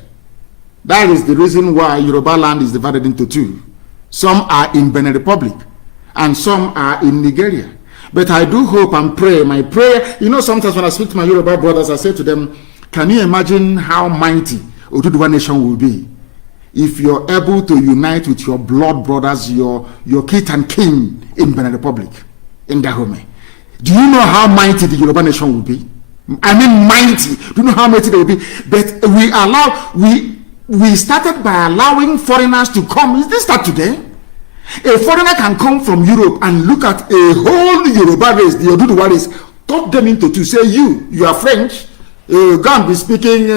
That is the reason why Yoruba land is divided into two. Some are in Benin Republic, and some are in Nigeria. But I do hope and pray, my prayer, sometimes when I speak to my Yoruba brothers, I say to them, can you imagine how mighty Oduduwa nation will be if you're able to unite with your blood brothers, your kith and kin in Benin Republic, in Dahomey? Do you know how mighty the Yoruba nation will be? I mean mighty. Do you know how mighty they will be? But we started by allowing foreigners to come. Is this start today? A foreigner can come from Europe and look at a whole Yoruba race, the Oduduwa race, cut them into two. Say you are French. Go and be speaking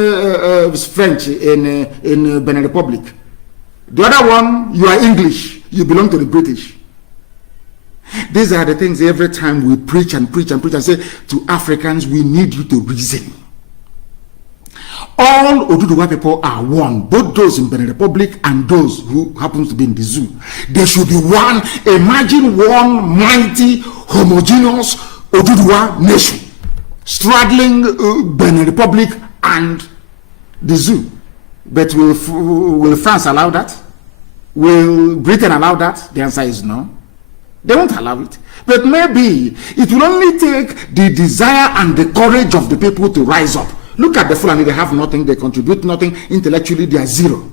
French in Benin Republic. The other one, you are English. You belong to the British. These are the things every time we preach and say to Africans, we need you to reason. All Oduduwa people are one, both those in Benin Republic and those who happen to be in the zoo. They should be one. Imagine one mighty, homogeneous Oduduwa nation, straddling Benin Republic and the zoo. But will France allow that? Will Britain allow that? The answer is no. They won't allow it. But maybe it will only take the desire and the courage of the people to rise up. Look at the Fulani, they have nothing, they contribute nothing, intellectually they are zero.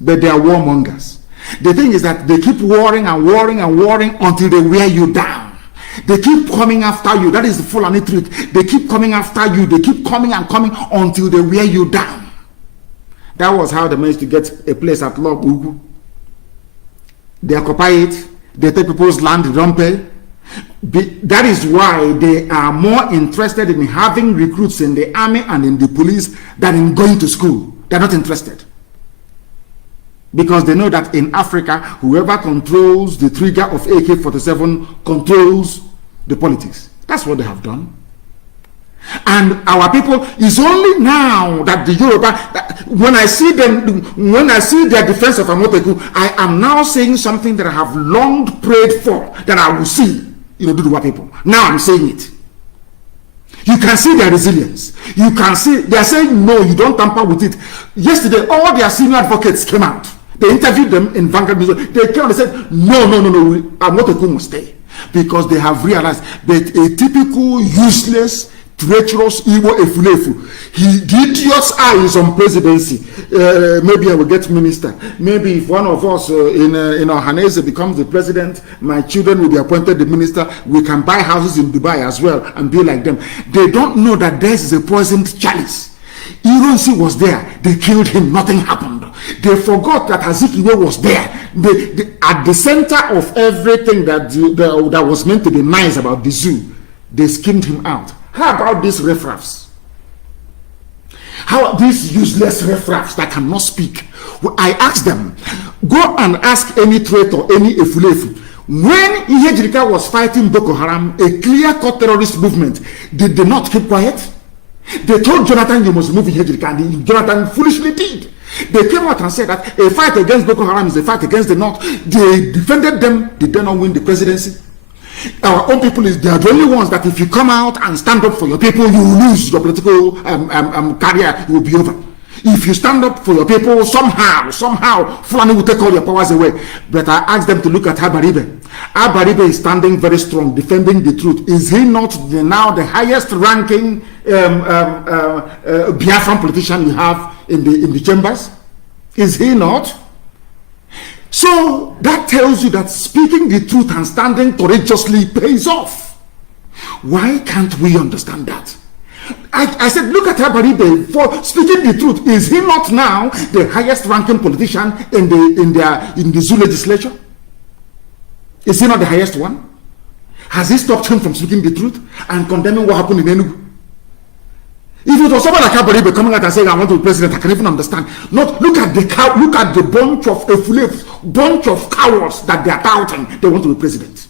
But they are warmongers. The thing is that they keep warring and warring and warring until they wear you down. They keep coming after you. That is the Fulani trick. They keep coming after you. They keep coming and coming until they wear you down. That was how they managed to get a place at Log Ugu. They occupy it. They take people's land, they don't pay. That is why they are more interested in having recruits in the army and in the police than in going to school. They're not interested. Because they know that in Africa, whoever controls the trigger of AK-47 controls the politics. That's what they have done. And our people, is only now that the Yoruba, when I see them, when I see their defense of Amoteku, I am now saying something that I have long prayed for, that I will see in the Duduwa people. Now I'm saying it. You can see their resilience. You can see, they are saying, no, you don't tamper with it. Yesterday, all their senior advocates came out. They interviewed them in Vanguard News. They came and they said, no, Amoteku must stay. Because they have realized that a typical useless, treacherous Igbo Efulefu. The idiot's eye is on presidency. Maybe I will get minister. Maybe if one of us in Ohanese becomes the president, my children will be appointed the minister. We can buy houses in Dubai as well and be like them. They don't know that this is a poisoned chalice. Ironsi was there. They killed him. Nothing happened. They forgot that Azikiwe was there. At the center of everything that was meant to be nice about the zoo, they skimmed him out. How about these riffraffs? How are these useless riffraffs that cannot speak? Well, I asked them, go and ask any traitor, any efulefu. When Ihejirika was fighting Boko Haram, a clear-cut terrorist movement, did they not keep quiet? They told Jonathan you must remove Ihejirika, and Jonathan foolishly did. They came out and said that a fight against Boko Haram is a fight against the North. They defended them. Did they not win the presidency? Our own people, they are the only ones that if you come out and stand up for your people, you will lose your political career. It will be over. If you stand up for your people, somehow, Fulani will take all your powers away. But I asked them to look at Abaribe. Abaribe is standing very strong, defending the truth. Is he not now the highest ranking Biafran politician you have in the chambers? Is he not? So that tells you that speaking the truth and standing courageously pays off. Why can't we understand that? I said, look at Abaribe for speaking the truth. Is he not now the highest ranking politician in the Zoo legislature? Is he not the highest one? Has he stopped him from speaking the truth and condemning what happened in Enugu? If it was someone like Abaribe coming out and saying, I want to be president, I can even understand. Not look at the bunch of efulefs, bunch of cowards that they are touting. They want to be president.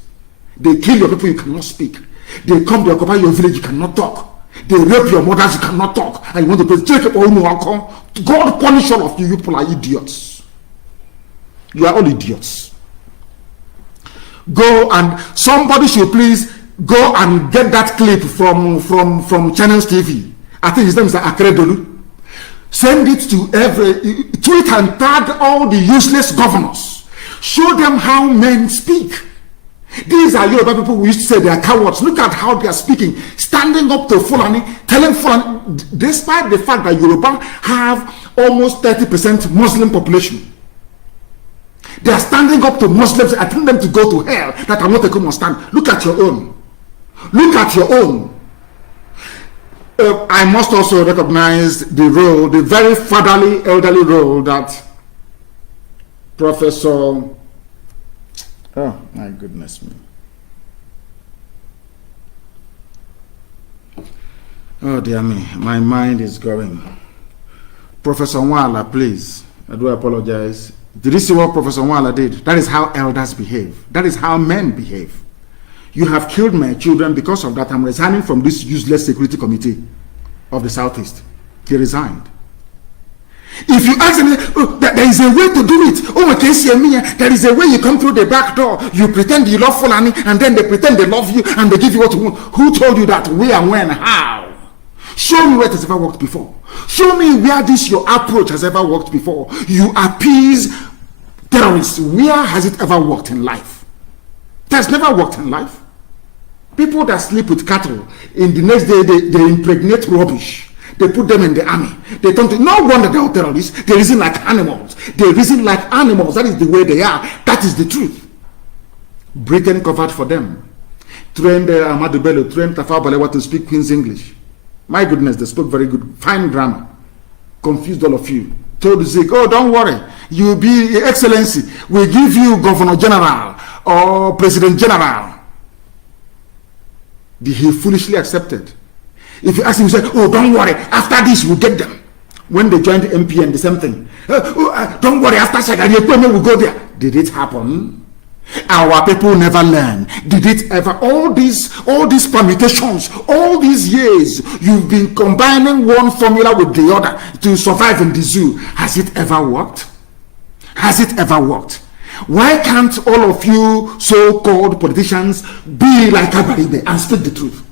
They kill your people, you cannot speak. They come to occupy your village, you cannot talk. They rape your mothers, you cannot talk. And you want to be president. God punish all of you. You people are idiots. You are all idiots. Go and somebody should please go and get that clip from Channels TV. I think his name is Akredolu. Send it to tweet and tag all the useless governors. Show them how men speak. These are Yoruba people who used to say they are cowards. Look at how they are speaking, standing up to Fulani, telling Fulani, despite the fact that Yoruba have almost 30% Muslim population. They are standing up to Muslims and telling them to go to hell, that I'm not a common stand. Look at your own. Look at your own. I must also recognize the role, the very fatherly, elderly role that Professor... Oh, my goodness me. Oh, dear me. My mind is going. Professor Nwala, please. I do apologize. Did you see what Professor Nwala did? That is how elders behave. That is how men behave. You have killed my children. Because of that, I'm resigning from this useless security committee of the Southeast. He resigned. If you ask them, oh, there is a way to do it. Oh, okay, see me. There is a way you come through the back door. You pretend you love Fulani, and then they pretend they love you, and they give you what you want. Who told you that? Where, when, how? Show me where it has ever worked before. Show me where this your approach has ever worked before. You appease terrorists. Where has it ever worked in life? It has never worked in life. People that sleep with cattle, in the next day they impregnate rubbish. They put them in the army. They don't. No wonder they are terrorists. They reason like animals. They reason like animals. That is the way they are. That is the truth. Britain covered for them. Trained Ahmadu Bello, trained Tafawa Balewa to speak Queen's English. My goodness, they spoke very good, fine grammar. Confused all of you. Told Zik, oh, don't worry. You'll be Excellency. We'll give you Governor General or President General. He foolishly accepted. If you ask him, he said, oh, don't worry, after this we'll get them. When they joined the MPN, the same thing. Don't worry, after Shagari, we'll go there. Did it happen? Our people never learn. Did it ever? All these permutations, all these years, you've been combining one formula with the other to survive in the zoo. Has it ever worked? Has it ever worked? Why can't all of you so-called politicians be like Abaribe and speak the truth?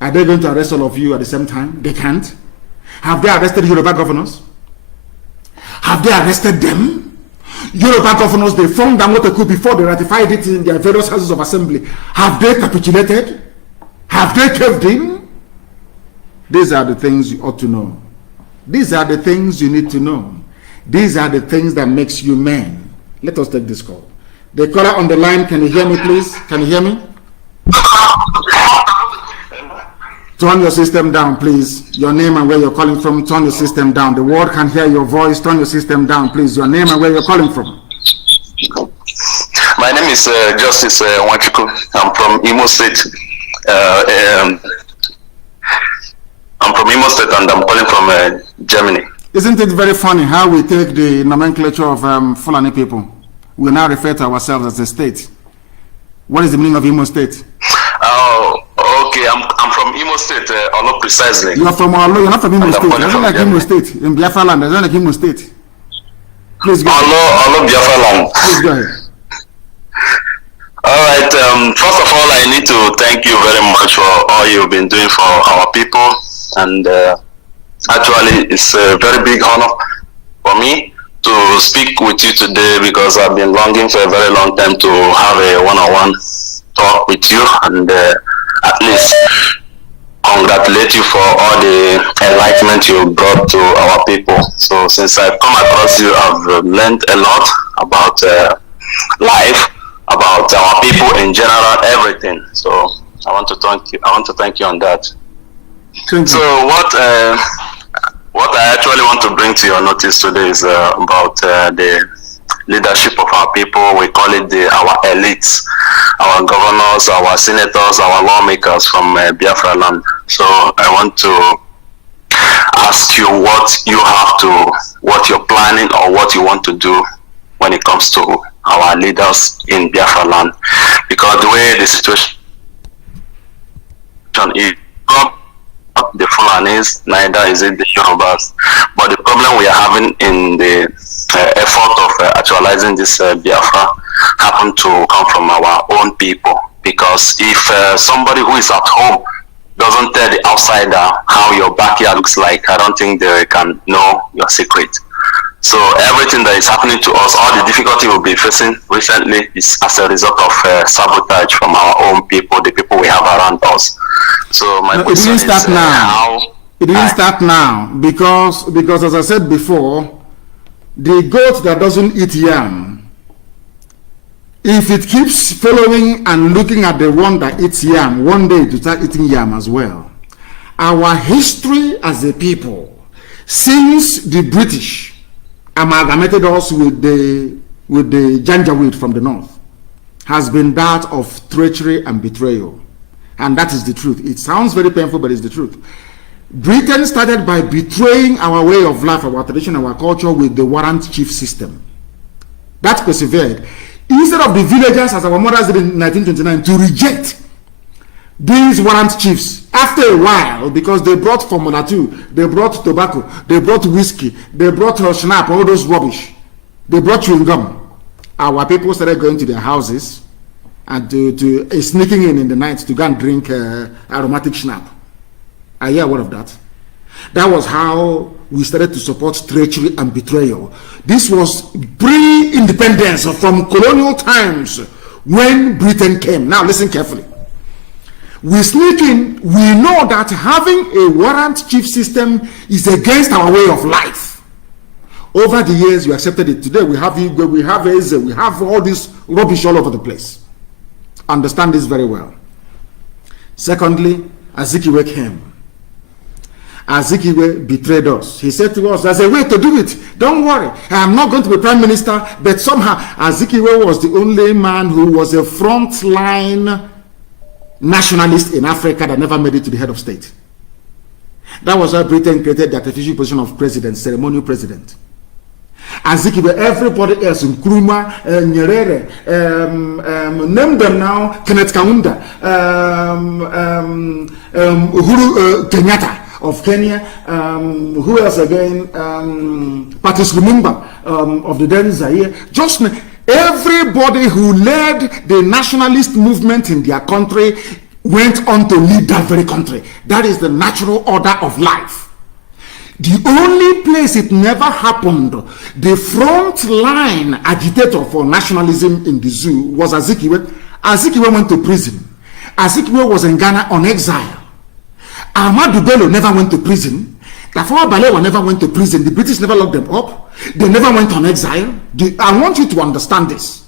Are they going to arrest all of you at the same time? They can't. Have they arrested Yoruba governors? Have they arrested them? Yoruba governors, they formed Dangote before they ratified it in their various houses of assembly. Have they capitulated? Have they caved in? These are the things you ought to know. These are the things you need to know. These are the things that makes you men. Let us take this call. The caller on the line, can you hear me, please? Can you hear me? Turn your system down, please. Your name and where you're calling from, turn your system down. The world can hear your voice. Turn your system down, please. Your name and where you're calling from. My name is Justice Wachuku. I'm from Imo State. I'm from Imo State and I'm calling from Germany. Isn't it very funny how we take the nomenclature of Fulani people? We now refer to ourselves as a state. What is the meaning of Imo State? Oh, okay. I'm from Imo State, Olo precisely. You are from Olo. You're not from Imo State. It doesn't like Imo State. In Biafra land, doesn't like Imo State. Please go ahead. Olo Biafra land. Please go ahead. All right. First of all, I need to thank you very much for all you've been doing for our people, and actually, it's a very big honor for me to speak with you today because I've been longing for a very long time to have a one-on-one talk with you and at least congratulate you for all the enlightenment you brought to our people. So since I've come across you, I've learned a lot about life, about our people in general, everything. So I want to thank you. I want to thank you on that. So what I actually want to bring to your notice today is about the leadership of our people. We call it our elites, our governors, our senators, our lawmakers from Biafra land. So I want to ask you what you're planning or what you want to do when it comes to our leaders in Biafra land, because the way the situation is, the Fulanis, neither is it the Yorubas. But the problem we are having in the effort of actualizing this Biafra happen to come from our own people. Because if somebody who is at home doesn't tell the outsider how your backyard looks like, I don't think they can know your secret. So everything that is happening to us, all the difficulty we'll be facing recently is as a result of sabotage from our own people, the people we have around us. So my question is how... It didn't start now because as I said before, the goat that doesn't eat yam, if it keeps following and looking at the one that eats yam, one day to start eating yam as well. Our history as a people, since the British amalgamated us with the Janjaweed from the north, has been that of treachery and betrayal. And that is the truth. It sounds very painful, but it's the truth. Britain started by betraying our way of life, our tradition, our culture with the warrant chief system. That persevered. Instead of the villagers, as our mothers did in 1929, to reject these warrant chiefs, after a while, because they brought Formula 2, they brought tobacco, they brought whiskey, they brought schnapps, all those rubbish, they brought chewing gum. Our people started going to their houses and to sneaking in the night to go and drink aromatic schnapps. I hear word of that. That was how we started to support treachery and betrayal. This was pre-independence from colonial times when Britain came. Now listen carefully. We sneak in, we know that having a warrant chief system is against our way of life. Over the years, you accepted it. Today, we have Igwe, we have Eze, we have all this rubbish all over the place. Understand this very well. Secondly, Azikiwe came. Azikiwe betrayed us. He said to us, there's a way to do it. Don't worry. I'm not going to be prime minister, but somehow Azikiwe was the only man who was a frontline nationalist in Africa that never made it to the head of state. That was why Britain created the artificial position of president, ceremonial president. Azikiwe, everybody else, Nkrumah, Nyerere, name them now, Kenneth Kaunda, Uhuru Kenyatta of Kenya, who else again, Patrice Lumumba of the then Zaire. Just everybody who led the nationalist movement in their country went on to lead that very country. That is the natural order of life. The only place it never happened, the front line agitator for nationalism in the zoo was Azikiwe. Azikiwe went to prison. Azikiwe was in Ghana on exile. Ahmadu Bello never went to prison. Tafawa Balewa never went to prison. The British never locked them up. They never went on exile. I want you to understand this.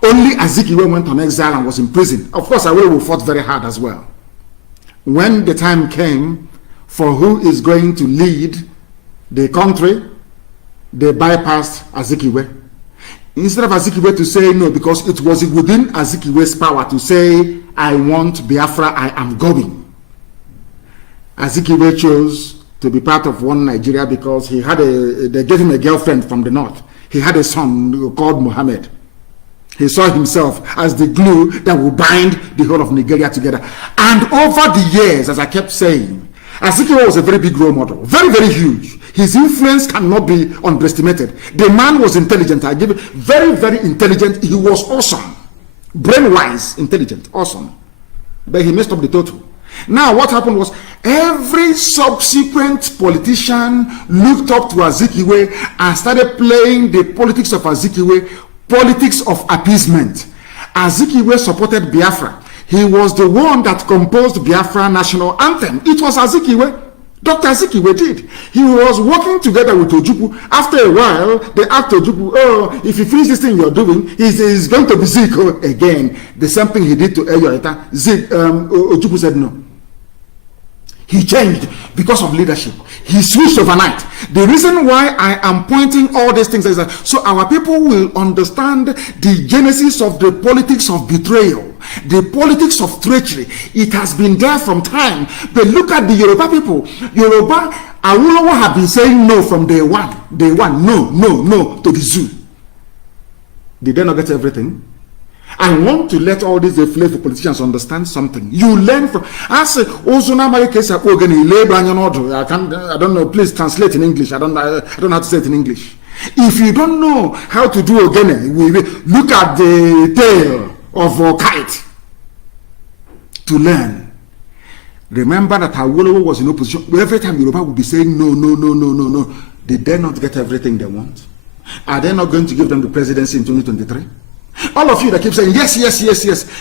Only Azikiwe went on exile and was in prison. Of course, Awolowo fought very hard as well. When the time came for who is going to lead the country, they bypassed Azikiwe. Instead of Azikiwe to say no, because it was within Azikiwe's power to say, I want Biafra, I am going. Azikiwe chose to be part of one Nigeria because he had they gave him a girlfriend from the north. He had a son called Mohammed. He saw himself as the glue that will bind the whole of Nigeria together. And over the years, as I kept saying, Azikiwe was a very big role model, very, very huge. His influence cannot be underestimated. The man was intelligent. I give it, very, very intelligent. He was awesome, brain-wise, intelligent, awesome. But he messed up the total. Now, what happened was every subsequent politician looked up to Azikiwe and started playing the politics of Azikiwe, politics of appeasement. Azikiwe supported Biafra. He was the one that composed Biafra national anthem. It was Azikiwe. Dr. Azikiwe did. He was working together with Ojukwu. After a while, they asked Ojukwu, oh, if you finish this thing you're doing, he's going to be Zico again. The same thing he did to Eyoeta. Ojukwu said no. He changed because of leadership. He switched overnight. The reason why I am pointing all these things is that so our people will understand the genesis of the politics of betrayal, the politics of treachery. It has been there from time. But look at the Yoruba people. Yoruba, Awolowo have been saying no from day one. Day one, no to the zoo. Did they not get everything? I want to let all these flavor politicians understand something. You learn from. I say, Ozuna Marikesa Ogani labor and order. I don't know. Please translate in English. I don't know how to say it in English. If you don't know how to do Ogene, look at the tail of a kite to learn. Remember that Awolowo was in opposition. Every time Yoruba would be saying no. Did they not get everything they want? Are they not going to give them the presidency in 2023? All of you that keep saying yes.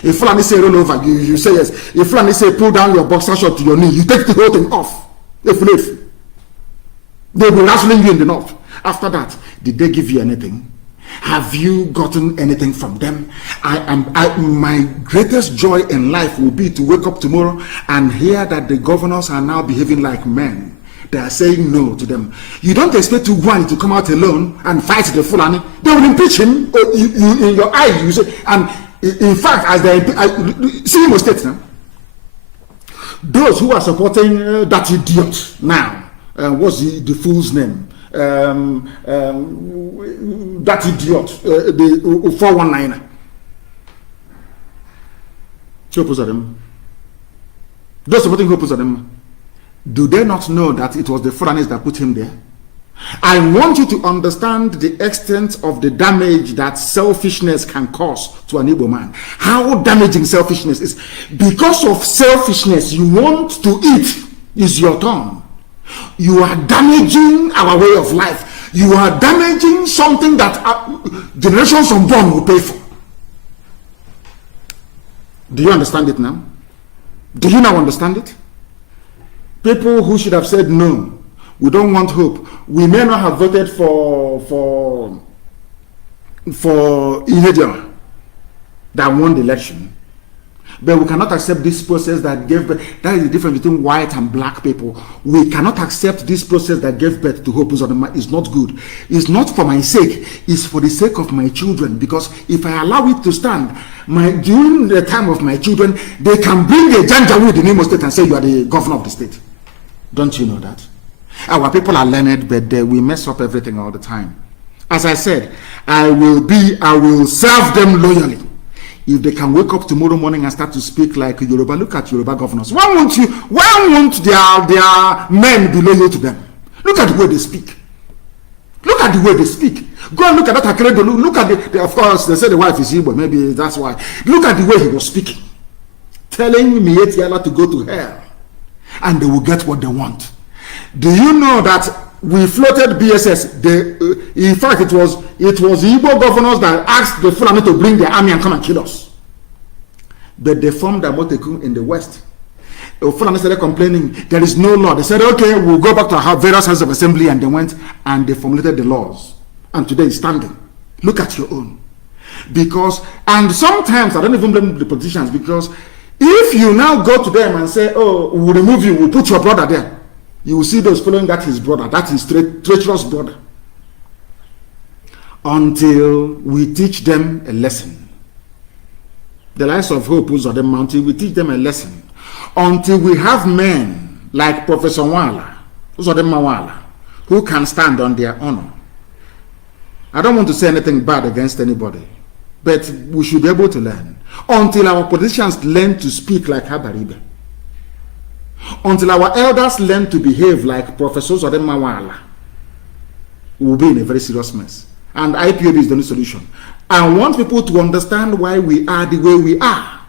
If Fulani say roll over, you say yes. If Fulani say pull down your boxer short to your knee, you take the whole thing off. If they will wrestling you in the north. After that, did they give you anything? Have you gotten anything from them? My greatest joy in life will be to wake up tomorrow and hear that the governors are now behaving like men. They are saying no to them. You don't expect Ugwani to come out alone and fight the Fulani. They will impeach him in your eye. You say, and in fact, as they see Imo State now, those who are supporting that idiot now, what's the fool's name? That idiot, the 419. those supporting Hope Uzodinma, do they not know that it was the Fulanis that put him there? I want you to understand the extent of the damage that selfishness can cause to an Igbo man. How damaging selfishness is. Because of selfishness, you want to eat is your turn. You are damaging our way of life. You are damaging something that generations unborn will pay for. Do you understand it now? Do you now understand it? People who should have said no, we don't want hope. We may not have voted for Ihedioha that won the election, but we cannot accept this process that gave birth. That is the difference between white and black people. We cannot accept this process that gave birth to Hope Uzodinma. Is not good. It's not for my sake. It's for the sake of my children. Because if I allow it to stand, during the time of my children, they can bring a Janjaweed in Imo State and say you are the governor of the state. Don't you know that? Our people are learned, but we mess up everything all the time. As I said, I will serve them loyally. If they can wake up tomorrow morning and start to speak like Yoruba, look at Yoruba governors. Why won't their men be loyal to them? Look at the way they speak. Look at the way they speak. Go and look at that Akeredolu. Look at of course, they say the wife is Igbo, maybe that's why. Look at the way he was speaking. Telling Mietiala to go to hell. And they will get what they want. Do you know that we floated BSS? In fact, it was Igbo governors that asked the Fulani to bring their army and come and kill us. But they formed a Moteku in the west. The Fulani started complaining, there is no law. They said, okay, we'll go back to our various houses of assembly, and they went and they formulated the laws. And today it's standing. Look at your own. And sometimes, I don't even blame the politicians, because if you now go to them and say, oh, we'll remove you, we'll put your brother there, you will see those following that his brother, that is treacherous brother. Until we teach them a lesson. The lives of Hope Uzodinma, until we teach them a lesson. Until we have men like Professor Uzodinma Wala, who can stand on their honor. I don't want to say anything bad against anybody, but we should be able to learn. Until our politicians learn to speak like Habaribe. Until our elders learn to behave like Professor Uzodinma Wala, we will be in a very serious mess. And IPOB is the only solution. I want people to understand why we are the way we are.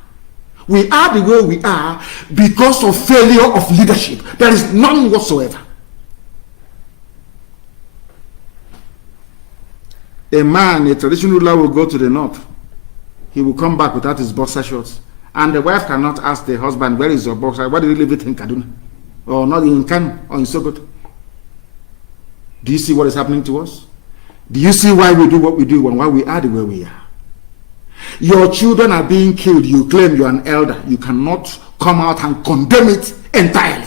We are the way we are because of failure of leadership. There is none whatsoever. A man, a traditional ruler, will go to the north. He will come back without his boxer shorts. And the wife cannot ask the husband, where is your boxer? Why did you leave it in Kaduna? Or not in Kanu or in Sokoto? Do you see what is happening to us? Do you see why we do what we do and why we are the way we are? Your children are being killed. You claim you're an elder. You cannot come out and condemn it entirely.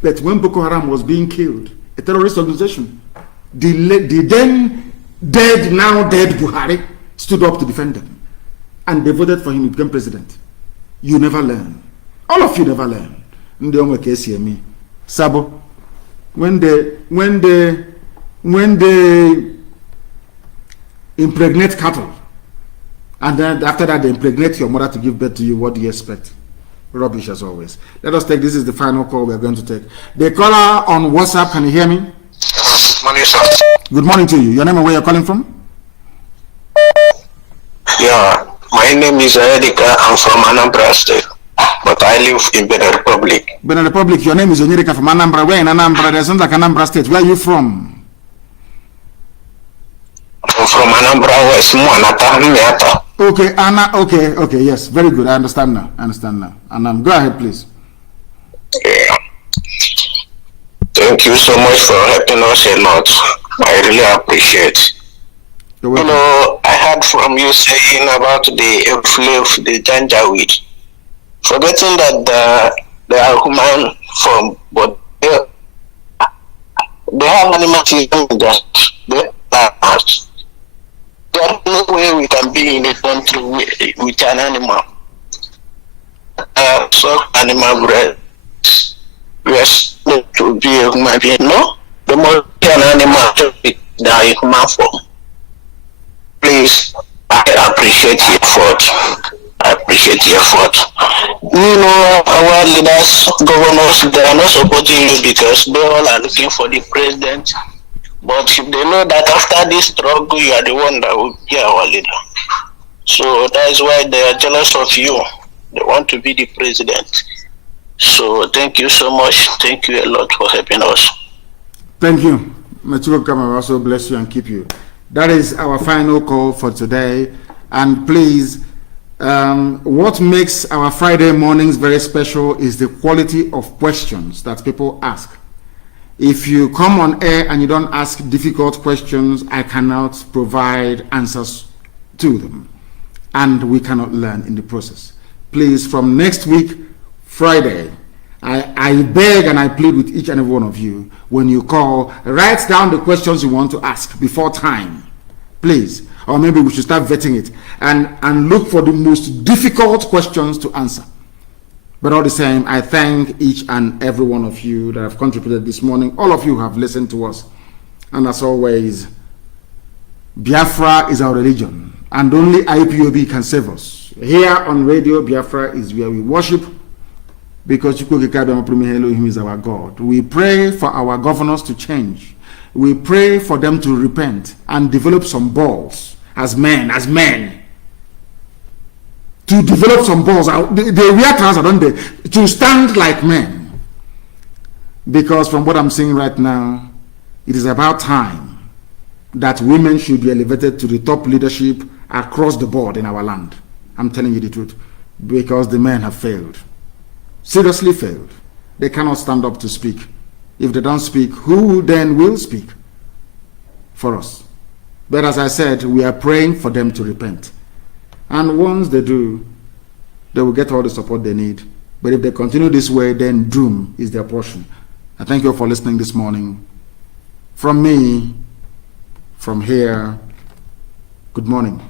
But when Boko Haram was being killed, a terrorist organization, the then dead, now dead Buhari stood up to defend them. And they voted for him, he became president. You never learn. All of you never learn. Sabo, when they impregnate cattle, and then after that they impregnate your mother to give birth to you, what do you expect? Rubbish as always. Let us take, this is the final call we are going to take. The caller on WhatsApp, can you hear me? Good morning, sir. Good morning to you. Your name and where you're calling from? Yeah, my name is Erika. I'm from Anambra State, but I live in Benin Republic. Benin Republic, your name is Erika from Anambra. Where in Anambra? There's not like Anambra State. Where are you from? I'm from Anambra West, Muanata. Okay, okay, yes, very good. I understand now. And go ahead, please. Yeah. Thank you so much for helping us a lot. I really appreciate. You know, I heard from you saying about the effluve, the Janjaweed. Forgetting that they are human form, but they have animalism that they are. There's no way we can be in a country with an animal. So animal bread. We are supposed to be a human being. No? The more an animal, they are a human form. Please, I appreciate your effort. I appreciate your effort. You know, our leaders, governors, they are not supporting you because they all are looking for the president. But they know that after this struggle, you are the one that will be our leader. So that is why they are jealous of you. They want to be the president. So thank you so much. Thank you a lot for helping us. Thank you. May God also bless you and keep you. That is our final call for today. And please, what makes our Friday mornings very special is the quality of questions that people ask. If you come on air and you don't ask difficult questions, I cannot provide answers to them. And we cannot learn in the process. Please, from next week, Friday, I beg and I plead with each and every one of you, when you call, write down the questions you want to ask before time, please. Or maybe we should start vetting it and look for the most difficult questions to answer. But all the same, I thank each and every one of you that have contributed this morning. All of you have listened to us. And as always, Biafra is our religion. And only IPOB can save us. Here on Radio Biafra is where we worship, because Elohim is our God. We pray for our governors to change. We pray for them to repent and develop some balls as men. To develop some balls. They wear trousers, don't they? To stand like men. Because from what I'm seeing right now, it is about time that women should be elevated to the top leadership across the board in our land. I'm telling you the truth. Because the men have failed. Seriously failed. They cannot stand up to speak. If they don't speak, who then will speak for us? But as I said, we are praying for them to repent. And once they do, they will get all the support they need. But if they continue this way, then doom is their portion. I thank you for listening this morning. From me, from here, good morning.